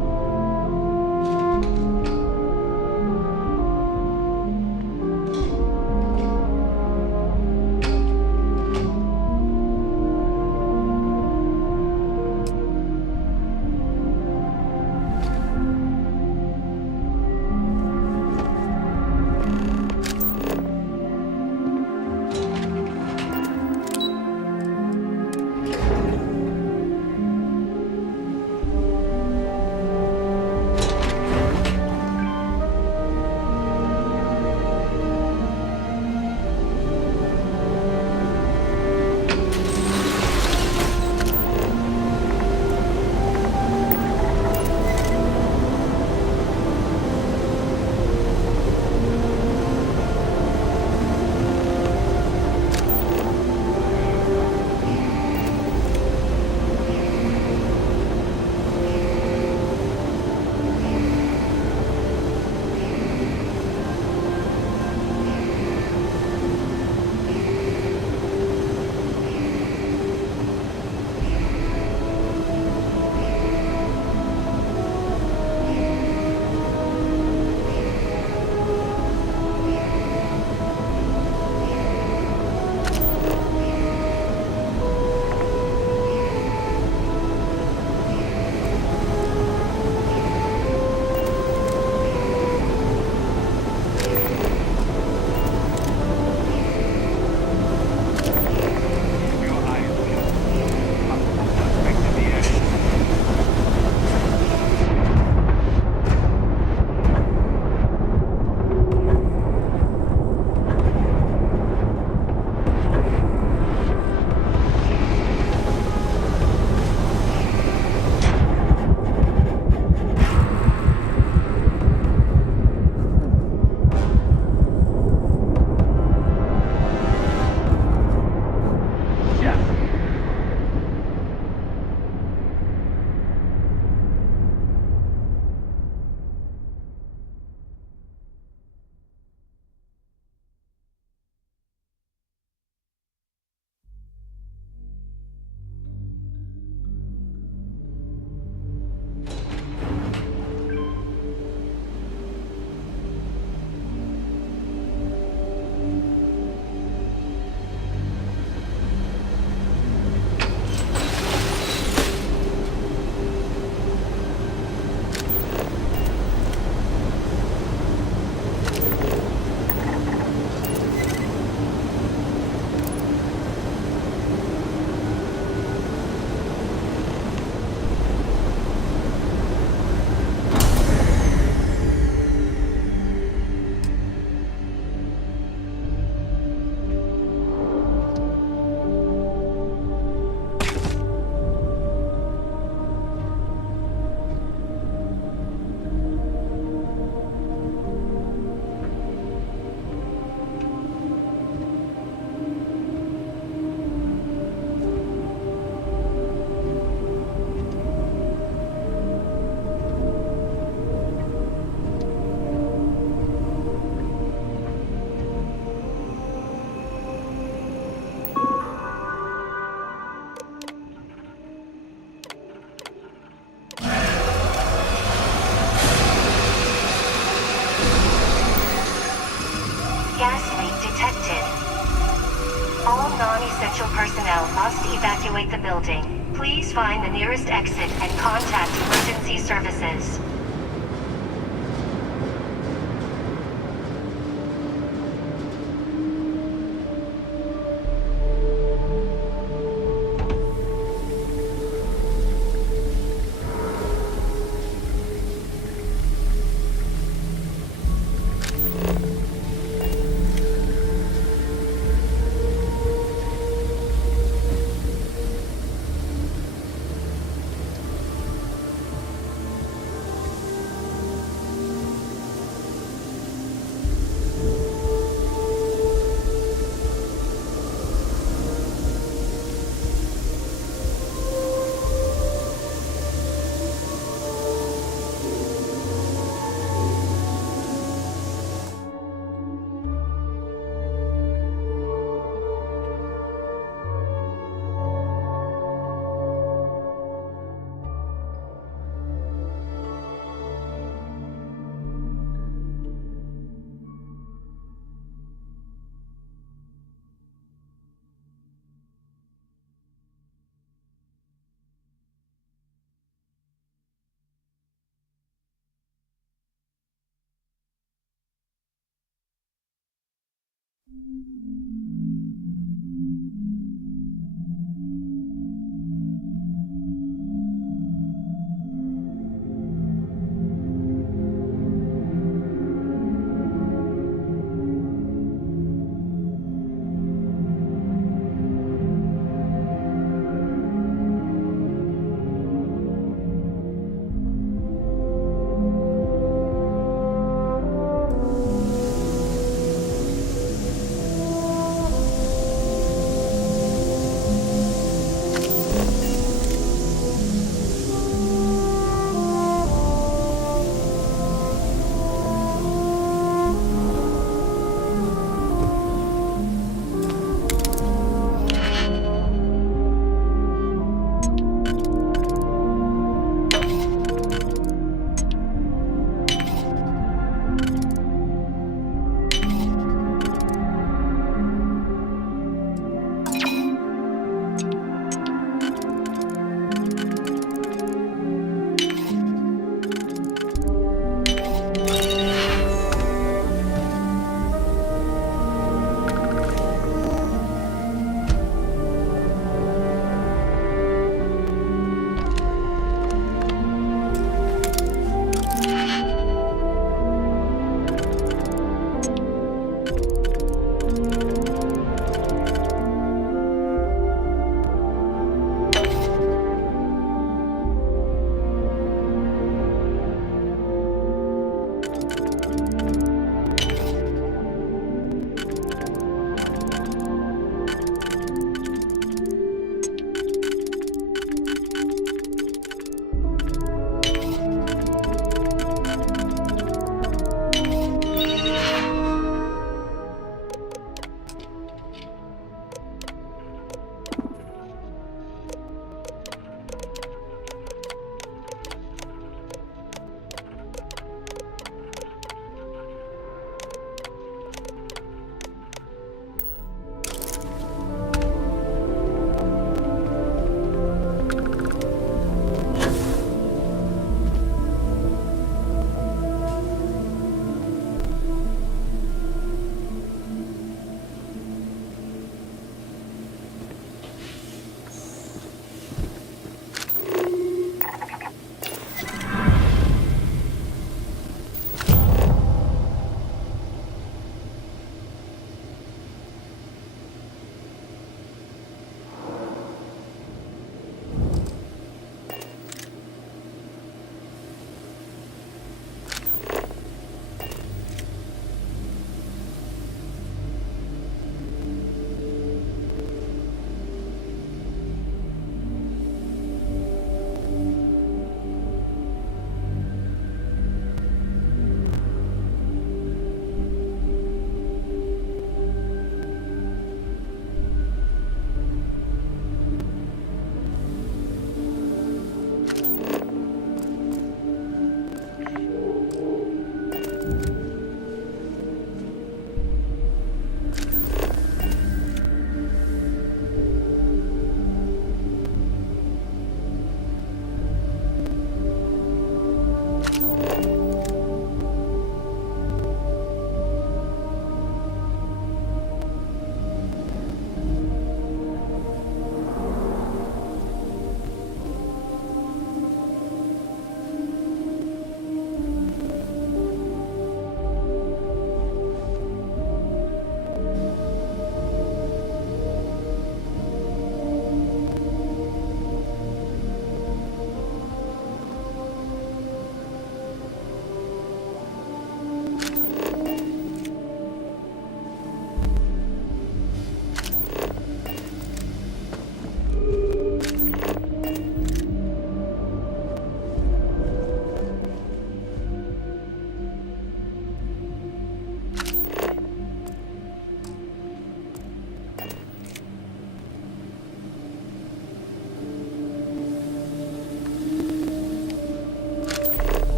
evacuate the building. Please find the nearest exit and contact emergency services.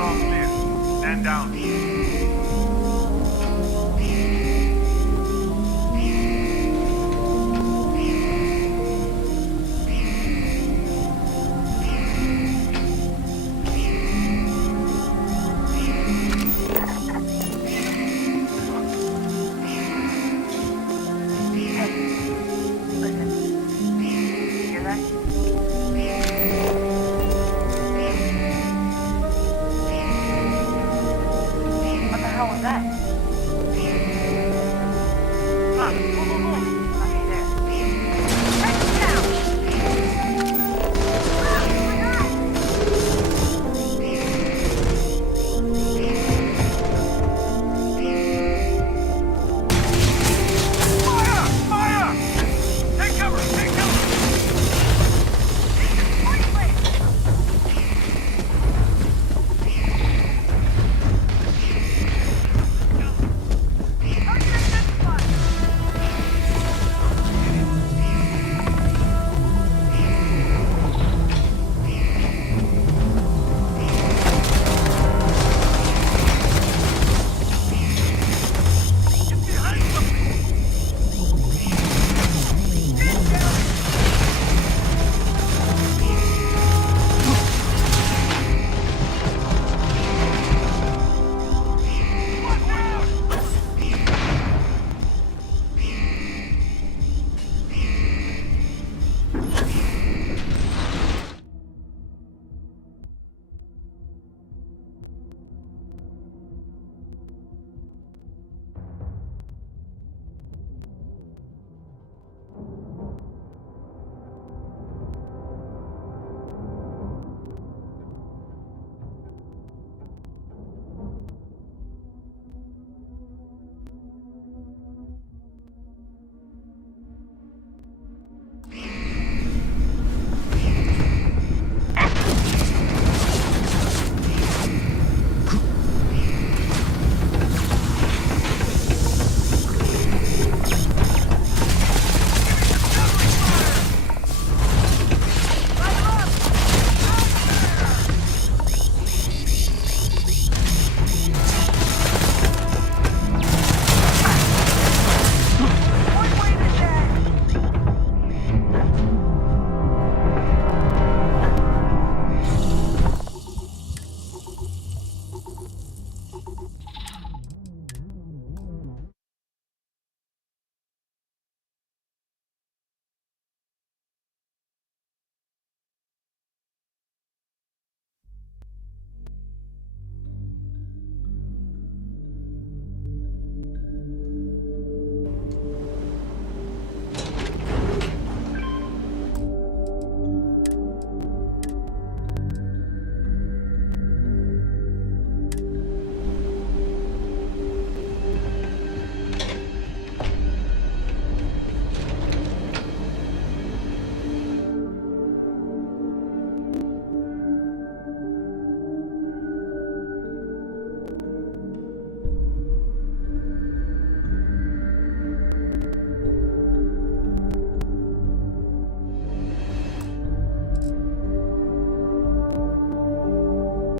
all clear. Stand down. What the hell was that?